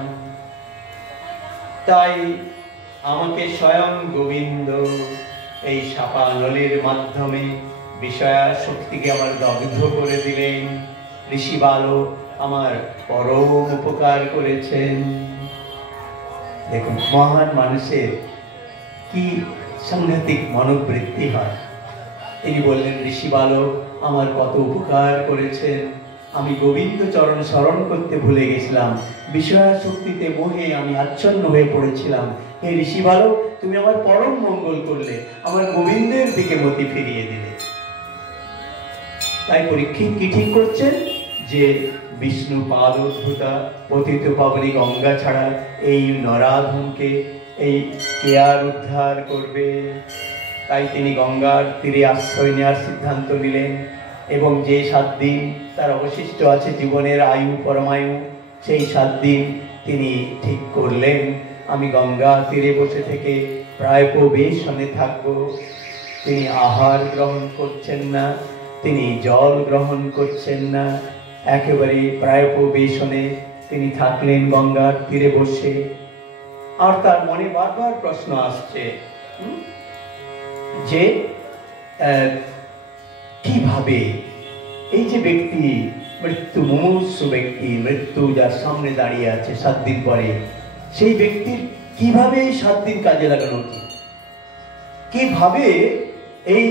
তাই আমাকে স্বয়ং গোবিন্দ এই শাপানলের মাধ্যমে বিষয়াসক্তিকে আমার দগ্ধ করে দিলেন। ঋষি বালক আমার পরম উপকার করেছেন। দেখুন মহান মানুষের কি সাংঘাতিক মনোবৃত্তি হয়। তিনি বললেন ঋষি বালক আমার কত উপকার করেছেন, আমি গোবিন্দ চরণ স্মরণ করতে ভুলে গেছিলাম, বিষয়াসক্তিতে মোহে আমি আচ্ছন্ন হয়ে পড়েছিলাম। হে ঋষি বালক তুমি আমার পরম মঙ্গল করলে, আমার গোবিন্দের দিকে মতি ফিরিয়ে দিলে। তাই পরীক্ষিত কি ঠিক করছেন যে বিষ্ণু পাদ উদ্ভূতা পতিত পাবনী গঙ্গা ছাড়া এই নরাধমকে এই কে আর উদ্ধার করবে। তাই তিনি গঙ্গার তীরে আশ্রয় নেওয়ার সিদ্ধান্ত নিলেন এবং যে 7 দিন তার অবশিষ্ট আছে জীবনের আয়ু পরমায়ু, সেই 7 দিন তিনি ঠিক করলেন আমি গঙ্গা তীরে বসে থেকে প্রায় বেশনে থাকব। তিনি আহার গ্রহণ করছেন না, তিনি জল গ্রহণ করছেন না, একেবারে প্রায় বেশনে তিনি থাকলেন গঙ্গার তীরে বসে। আর তার মনে বারবার প্রশ্ন আসছে যে কিভাবে এই যে ব্যক্তি মৃত্যু মুমূর্ষু ব্যক্তি, মৃত্যু যার সামনে দাঁড়িয়ে আছে 7 দিন পরে, সেই ব্যক্তির কিভাবে এই 7 দিন কাজে লাগানো উচিত, কিভাবে এই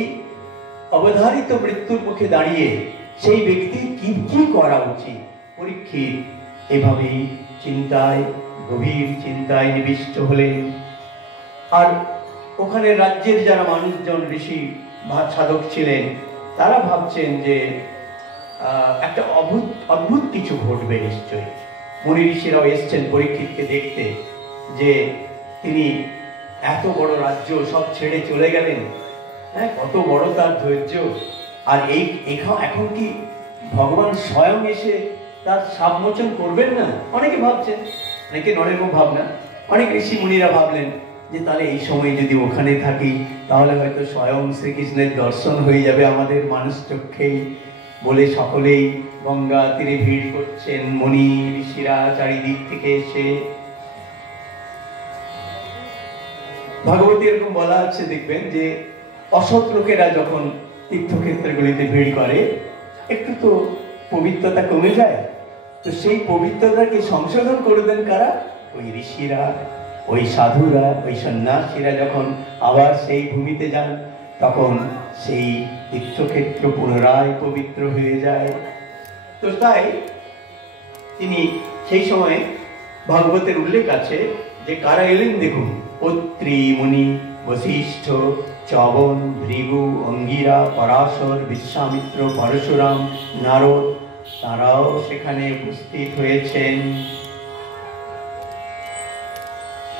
অবধারিত মৃত্যুর মুখে দাঁড়িয়ে সেই ব্যক্তির কি করা উচিত। পরীক্ষিত এভাবেই গভীর চিন্তায় নিবিষ্ট হলেন। আর ওখানে রাজ্যের যারা মানুষজন ঋষি বা সাধক ছিলেন তারা ভাবছেন যে একটা অদ্ভুত কিছু ঘটবে নিশ্চয়ই। মুনি ঋষিরাও এসছেন পরীক্ষিতকে দেখতে যে তিনি এত বড় রাজ্য সব ছেড়ে চলে গেলেন, হ্যাঁ কত বড় তার ধৈর্য। আর এখন কি ভগবান স্বয়ং এসে তার সাবমোচন করবেন না? অনেকে ভাবছেন, অনেকে নরেরকম ভাবনা, অনেক ঋষি মুনিরা ভাবলেন যে তাহলে এই সময় যদি ওখানে থাকি তাহলে হয়তো স্বয়ং শ্রীকৃষ্ণের দর্শন হয়ে যাবে আমাদের মানুষ চক্ষেই। বলে সকলেই গঙ্গা তীরে ভিড় করছেন, মুনি ঋষিরা চারিদিক থেকে এসে। ভাগবতী এরকম বলা আছে দেখবেন যে অসৎ লোকেরা যখন তীর্থক্ষেত্রগুলিতে ভিড় করে একটু তো পবিত্রতা কমে যায়, তো সেই পবিত্রতাকে সংশোধন করে দেন কারা? ওই ঋষিরা, ওই সাধুরা, ওই সন্ন্যাসীরা যখন আবার সেই ভূমিতে যান তখন সেই তীর্থক্ষেত্র পুনরায় পবিত্র হয়ে যায়। তো তাই তিনি সেই সময় ভাগবতের উল্লেখ আছে যে কারা এলেন দেখুন, অত্রি মুনি, বশিষ্ঠ, চবন, ভৃগু, অঙ্গিরা, পরাশর, বিশ্বামিত্র, পরশুরাম, নারদ তারাও সেখানে উপস্থিত হয়েছেন।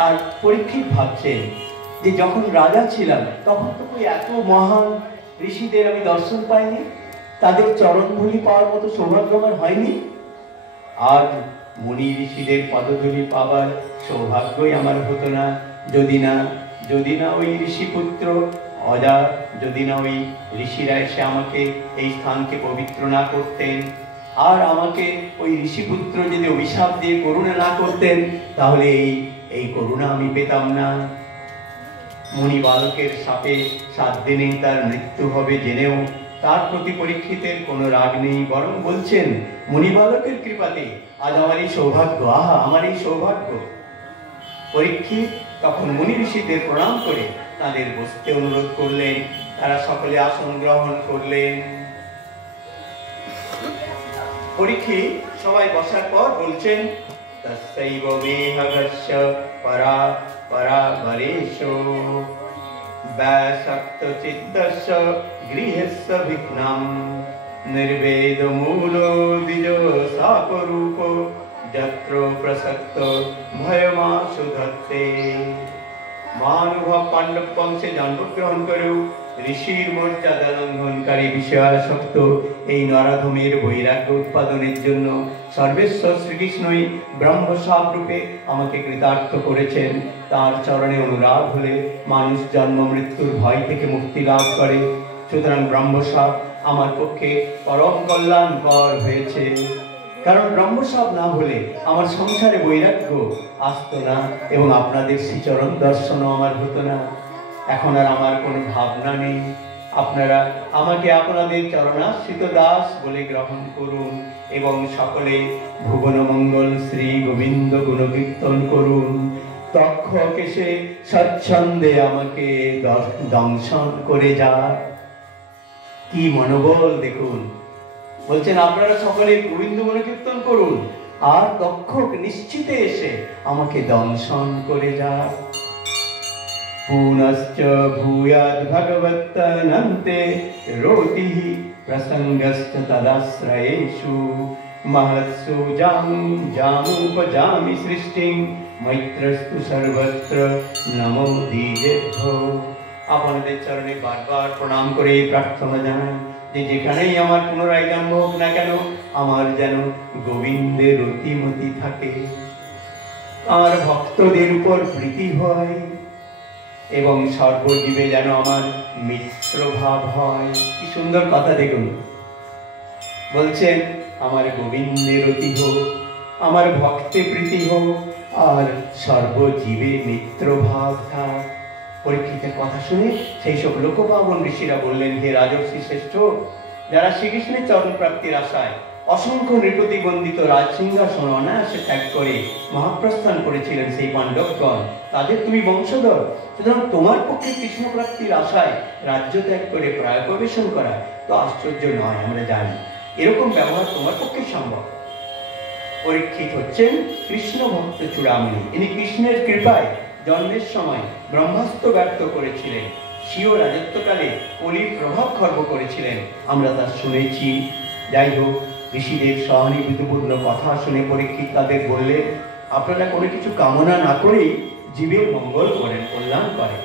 আর পরীক্ষিত ভাবছেন যে যখন রাজা ছিলাম তখন তো এত মহান ঋষিদের আমি দর্শন পাইনি, তাদের চরণধূলি পাওয়ার মতো সৌভাগ্য আমার হয়নি। আজ মুনি ঋষিদের পদধূলি পাবার সৌভাগ্যই আমার হতো না যদি না ওই ঋষিপুত্র অজা, যদি না ওই ঋষিরা এসে আমাকে এই স্থানকে পবিত্র না করতেন, আর আমাকে ওই ঋষিপুত্র যদি অভিশাপ দিয়ে করুণা না করতেন, তাহলে এই করুণা আমি পেতাম না। মুনি বালকের সাপে 7 দিনে তার মৃত্যু হবে জেনেও তার প্রতি পরীক্ষিতের কোনো রাগ নেই, বরং বলছেন মুনি বালকের কৃপাতে আজ আমার এই সৌভাগ্য, আহা আমার এই সৌভাগ্য। পরীক্ষিত তখন মুনি ঋষিদের প্রণাম করে তাদের বসতে অনুরোধ করলেন। তারা সকলে আসন গ্রহণ করলেন। পরীক্ষিত সবাই বসার পর বলছেন, তস্যৈব মেহগস্য পরা পরাবরেশো ব্যাসক্ত চিত্তস্য গৃহস্য বিঘ্নম নির্বেদ মূলো দ্বিজ সাপরূপ যত্র প্রসক্ত ভয়মাশু ধত্তে। মহানুভব পাণ্ডব বংশে জন্মগ্রহণ করেও ঋষির মর্যাদা লঙ্ঘনকারী বিষয়াসক্ত এই নরাধমের বৈরাগ্য উৎপাদনের জন্য সর্বেশ্বর শ্রীকৃষ্ণই ব্রহ্মসাপ রূপে আমাকে কৃতার্থ করেছেন। তার চরণে অনুরাগ হলে মানুষ জন্ম মৃত্যুর ভয় থেকে মুক্তি লাভ করে। সুতরাং ব্রহ্মসাপ আমার পক্ষে পরম কল্যাণকর হয়েছে, কারণ ব্রহ্মসাপ না হলে আমার সংসারে বৈরাগ্য আসতো না এবং আপনাদের শ্রীচরণ দর্শনও আমার হতো না। এখন আর আমার কোনো ভাবনা নেই। আপনারা আমাকে আপনাদের চরণাশ্রিত দাস বলে গ্রহণ করুন এবং সকলে ভুবন মঙ্গল শ্রী গোবিন্দ গুণকীর্তন করুন। তক্ষ কেশে স্বচ্ছন্দে আমাকে দংশন করে যা। কি মনোবল দেখুন! বলছেন আপনারা সকলে গোবিন্দ গুণকীর্তন করুন আর তক্ষক নিশ্চিতে এসে আমাকে দংশন করে যা। পুনশ্চ ভূয়াদ ভগবত্তনন্তে রোতিঃ প্রসঙ্গশ্চ তদাশ্রয়েষু মহৎসু জামুপজামি সৃষ্টিং মৈত্রস্তু সর্বত্র নমো দ্বিজেভ্যো। আপনাদের চরণে বারবার প্রণাম করে প্রার্থনা জানাই যে যেখানেই আমার পুনরায় জন্ম হোক না কেন, আমার যেন গোবিন্দের রতিমতি থাকে, আর ভক্তদের উপর প্রীতি হয় এবং সর্বজীবে যেন আমার মিত্র ভাব হয়। কি সুন্দর কথা দেখুন! বলছেন আমার গোবিন্দের রতি হোক, আমার ভক্তে প্রীতি হোক, আর সর্বজীবে মিত্র ভাব থাক। পরীক্ষিতের কথা শুনে সেই সব লোকপাবন ঋষিরা বললেন, হে রাজর্ষি শ্রেষ্ঠ, যারা শ্রীকৃষ্ণের চরণ প্রাপ্তির আশায় অসংখ্য নৃপতিবন্দিত রাজসিংহাসন অনায়াসে ত্যাগ করে মহাপ্রস্থান করেছিলেন সেই পাণ্ডবগণ, তাদের তুমি বংশধর। সুতরাং তোমার পক্ষে কৃষ্ণ প্রাপ্তির আশায় রাজ্য ত্যাগ করে প্রয়াগবেশন করা তো আশ্চর্য নয়, আমরা জানি। এরকম ব্যবহার তোমার পক্ষে সম্ভব। পরীক্ষিত হচ্ছেন কৃষ্ণ ভক্ত চূড়ামণি। ইনি কৃষ্ণের কৃপায় জন্মের সময় ব্রহ্মাস্ত্র ব্যক্ত করেছিলেন, স্বীয় রাজত্বকালে কলির প্রভাব খর্ব করেছিলেন, আমরা তা শুনেছি। যাই হোক, ঋষিদের সহানুভূতিপূর্ণ কথা শুনে পরীক্ষিত তাদের বললেন, আপনারা কোনো কিছু কামনা না করেই জীবের মঙ্গল করেন, কল্যাণ করেন।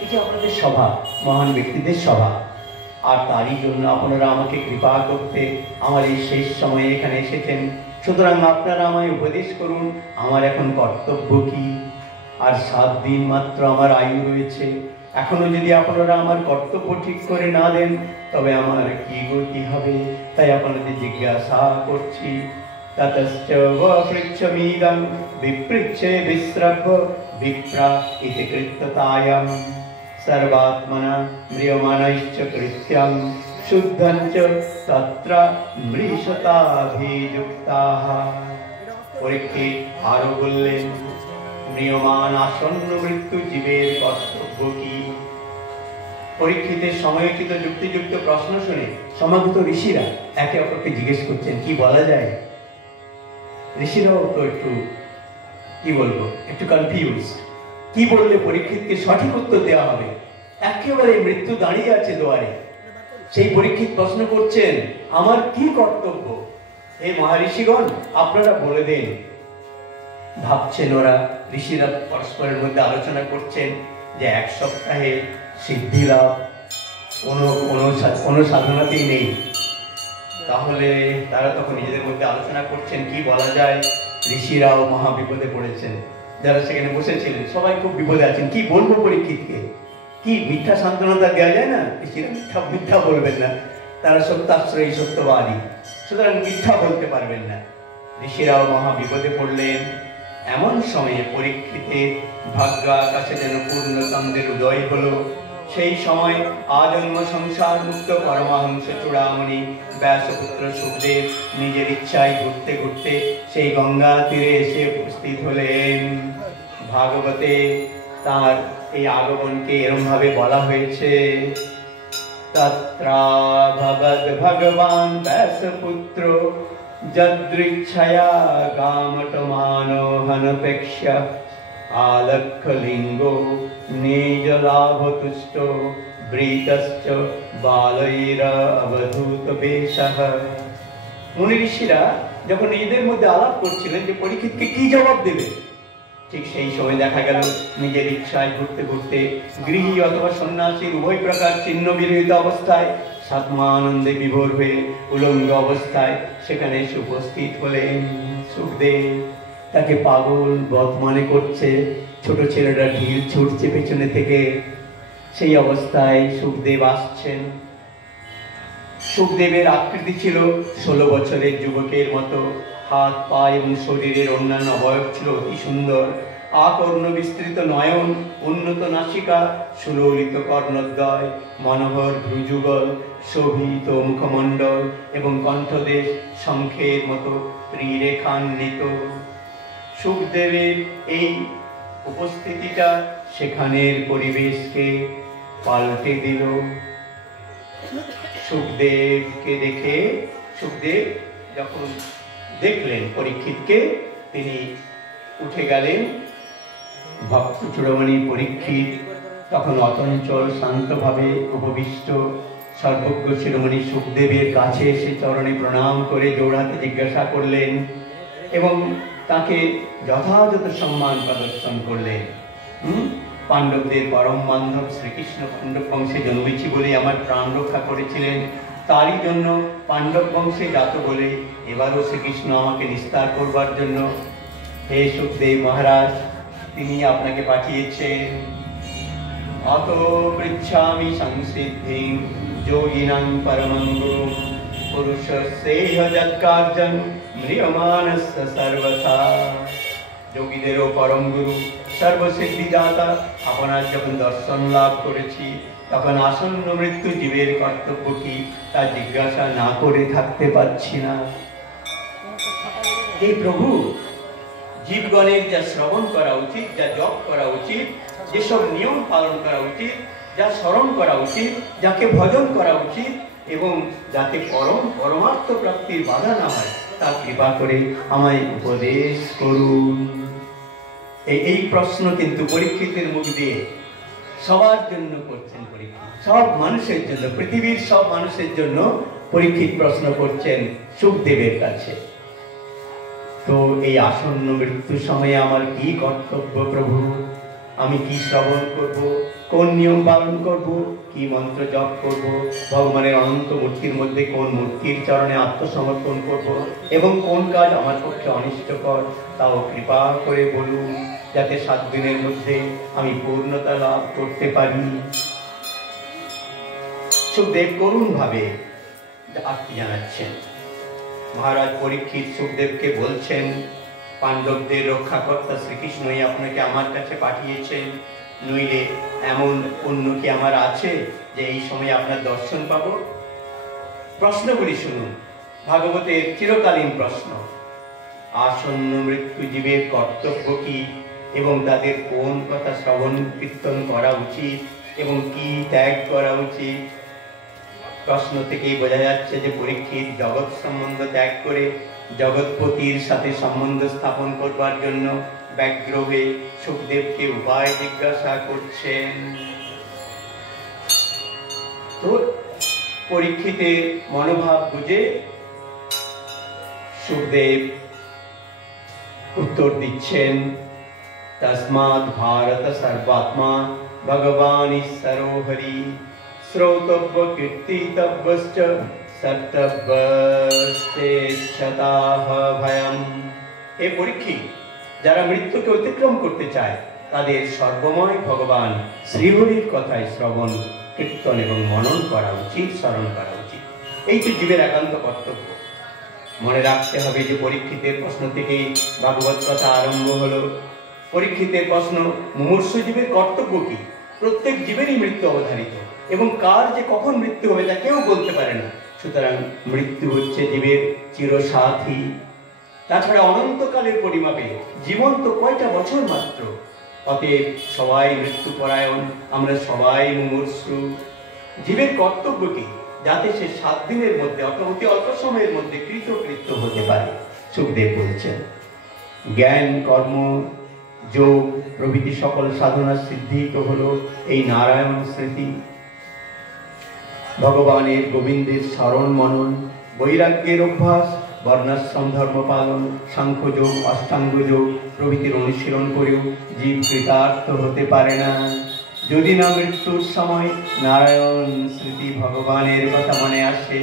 এই যে আপনাদের সভা, মহান ব্যক্তিদের সভা, আর তারই জন্য আপনারা আমাকে কৃপা করতে আমার এই শেষ সময়ে এখানে এসেছেন। সুতরাং আপনারা আমায় উপদেশ করুন, আমার এখন কর্তব্য কি? আর 7 দিন মাত্র আমার আয়ু রয়েছে। এখনো যদি আপনারা আমার কর্তব্য ঠিক করে না দেন, তবে আমার কি গতি হবে? তাই আপনাদের জিজ্ঞাসা করছি। ততশ্চ পৃচ্ছমিদং বিপৃচ্ছে বিশ্রব্য বিপ্রা ইতি কৃত্যতায়াম সর্বাত্মনা ম্রিয়মাণৈশ্চ কৃত্যং শুদ্ধঞ্চ তত্র মৃষতাভিযুক্তাঃ। পরীক্ষিত আরো বললেন, ম্রিয়মান আসন্ন মৃত্যু জীবের কর্তব্য কি? পরীক্ষিতের সময়োচিত যুক্তিযুক্ত প্রশ্ন শুনে সমাগত ঋষিরা একে অপরকে জিজ্ঞেস করছেন, কি বলা যায়? ঋষিরাও তো একটু একটু কনফিউজ। কি বললে পরীক্ষিতকে সঠিক উত্তর দেওয়া হবে একেবারে মৃত্যু দাঁড়িয়ে আছে দুয়ারে। সেই পরীক্ষিত প্রশ্ন করছেন, আমার কি কর্তব্য? হে মহারিষিগণ, আপনারা বলে দিন। ভাবছেন ওরা, ঋষিরা পরস্পরের মধ্যে আলোচনা করছেন যে 1 সপ্তাহে সিদ্ধি লাভ কোনো সাধনাতেই নেই। তাহলে তারা তখন নিজেদের মধ্যে আলোচনা করছেন কি বলা যায়। ঋষিরাও মহা বিপদে পড়েছেন, যারা সেখানে বসেছিলেন সবাই খুব বিপদে আছেন। কি বলবো পরীক্ষিতকে? কি মিথ্যা সান্ত্বনা দেওয়া যায় না? ঋষিরা মিথ্যা বলবেন না, তারা সত্যাশ্রয়ী সত্যবাদী, সুতরাং মিথ্যা বলতে পারবেন না। ঋষিরাও মহা বিপদে পড়লেন। এমন সময়ে পরীক্ষিতের ভাগ্য আকাশে যেন পূর্ণচন্দ্রের উদয় হলো। সেই সময় আজন্ম সংসার মুক্ত পরমহংস চূড়ামণি ব্যাসপুত্র সুখদেব নিজের ইচ্ছায় ঘুরতে ঘুরতে সেই গঙ্গা তীরে এসে উপস্থিত হলেন। ভাগবতে তার এই আগমনকে এরম ভাবে বলা হয়েছে, তত্রা ভবদ ভগবান ব্যাসপুত্র যদৃচ্ছয়া গামটমানোহনপেক্ষ্য আলক্ষলিঙ্গো নিজ লাভতুষ্ট বৃতশ্চ বালৈরা অবধূত বেশঃ। মুনি ঋষিরা যখন নিজেদের মধ্যে আলাপ করছিলেন যে পরীক্ষিতকে কি জবাব দেবে, ঠিক সেই সময় দেখা গেল নিজের ইচ্ছায় ঘুরতে ঘুরতে গৃহী অথবা সন্ন্যাসীর উভয় প্রকার চিহ্ন বিরহিত অবস্থায় সাত্মানন্দে বিভোর হয়ে উলঙ্গ অবস্থায় সেখানে এসে উপস্থিত হলেন সুখদেব। তাকে পাগল বধ মনে করছে, ছোট ছেলেরা ঢিল ছুটছে পেছনে থেকে। সেই অবস্থায় সুখদেব আসছেন। সুখদেবের আকৃতি ছিল 16 বছরের যুবকের মতো। হাত পা এবং শরীরের অন্যান্য অবয়ব ছিল অতি সুন্দর। আকর্ণ বিস্তৃত নয়ন, উন্নত নাসিকা, সুললিত কর্ণদ্বয়, মনোহর ভ্রুযুগল, শোভিত মুখমণ্ডল এবং কণ্ঠদেশ শঙ্খের মতো ত্রিরেখান্বিত। সুখদেবের এই উপস্থিতিটা সেখানের পরিবেশকে পাল্টে দিল। সুখদেবকে দেখে সুখদেব যখন দেখলেন পরীক্ষিতকে, তিনি উঠে গেলেন। ভক্ত চূড়ামণি পরীক্ষিত তখন অচঞ্চল শান্তভাবে উপবিষ্ট সর্বজ্ঞ শিরোমণি সুখদেবের কাছে এসে চরণে প্রণাম করে জোড়হাতে জিজ্ঞাসা করলেন এবং তাকে যথাযথ সম্মান প্রদর্শন করলেন। পাণ্ডবদের পরম বান্ধব শ্রীকৃষ্ণ পাণ্ডব বংশে জন্মেছি বলে আমার প্রাণ রক্ষা করেছিলেন, তারই জন্য পাণ্ডব বংশে জাত বলে এবারও শ্রীকৃষ্ণ আমাকে নিস্তার করবার জন্য হে সুখদেব মহারাজ তিনি আপনাকে পাঠিয়েছেন। অত পৃচ্ছামি সংসিদ্ধিং যোগিনাং পরমং গুরুং পুরুষস্যেহ যৎকার্যং ম্রিয়মানস্য সর্বথা। যোগীদেরও পরম গুরু সর্বসিদ্ধিদাতা আপনার যখন দর্শন লাভ করেছি তখন আসন্ন মৃত্যু জীবের কর্তব্য কি তা জিজ্ঞাসা না করে থাকতে পারছি না। এই প্রভু, জীবগণের যা শ্রবণ করা উচিত, যা জপ করা উচিত, যেসব নিয়ম পালন করা উচিত, যা স্মরণ করা উচিত, যাকে ভজন করা উচিত এবং যাতে পরমার্থ প্রাপ্তির বাধা না হয় তা কৃপা করে আমায় উপদেশ করুন। এই প্রশ্ন কিন্তু পরীক্ষিতের মুখ দিয়ে সবার জন্য করছেন পরীক্ষিত, সব মানুষের জন্য, পৃথিবীর সব মানুষের জন্য পরীক্ষিত প্রশ্ন করছেন সুখদেবের কাছে। তো এই আসন্ন মৃত্যুর সময়ে আমার কি কর্তব্য প্রভু? আমি কি শ্রবণ করব, কোন নিয়ম পালন করব, কি মন্ত্র জপ করব, ভগবানের অনন্ত মূর্তির মধ্যে কোন মূর্তির চরণে আত্মসমর্পণ করব এবং কোন কাজ আমার পক্ষে অনিষ্টকর তাও কৃপা করে বলুন, যাতে 7 দিনের মধ্যে আমি পূর্ণতা লাভ করতে পারি। সুখদেব করুণ ভাবে আত্মী জানাচ্ছেন। মহারাজ পরীক্ষিত সুখদেবকে বলছেন, পাণ্ডবদের রক্ষাকর্তা শ্রীকৃষ্ণই আপনাকে আমার কাছে পাঠিয়েছেন, নইলে এমন পুণ্য কি আমার আছে যে এই সময় আপনার দর্শন পাব? প্রশ্নগুলি শুনুন, ভাগবতের চিরকালীন প্রশ্ন। আসন্ন মৃত্যু জীবের কর্তব্য কি এবং তাদের কোন কথা শ্রবণ কীর্তন করা উচিত এবং কি ত্যাগ করা উচিত? প্রশ্ন থেকেই বোঝা যাচ্ছে যে পরীক্ষিত জগৎ সম্বন্ধ ত্যাগ করে জগৎপতির সাথে সম্বন্ধ স্থাপন করবার জন্য ব্যগ্র হয়ে সুখদেবকে উপায় জিজ্ঞাসা করছেন। তো পরীক্ষিতের মনোভাব বুঝে সুখদেব উত্তর দিচ্ছেন, তস্মাৎ ভারত সর্বাত্মা ভগবান ঈশ্বরো হরি শ্রোতব্য কীর্তিতব্যশ্চ সর্তব্যশ্চেচ্ছতাহ ভয়ম। হে পরীক্ষিত, যারা মৃত্যুকে অতিক্রম করতে চায় তাদের সর্বময় ভগবান শ্রীহরির কথায় শ্রবণ, কীর্তন এবং মনন করা উচিত, স্মরণ করা উচিত। এই তো জীবের একান্ত কর্তব্য। মনে রাখতে হবে যে পরীক্ষিতের প্রশ্ন থেকে ভাগবত কথা আরম্ভ হলো। পরীক্ষিতের প্রশ্ন, মুমূর্ষু জীবের কর্তব্য কি? প্রত্যেক জীবেরই মৃত্যু অবধারিত এবং কার যে কখন মৃত্যু হবে তা কেউ বলতে পারে না। সুতরাং মৃত্যু হচ্ছে জীবের চিরসাথী। তাছাড়া অনন্তকালের পরিমাপে জীবন তো কয়টা বছর মাত্র। অতএব সবাই মৃত্যুপরায়ণ, আমরা সবাই মুমূর্ষু। জীবের কর্তব্য কি? যাতে সে 7 দিনের মধ্যে অতি অল্প সময়ের মধ্যে কৃতকৃত্য হতে পারে। সুখদেব বলছেন, জ্ঞান, কর্ম, যোগ প্রভৃতি সকল সাধনা সিদ্ধিত হলো এই নারায়ণ স্মৃতি, ভগবানের গোবিন্দের স্মরণ মনন, বৈরাগ্যের অভ্যাস, বর্ণাশ্রম ধর্ম পালন, সাংখ্যযোগ, অষ্টাঙ্গ যোগ প্রভৃতির অনুশীলন করেও জীব কৃতার্থ হতে পারে না যদি না মৃত্যুর সময় নারায়ণ স্মৃতি, ভগবানের কথা মনে আসে।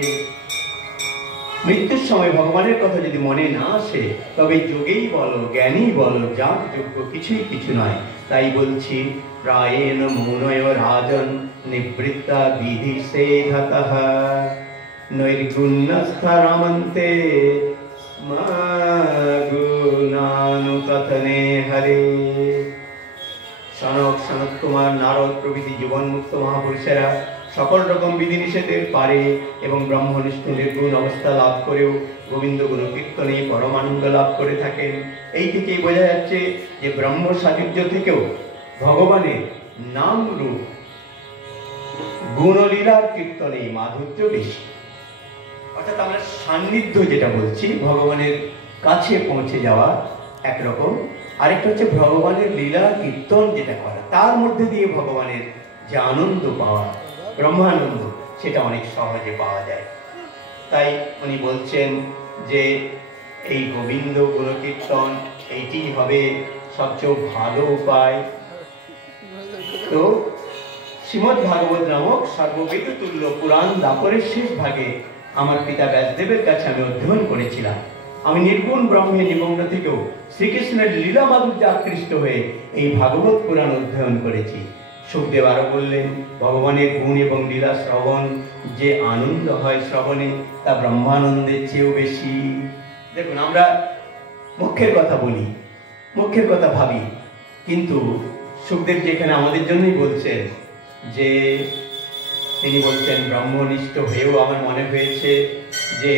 মৃত্যুর সময় ভগবানের কথা যদি মনে না আসে তবে যোগেই বলো, জ্ঞানী বলো, যাগ যোগ্য কিছুই কিছু নয়। তাই বলছি, প্রায়েণ মুনয় রাজন নিবৃত্তা বিধি সেধতঃ নৈর্গুণ্যস্থরমন্তে স্মগুণানুকথনে হরে। সনক, সনত কুমার, নারদ প্রভৃতি জীবনমুক্ত মহাপুরুষেরা সকল রকম বিধিনিষেধের পারে এবং ব্রহ্মনিষ্ঠ নির্গুণ অবস্থা লাভ করেও গোবিন্দ গুণ কীর্তনে পরমানন্দ লাভ করে থাকেন। এই থেকেই বোঝা যাচ্ছে যে ব্রহ্ম সাযুজ্য থেকেও ভগবানের নাম রূপ গুণলীলার কীর্তনে মাধুর্য বেশি। অর্থাৎ আমরা সান্নিধ্য যেটা বলছি, ভগবানের কাছে পৌঁছে যাওয়া একরকম, আরেকটা হচ্ছে ভগবানের লীলা কীর্তন যেটা করা, তার মধ্যে দিয়ে ভগবানের যে আনন্দ পাওয়া, ব্রহ্মানন্দ, সেটা অনেক সহজে পাওয়া যায়। তাই উনি বলছেন যে এই গোবিন্দ গুণকীর্তন এইটি হবে সবচেয়ে ভালো উপায়। তো শ্রীমদ্ ভাগবত নামক সর্ববেদ তুল্য পুরাণ দাপরের শেষ ভাগে আমার পিতা ব্যাসদেবের কাছে আমি অধ্যয়ন করেছিলাম। আমি নির্গুণ ব্রহ্মে নিমগ্ন থেকেও শ্রীকৃষ্ণের লীলা মাধুর্যে আকৃষ্ট হয়ে এই ভাগবত পুরাণ অধ্যয়ন করেছি। সুখদেব আরো বললেন, ভগবানের গুণ এবং লীলা শ্রবণ যে আনন্দ হয় শ্রবণে, তা ব্রহ্মানন্দের চেয়েও বেশি। দেখুন, আমরা মোক্ষের কথা বলি, মোক্ষের কথা ভাবি, কিন্তু সুখদেব যেখানে আমাদের জন্যই বলছেন, যে তিনি বলছেন ব্রহ্মনিষ্ঠ হয়েও আমার মনে হয়েছে যে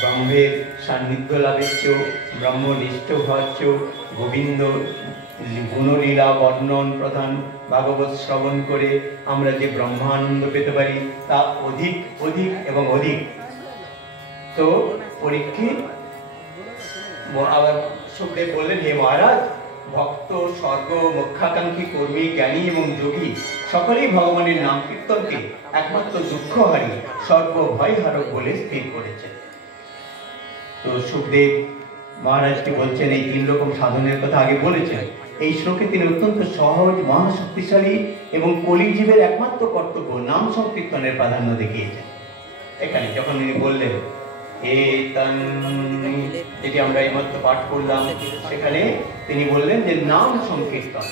ব্রহ্মের সান্নিধ্য লাভের চেয়েও, ব্রহ্মনিষ্ঠ হওয়ার চেয়েও গোবিন্দ গুণলীলা বর্ণন প্রধান ভাগবত শ্রবণ করে আমরা যে ব্রহ্মানন্দ পেতে পারি তা অধিক অধিক এবং অধিক। তো পরীক্ষিত আবার সুখদেব বললেন, হে মহারাজ, ভক্ত, স্বর্গ, মোক্ষাকাঙ্ক্ষী, কর্মী, জ্ঞানী এবং যোগী সকলেই ভগবানের নাম কীর্তনকে একমাত্র দুঃখহারী, সর্ব ভয়হারক বলে স্থির করেছেন। তো সুখদেব মহারাজকে বলছেন, এই 3 রকম সাধনের কথা আগে বলেছেন। এই শ্লোকে তিনি অত্যন্ত সহজ, মহাশক্তিশালী এবং কলিজীবের একমাত্র কর্তব্য নাম সংকীর্তনের প্রাধান্য দেখিয়েছেন। এখানে যখন তিনি বললেন যেটি আমরা এইমাত্র পাঠ করলাম, সেখানে তিনি বললেন যে নাম সংকীর্তন,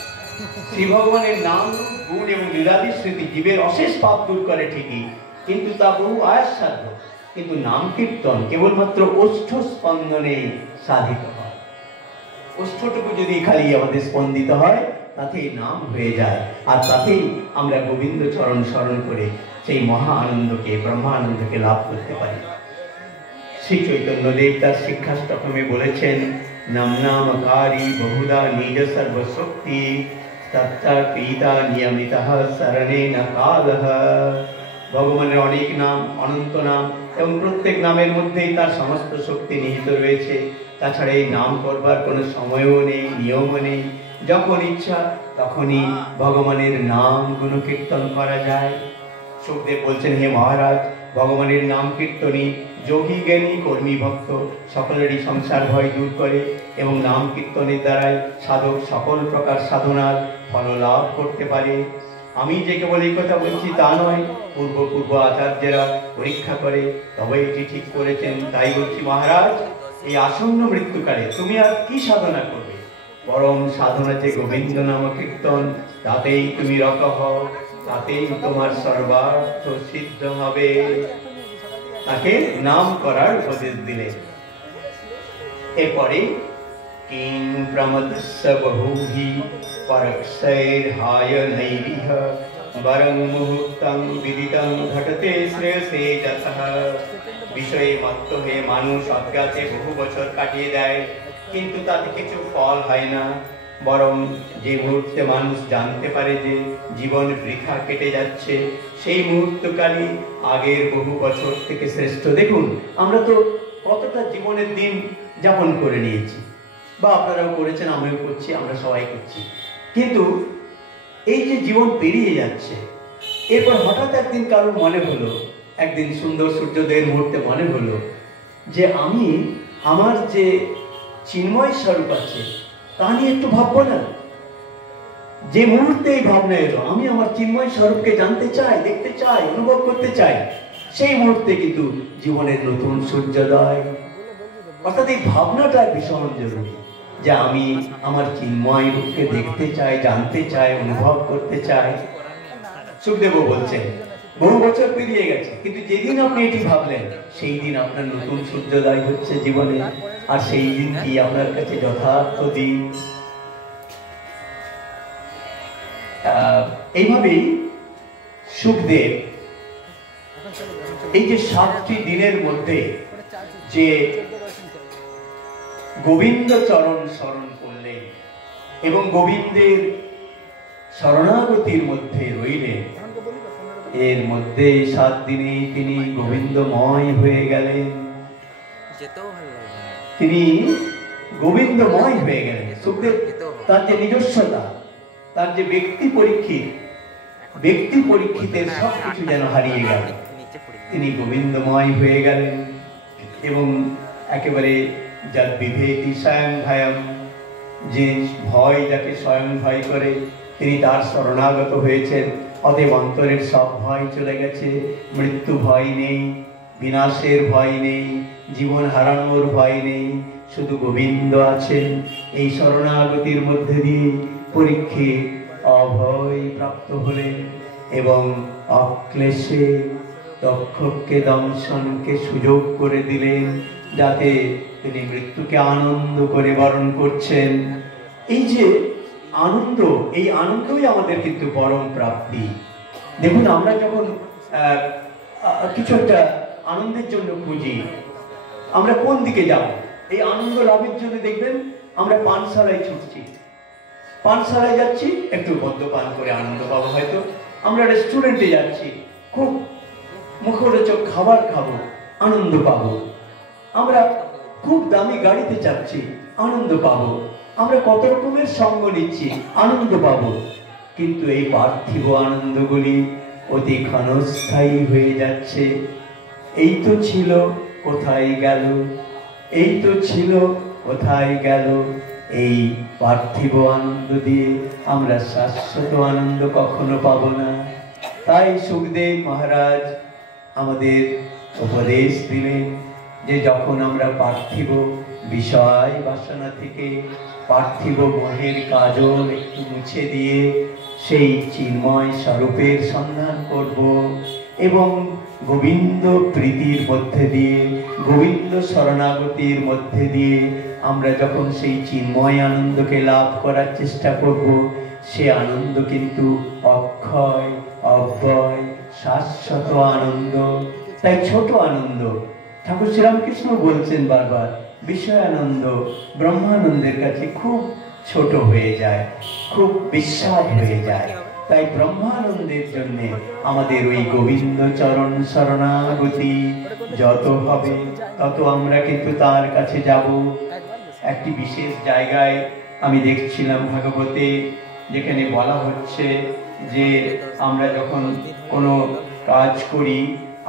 শ্রী ভগবানের নাম, গুণ এবং লীলাদি স্মৃতি জীবের অশেষ পাপ দূর করে ঠিকই, কিন্তু তা বহু আয়াসসাধ্য। কিন্তু নাম কীর্তন কেবলমাত্র ওষ্ঠ স্পন্দনে সাধিত হয়। ওষ্ঠটুকু যদি খালি আমাদের স্পন্দিত হয়, তাতেই নাম হয়ে যায়, আর তাতেই আমরা গোবিন্দ চরণ স্মরণ করে সেই মহা আনন্দকে, ব্রহ্মানন্দকে লাভ করতে পারি। শ্রী চৈতন্যদেব তার শিক্ষাষ্টকমে বলেছেন, নামনামকারী বহুধা নিজ সর্বশক্তি তত্তা পিতা নিয়মিতঃ শরণেন কালঃ। ভগবানের অনেক নাম, অনন্ত নাম, এবং প্রত্যেক নামের মধ্যেই তার সমস্ত শক্তি নিহিত রয়েছে। তাছাড়া এই নাম করবার কোনো সময়ও নেই, নিয়মও নেই। যখন ইচ্ছা তখনই ভগবানের নাম গুণকীর্তন করা যায়। সুখদেব বলছেন, হে মহারাজ, ভগবানের নাম কীর্তনী যোগী জ্ঞানী কর্মী ভক্ত সকলেরই সংসার ভয় দূর করে এবং নাম কীর্তনের দ্বারাই সাধক সকল প্রকার সাধনার ফল লাভ করতে পারে। আমি যে কেবল এই কথা বলছি তা নয়, পূর্ব আচার্যেরা পরীক্ষা করে তবে এটি ঠিক করেছেন। তাই বলছি মহারাজ, এই আসন্ন মৃত্যুকালে তুমি আর কি সাধনা করবে? পরম সাধনা যে গোবিন্দ নাম কীর্তন, তাতেই তুমি রত হও, তাতেই তোমার সর্বার্থ সিদ্ধ হবে। তাকে নাম করার উপদেশ দিলে। এরপরে কিং প্রমদস্য বহুহি পরক্ষৈর্হায় নৈরিহ বরং মুহূর্তং বিদিতং ঘটতে শ্রেয়সে যতঃ। বিষয়ে মত্ত হয়ে মানুষ অজ্ঞাতে বহু বছর কাটিয়ে দেয়, কিন্তু তাতে কিছু ফল হয় না। বরং যে মুহূর্তে মানুষ জানতে পারে যে জীবন বৃথা কেটে যাচ্ছে, সেই মুহূর্তকালই আগের বহু বছর থেকে শ্রেষ্ঠ। দেখুন, আমরা তো কতটা জীবনের দিন যাপন করে নিয়েছি, বা আপনারাও করেছেন, আমিও করছি, আমরা সবাই করছি। কিন্তু এই যে জীবন পেরিয়ে যাচ্ছে, এরপর হঠাৎ একদিন কারোর মনে হলো, একদিন সুন্দর সূর্যোদয়ের মুহূর্তে মনে হলো যে আমি আমার যে চিন্ময় স্বরূপ আছে তা নিয়ে একটু ভাববো না। যে মুহূর্তে এই ভাবনা এলো, আমি আমার চিন্ময় স্বরূপকে জানতে চাই, দেখতে চাই, অনুভব করতে চাই, সেই মুহূর্তে কিন্তু জীবনের নতুন সূর্যোদয়। অর্থাৎ এই ভাবনাটা ভীষণ জরুরি, যে আমি আমার চিন্ময় রূপকে দেখতে চাই, জানতে চাই, অনুভব করতে চাই। সুখদেব বলছেন, বহু বছর পেরিয়ে গেছে, কিন্তু যেদিন আপনি এটি ভাবলেন, সেই দিন আপনার নতুন সূর্যোদয় হচ্ছে জীবনে, আর সেই দিনটি আপনার কাছে যথার্থ দিন। এইভাবেই সুখদেব এই যে 7টি দিনের মধ্যে যে গোবিন্দ চরণ স্মরণ করলেন এবং গোবিন্দের শরণাগতির মধ্যে রইলেন, এর মধ্যে 7 দিনে তিনি গোবিন্দময় হয়ে গেলেন। তিনি গোবিন্দময় হয়ে গেলেন। সুখদেব তার যে নিজস্বতা, তার যে ব্যক্তি পরীক্ষিতের সবকিছু যেন হারিয়ে গেল। তিনি গোবিন্দময় হয়ে গেলেন এবং একেবারে যার বিভেতি স্বয়ং ভয়ম, যে ভয় যাকে স্বয়ং ভয় করে, তিনি তার শরণাগত হয়েছেন। অতএব অন্তরের সব ভয় চলে গেছে, মৃত্যু ভয় নেই, বিনাশের ভয় নেই, জীবন হারানোর ভয় নেই, শুধু গোবিন্দ আছেন। এই শরণাগতির মধ্যে দিয়ে পরীক্ষিত অভয় প্রাপ্ত হলেন এবং অক্লেশে তক্ষককে দংশনকে সুযোগ করে দিলেন, যাতে তিনি মৃত্যুকে আনন্দ করে বরণ করছেন। এই যে আনন্দ, এই আনন্দই আমাদের কিন্তু পরম প্রাপ্তি। দেখুন, আমরা যখন কিছু একটা আনন্দের জন্য খুঁজি, আমরা কোন দিকে যাব? এই আনন্দ লাভের জন্য দেখবেন আমরা পানশালায় ছুটছি, পানশালায় যাচ্ছি একটু মদ্যপান করে আনন্দ পাবো, হয়তো আমরা রেস্টুরেন্টে যাচ্ছি, খুব মুখরোচক খাবার খাবো, আনন্দ পাবো, আমরা খুব দামি গাড়িতে যাচ্ছি, আনন্দ পাবো, আমরা কত রকমের সঙ্গ নিচ্ছি, আনন্দ পাবো। কিন্তু এই পার্থিব আনন্দগুলি অতি ক্ষণস্থায়ী হয়ে যাচ্ছে। এই তো ছিল, কোথায় গেল? এই তো ছিল, কোথায় গেল? এই পার্থিব আনন্দ দিয়ে আমরা শাশ্বত আনন্দ কখনো পাবো না। তাই সুখদেব মহারাজ আমাদের উপদেশ দিলেন যে যখন আমরা পার্থিব বিষয় বাসনা থেকে, পার্থিব মোহের কাজল একটু মুছে দিয়ে সেই চিন্ময় স্বরূপের সন্ধান করব এবং গোবিন্দ প্রীতির মধ্যে দিয়ে, গোবিন্দ শরণাগতির মধ্যে দিয়ে আমরা যখন সেই চিন্ময় আনন্দকে লাভ করার চেষ্টা করব, সে আনন্দ কিন্তু অক্ষয়, অব্যয়, শাশ্বত আনন্দ। তাই ছোট আনন্দ, ঠাকুর শ্রীরামকৃষ্ণ বলছেন বারবার, বিষয় আনন্দ ব্রহ্মানন্দের কাছে খুব ছোট হয়ে যায়, খুব বিস্বাদ হয়ে যায়। তাই ব্রহ্মানন্দের জন্য আমাদের ওই গোবিন্দ চরণ শরণাগতি যত হবে, তত আমরা কিন্তু তার কাছে যাব। একটি বিশেষ জায়গায় আমি দেখছিলাম ভাগবতে, যেখানে বলা হচ্ছে যে আমরা যখন কোনো কাজ করি,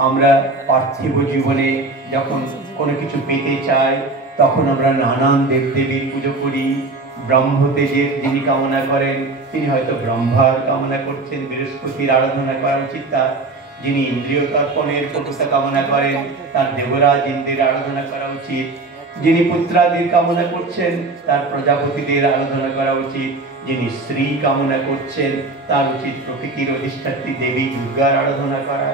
আমরা পার্থিব জীবনে যখন কোনো কিছু পেতে চাই তখন আমরা নানান দেবদেবীর পুজো করি। ব্রহ্মতেজের যিনি কামনা করেন তিনি হয়তো ব্রহ্মার কামনা করছেন, বৃহস্পতির আরাধনা করা উচিত তার। যিনি ইন্দ্রিয় তর্পণের পটুতা কামনা করেন তার দেবরাজ ইন্দ্রের আরাধনা করা উচিত। যিনি পুত্রাদির কামনা করছেন তার প্রজাপতিদের আরাধনা করা উচিত। যিনি স্ত্রী কামনা করছেন তার উচিত প্রকৃতির অধিষ্ঠাত্রী দেবী দুর্গার আরাধনা করা।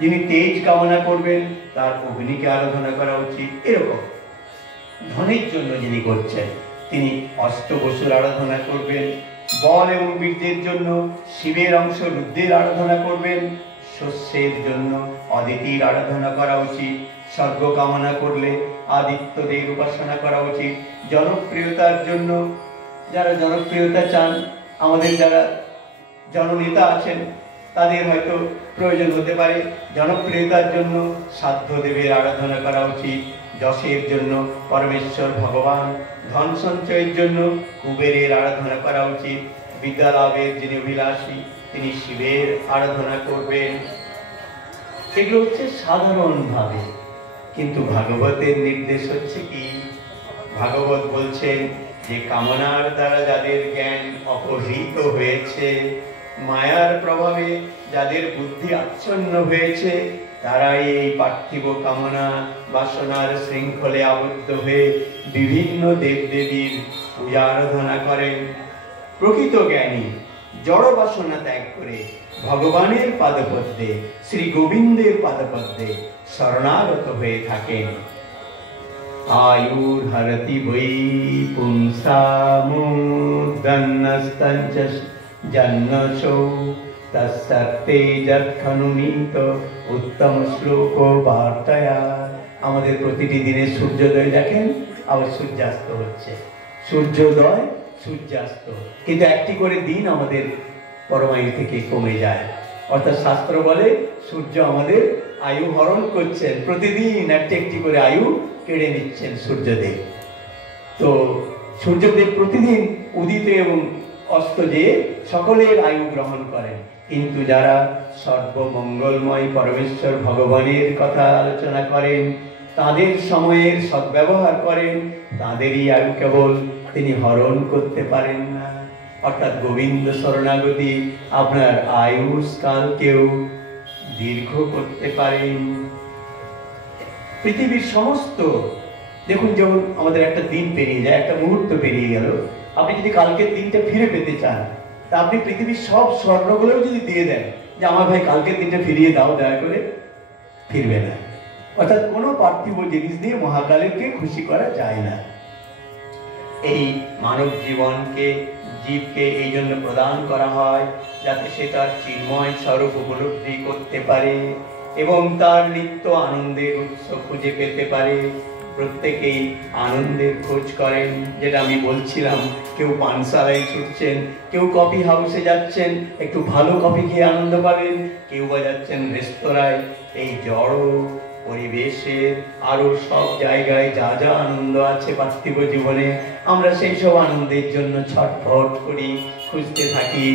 যিনি তেজ কামনা করবেন তার অগ্নিকে আরাধনা করা উচিত। এরকম ধনের জন্য যিনি করছেন তিনি অষ্টবসুর আরাধনা করবেন। বল এবং বীর্যের জন্য শিবের অংশ রুদ্রের আরাধনা করবেন। শস্যের জন্য অদিতির আরাধনা করা উচিত। স্বর্গ কামনা করলে আদিত্যদের উপাসনা করা উচিত। জনপ্রিয়তার জন্য যারা জনপ্রিয়তা চান, আমাদের যারা জননেতা আছেন তাদের হয়তো প্রয়োজন হতে পারে, জনপ্রিয়তার জন্য সাধ্যদেবের আরাধনা করা উচিত। যশের জন্য পরমেশ্বর ভগবান, ধন সঞ্চয়ের জন্য কুবেরের আরাধনা করা উচিত। বিদ্যা লাভের যিনি অভিলাষী তিনি শিবের আরাধনা করবেন। এগুলো হচ্ছে সাধারণভাবে, কিন্তু ভাগবতের নির্দেশ হচ্ছে কি? ভাগবত বলছেন যে কামনার দ্বারা যাদের জ্ঞান অপহৃত হয়েছে, মায়ার প্রভাবে যাদের বুদ্ধি আচ্ছন্ন হয়েছে, তারাই এই পার্থিব কামনা বাসনার শৃঙ্খলে আবদ্ধ হয়ে বিভিন্ন দেবদেবীর পূজা আরাধনা করেন। প্রকৃত জ্ঞানী জড় বাসনা ত্যাগ করে ভগবানের পাদপদ্মে, শ্রী গোবিন্দের পাদপদ্মে শরণাগত হয়ে থাকেন। আয়ুর হরতি বৈ পুংসামুদন্নস্তঞ্চ জন্মসৌ তৎসত্তে যৎখনুনীত উত্তম শ্লোক বার্তায়া। আমাদের প্রতিটি দিনে সূর্যোদয় দেখেন, আবার সূর্যাস্ত হচ্ছে, সূর্যোদয় সূর্যাস্ত, কিন্তু একটি করে দিন আমাদের পরমায়ু থেকে কমে যায়। অর্থাৎ শাস্ত্র বলে সূর্য আমাদের আয়ু হরণ করছেন, প্রতিদিন একটি একটি করে আয়ু কেড়ে নিচ্ছেন সূর্যদেব। তো সূর্যদেব প্রতিদিন উদিত এবং অস্ত যে সকলের আয়ু গ্রহণ করেন, কিন্তু যারা সর্বমঙ্গলময় পরমেশ্বর ভগবানের কথা আলোচনা করেন, তাদের সময়ের সদ্ব্যবহার করেন, তাদেরই আয়ু কেবল তিনি হরণ করতে পারেন না। অর্থাৎ গোবিন্দ শরণাগতি আপনার আয়ুষ্কালকেও দীর্ঘ করতে পারেন। পৃথিবীর সমস্ত দেখুন, যেমন আমাদের একটা দিন পেরিয়ে যায়, একটা মুহূর্ত পেরিয়ে গেল, আপনি যদি কালকের দিনটা ফিরে পেতে চান তা আপনি পৃথিবীর সব স্বর্ণগুলোও যদি দিয়ে দেন যে আমার ভাই কালকের দিনটা ফিরিয়ে দাও দয়া করে, ফিরবে না। অর্থাৎ কোনো পার্থিব জিনিস দিয়ে মহাকালকে খুশি করা যায় না। এই মানব জীবনকে, জীবকে এই জন্য প্রদান করা হয় যাতে সে তার চিন্ময় স্বরূপ উপলব্ধি করতে পারে এবং তার নিত্য আনন্দের উৎস খুঁজে পেতে পারে। প্রত্যেকেই আনন্দের খোঁজ করেন, যেটা আমি বলছিলাম, কেউ পানশালায় ছুটছেন, কেউ কফি হাউসে যাচ্ছেন, একটু ভালো কফি খেয়ে আনন্দ পাবেন, কেউ বা যাচ্ছেন রেস্তোরাঁয়। এই জড় পরিবেশের আরো সব জায়গায় যা যা আনন্দ আছে পার্থিব জীবনে, আমরা সেই সব আনন্দের জন্য ছটফট করি, খুঁজতে থাকি।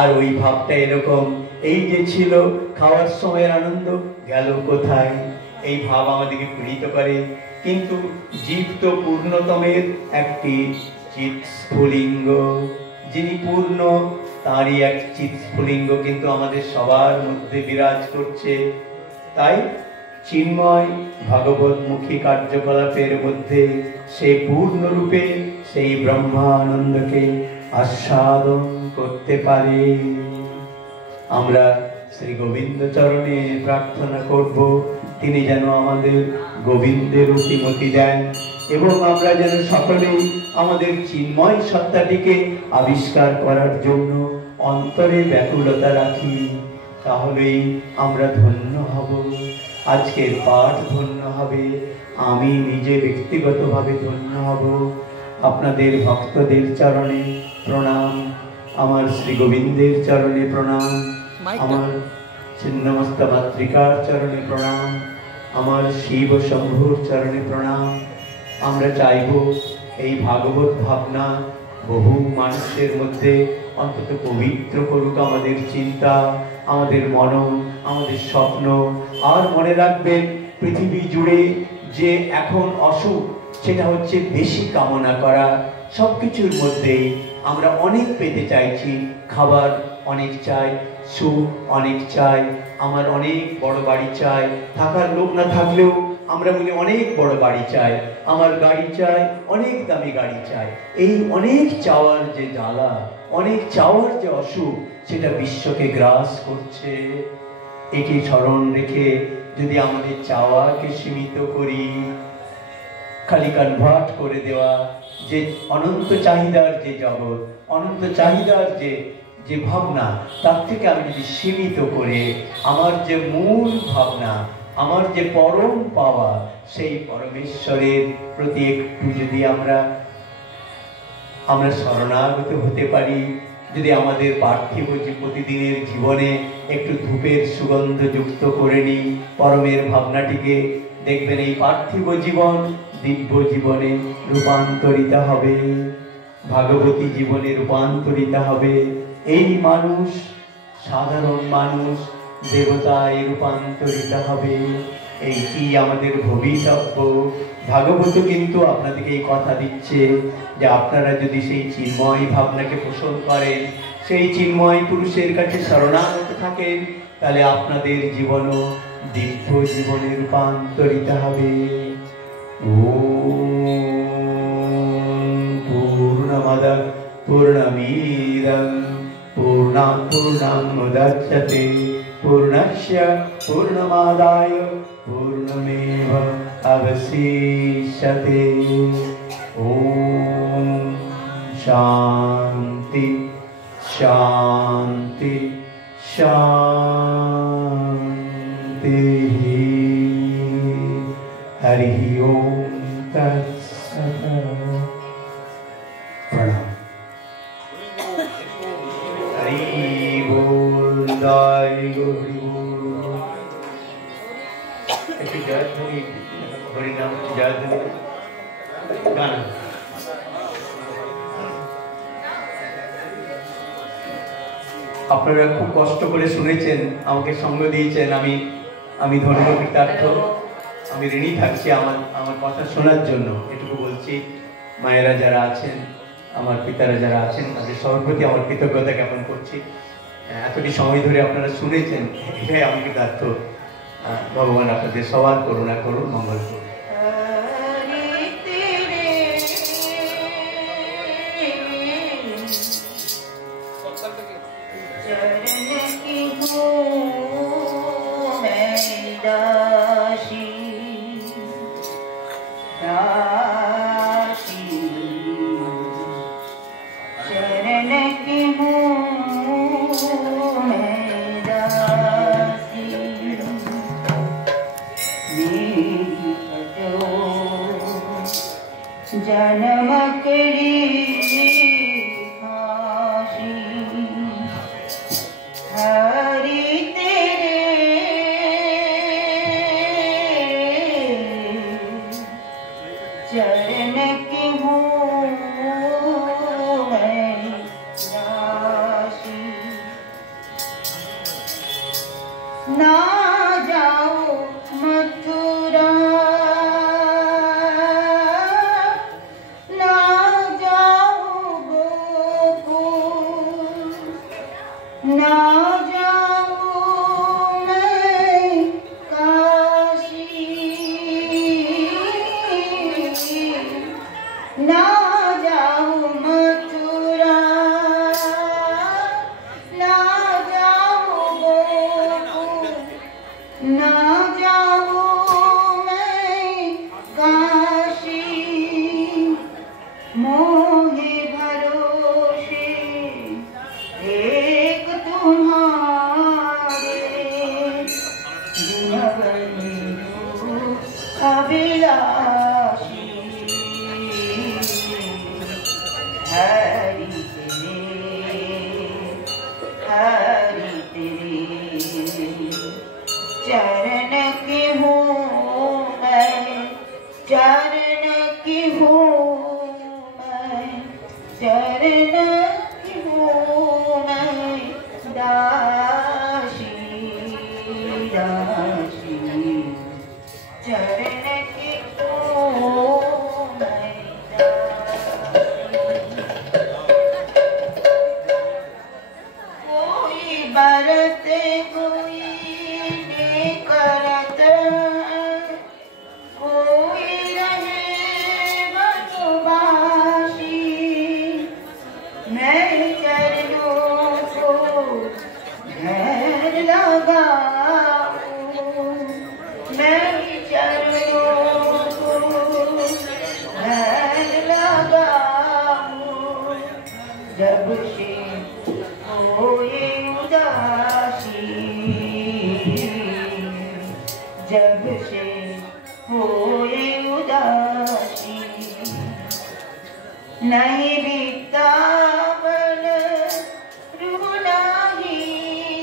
আর ওই ভাবটা এরকম, এই যে ছিল খাওয়ার সময়ের আনন্দ গেল কোথায়, এই ভাব আমাদেরকে পীড়িত করে। কিন্তু জীব তো পূর্ণতমের একটি চিৎস্ফুলিঙ্গ, যিনি পূর্ণ তারই এক চিৎস্ফুলিঙ্গ কিন্তু আমাদের সবার মধ্যে বিরাজ করছে। তাই চিন্ময় ভগবতমুখী কার্যকলাপের মধ্যে সে পূর্ণরূপে সেই ব্রহ্মানন্দকে আস্বাদন করতে পারে। আমরা শ্রী গোবিন্দ চরণে প্রার্থনা করব তিনি যেন আমাদের গোবিন্দের অতিমতি দেন এবং আমরা যেন সকলেই আমাদের চিন্ময় সত্তাটিকে আবিষ্কার করার জন্য অন্তরে ব্যাকুলতা রাখি। তাহলেই আমরা ধন্য হব, আজকের পাঠ ধন্য হবে, আমি নিজে ব্যক্তিগতভাবে ধন্য হব। আপনাদের ভক্তদের চরণে প্রণাম, আমার শ্রী গোবিন্দের চরণে প্রণাম, আমার ছিন্নমস্তা মাতৃকার চরণে প্রণাম, আমার শিব শম্ভুর চরণে প্রণাম। আমরা চাইব এই ভাগবত ভাবনা বহু মানুষের মধ্যে অন্তত পবিত্র করুক আমাদের চিন্তা, আমাদের মনন, আমাদের স্বপ্ন। আর মনে রাখবেন, পৃথিবী জুড়ে যে এখন অসুখ, সেটা হচ্ছে বেশি কামনা করা। সব কিছুর মধ্যেই আমরা অনেক পেতে চাইছি। খাবার অনেক চাই, সুখ অনেক চাই, আমার অনেক বড় বাড়ি চাই, থাকার লোক না থাকলেও আমরা বলি অনেক বড় বাড়ি চাই, আমার গাড়ি চাই, অনেক দামি গাড়ি চাই। এই অনেক চাওয়ার যে জ্বালা, অনেক চাওয়ার যে অসুখ, সেটা বিশ্বকে গ্রাস করছে। এটি স্মরণ রেখে যদি আমাদের চাওয়াকে সীমিত করি, খালি কনভার্ট করে দেওয়া, যে অনন্ত চাহিদার যে জগৎ, অনন্ত চাহিদার যে ভাবনা, তার থেকে আমি যদি সীমিত করে আমার যে মূল ভাবনা, আমার যে পরম পাওয়া, সেই পরমেশ্বরের প্রতি একটু যদি আমরা শরণাগত হতে পারি, যদি আমাদের পার্থিব যে প্রতিদিনের জীবনে একটু ধূপের সুগন্ধ যুক্ত করে নিই পরমের ভাবনাটিকে, দেখবেন এই পার্থিব জীবন দিব্য জীবনে রূপান্তরিত হবে, ভাগবতী জীবনে রূপান্তরিত হবে। এই মানুষ, সাধারণ মানুষ, দেবতায় রূপান্তরিত হবে। এইটি আমাদের ভবিতব্য। ভাগবত কিন্তু আপনাদেরকে এই কথা দিচ্ছে যে আপনারা যদি সেই চিন্ময় ভাবনাকে পোষণ করেন, সেই চিন্ময় পুরুষের কাছে শরণাগত থাকেন, তাহলে আপনাদের জীবনও দিব্য জীবনে রূপান্তরিত হবে। পূর্ণমদঃ পূর্ণমিদং পূর্ণাৎ পূর্ণমুদচ্যতে পূর্ণস্য পূর্ণমাদায় पूर्णमेवावशिष्यते। ओम शांति शांति शांति। हरि ओम तत्सत्। प्रणाम। हरि बोल। जय गुरु। হরিনাম জয়ধ্বনি গান। আপনারা খুব কষ্ট করে শুনেছেন, আমাকে সঙ্গ দিয়েছেন, আমি ধন্য কৃতার্থ, আমি ঋণী থাকছি আমার কথা শোনার জন্য। এটুকু বলছি, মায়েরা যারা আছেন, আমার পিতারা যারা আছেন, তাদের সবার প্রতি আমার কৃতজ্ঞতা জ্ঞাপন করছি। এতটি সময় ধরে আপনারা শুনেছেন, এটাই আমি কৃতার্থ। ভগবান আপনাদের সবার করুণা করুন, মঙ্গল করুন। चरण की हूँ मैं दासी। नहीं विद्या बल रूह नाही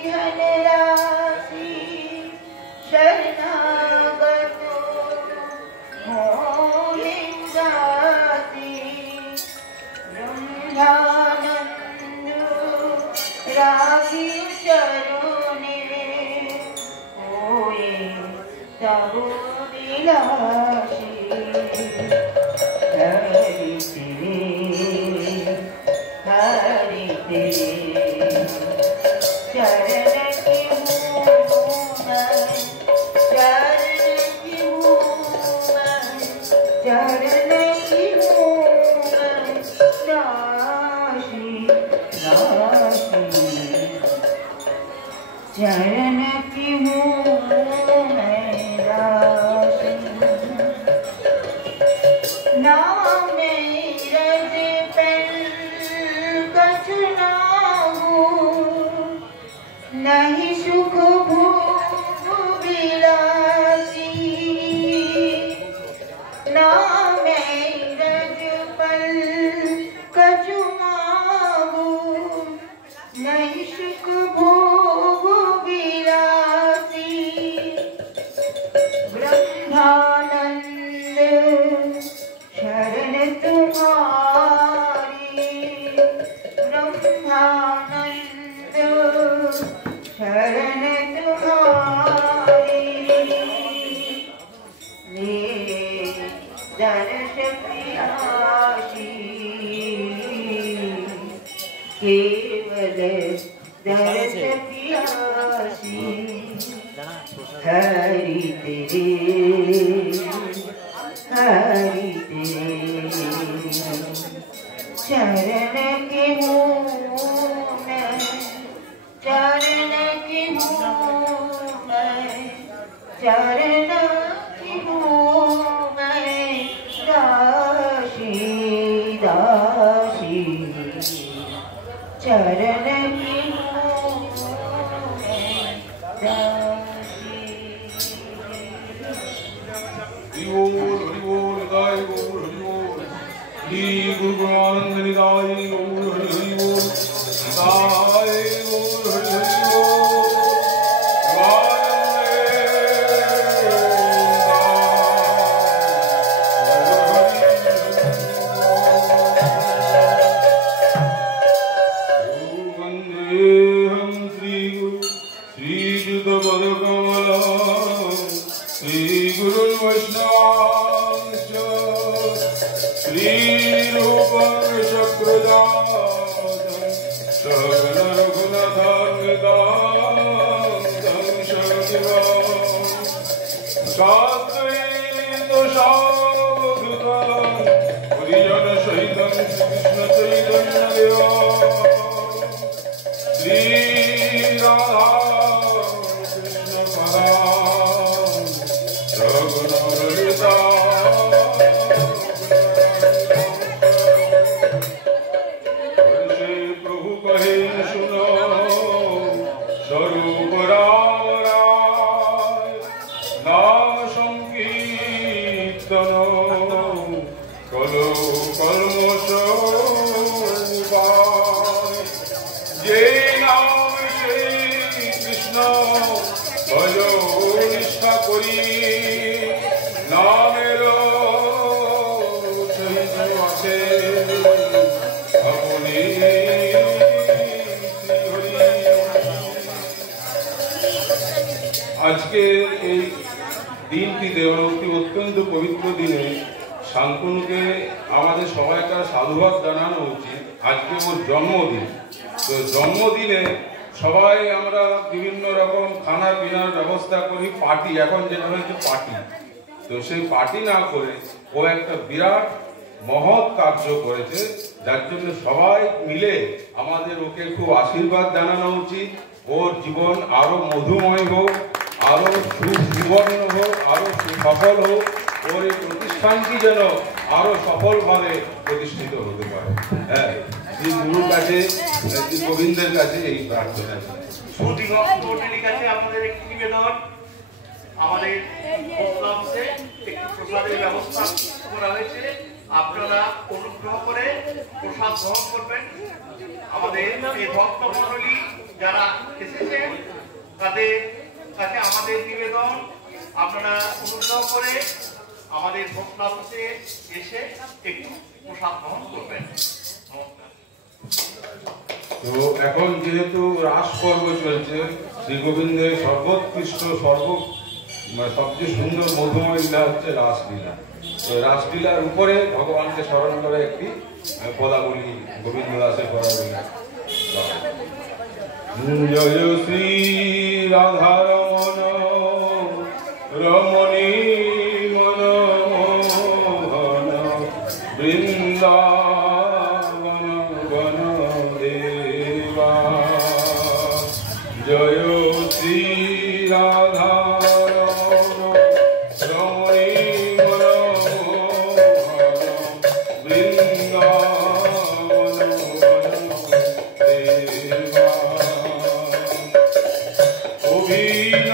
धन राशि शरणागत मोहि जाति ब्रह्मानंद रागी चरणे होए तब विलासी हरि तेरे चरण की हूँ मैं चरण की हूँ मैं चरण की हूँ मैं राशि राशि चरण की हूँ मैं राशि ना मेरज पेन कछु ना हूँ नहीं सुख भोग विलासी ना मेरज पल कछु मांगू नहीं सुख भोग विलासी ब्रह्मानंद शरण तुम्हारी ब्रह्मानंद शरण तुम्हारी ले दर्श प्रियासी केवल दर्श प्रियासी हरि तेरे चरण के हूँ मैं चरण की हूँ मैं चरण की हूँ मैं दासी दासी चरण की हूँ मैं दासी गुरु आनंद निदाय गौर हरि हरि बोल निदाय गौर हरि हरि बोल वंदेहं श्री गुरु श्रीयुत पदकमला श्री गुरु वैष्णवांश्च श्रीरूपं शक्रदातं सकल रघुनाथान्वितां शक्तिवान् शास्त्रैत शावधृतं परिजन सहितं श्रीकृष्ण चैतन्यदेवा श्री राधा कृष्ण पदां रघुनाथललिता আজকে এই দিনটিতে অতি অত্যন্ত পবিত্র দিনে শান্তনুকে আমাদের সবাইকার সাধুবাদ জানানো উচিত। আজকে ওর জন্মদিন, তো জন্মদিনে সবাই আমরা বিভিন্ন রকম খানা পিনার ব্যবস্থা করি, পার্টি, এখন যেটা হয়েছে পার্টি। তো সেই পার্টি না করে ও একটা বিরাট মহৎ কার্য করেছে, যার জন্য সবাই মিলে আমাদের ওকে খুব আশীর্বাদ জানানো উচিত। ওর জীবন আরো মধুময় হোক, আরো সুবর্ণ হোক, আরো সফল হোক, ওর এই প্রতিষ্ঠানটি যেন আরো সফলভাবে প্রতিষ্ঠিত হতে পারে। হ্যাঁ, শ্রী গুরুর কাছে, শ্রী গোবিন্দের কাছে এই প্রার্থনা। কাছে আমাদের একটি নিবেদন, আমাদের একটি প্রসাদের ব্যবস্থা করা হয়েছে। আপনারা অনুগ্রহ করে প্রসাদ গ্রহণ করবেন। আমাদের এই ভক্ত মণ্ডলী যারা এসেছেন তাদের কাছে আমাদের নিবেদন, আপনারা অনুগ্রহ করে আমাদের ভোজনাতে এসে একটু প্রসাদ গ্রহণ করবেন। তো এখন যেহেতু রাস পর্ব চলছে, শ্রী গোবিন্দের সর্বোৎকৃষ্ট সবচেয়ে সুন্দর মধুময় লীলা হচ্ছে রাসলীলা। তো রাসলীলার উপরে ভগবানকে স্মরণ করে একটি পদাবলী গোবিন্দ দাসের পদাবলী। জয় শ্রী রাধারমণ রমণী মনোহন বৃন্দাবন বন দেবা। জয় শ্রী রাধারমণ রমণী মনোহন বৃন্দাবন বন দেবা। অভিনব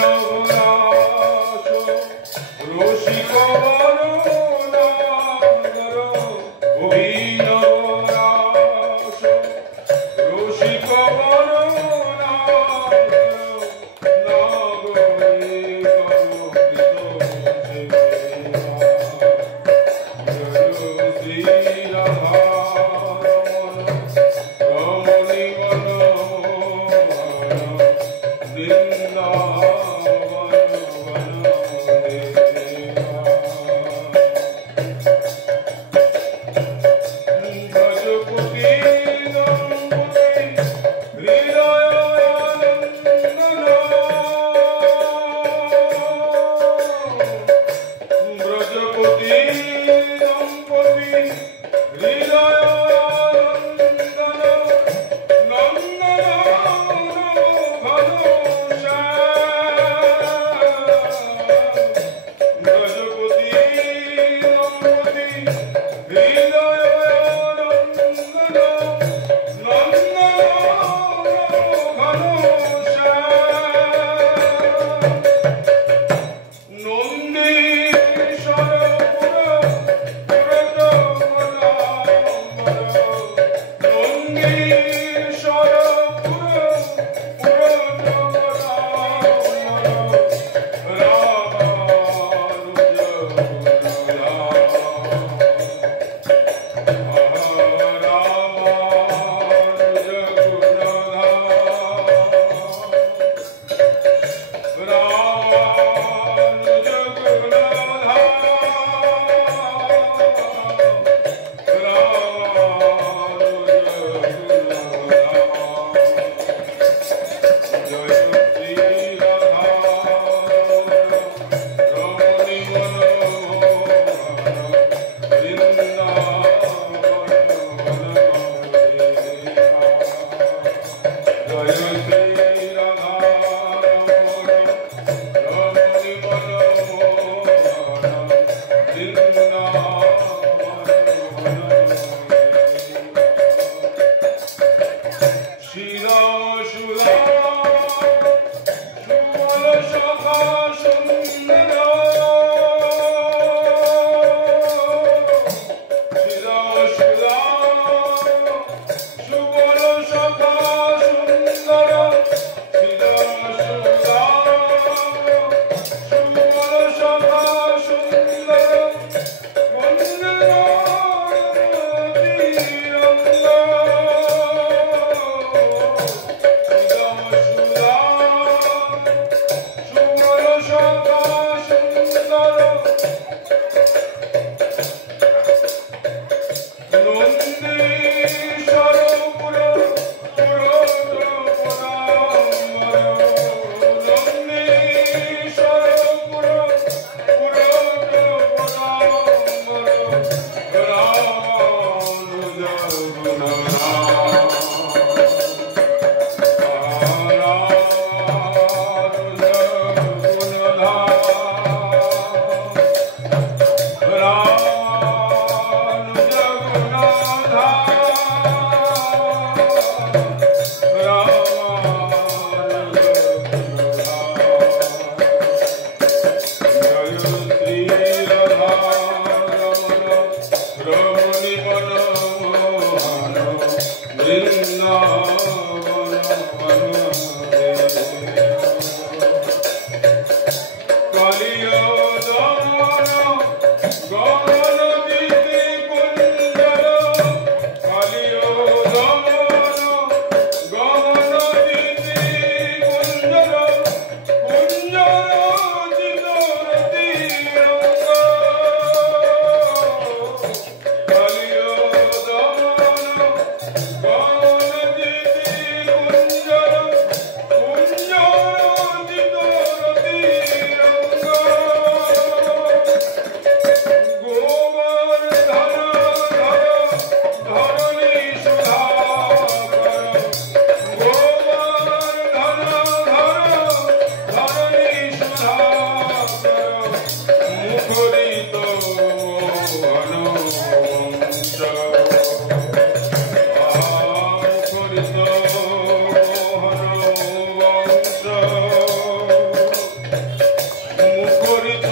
মুখরিত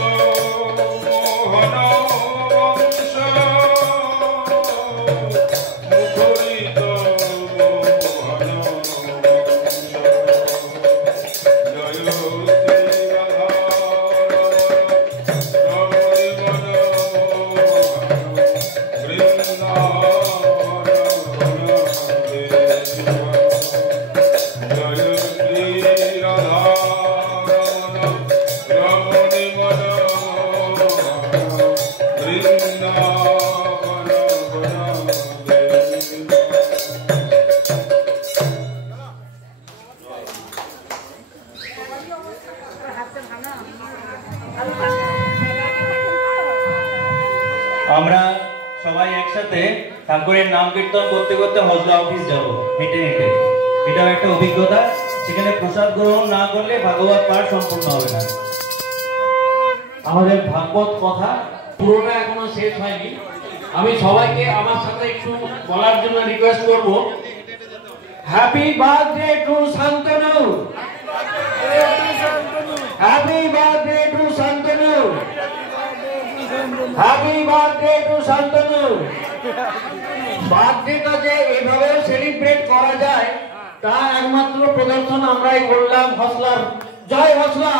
মোহন বংশ মুখরিত মোহন বংশ জয় শ্রী রাধা রমণী মন বৃন্দাবন জয় শ্রী রাধা রমণী মন বৃন্দাবন আমরা সবাই একসাথে ঠাকুরের নাম কীর্তন করতে করতে হজলা অফিস যাব হেঁটে হেঁটে। এটাও একটা অভিজ্ঞতা। সেখানে প্রসাদ গ্রহণ না করলে ভাগবত পাঠ সম্পূর্ণ হবে না। আমাদের ভাগবত কথা পুরোটা এখনো শেষ হয়নি। আমি সবাইকে আমার সাথে একটু বলার জন্য রিকোয়েস্ট করব। Happy birthday to Shantanu, happy birthday to Shantanu, happy birthday to Shantanu. বার্থডেটা যে এভাবে সেলিব্রেট করা যায় তার একমাত্র প্রদর্শন আমরাই করলাম হসলার। জয় হসলা।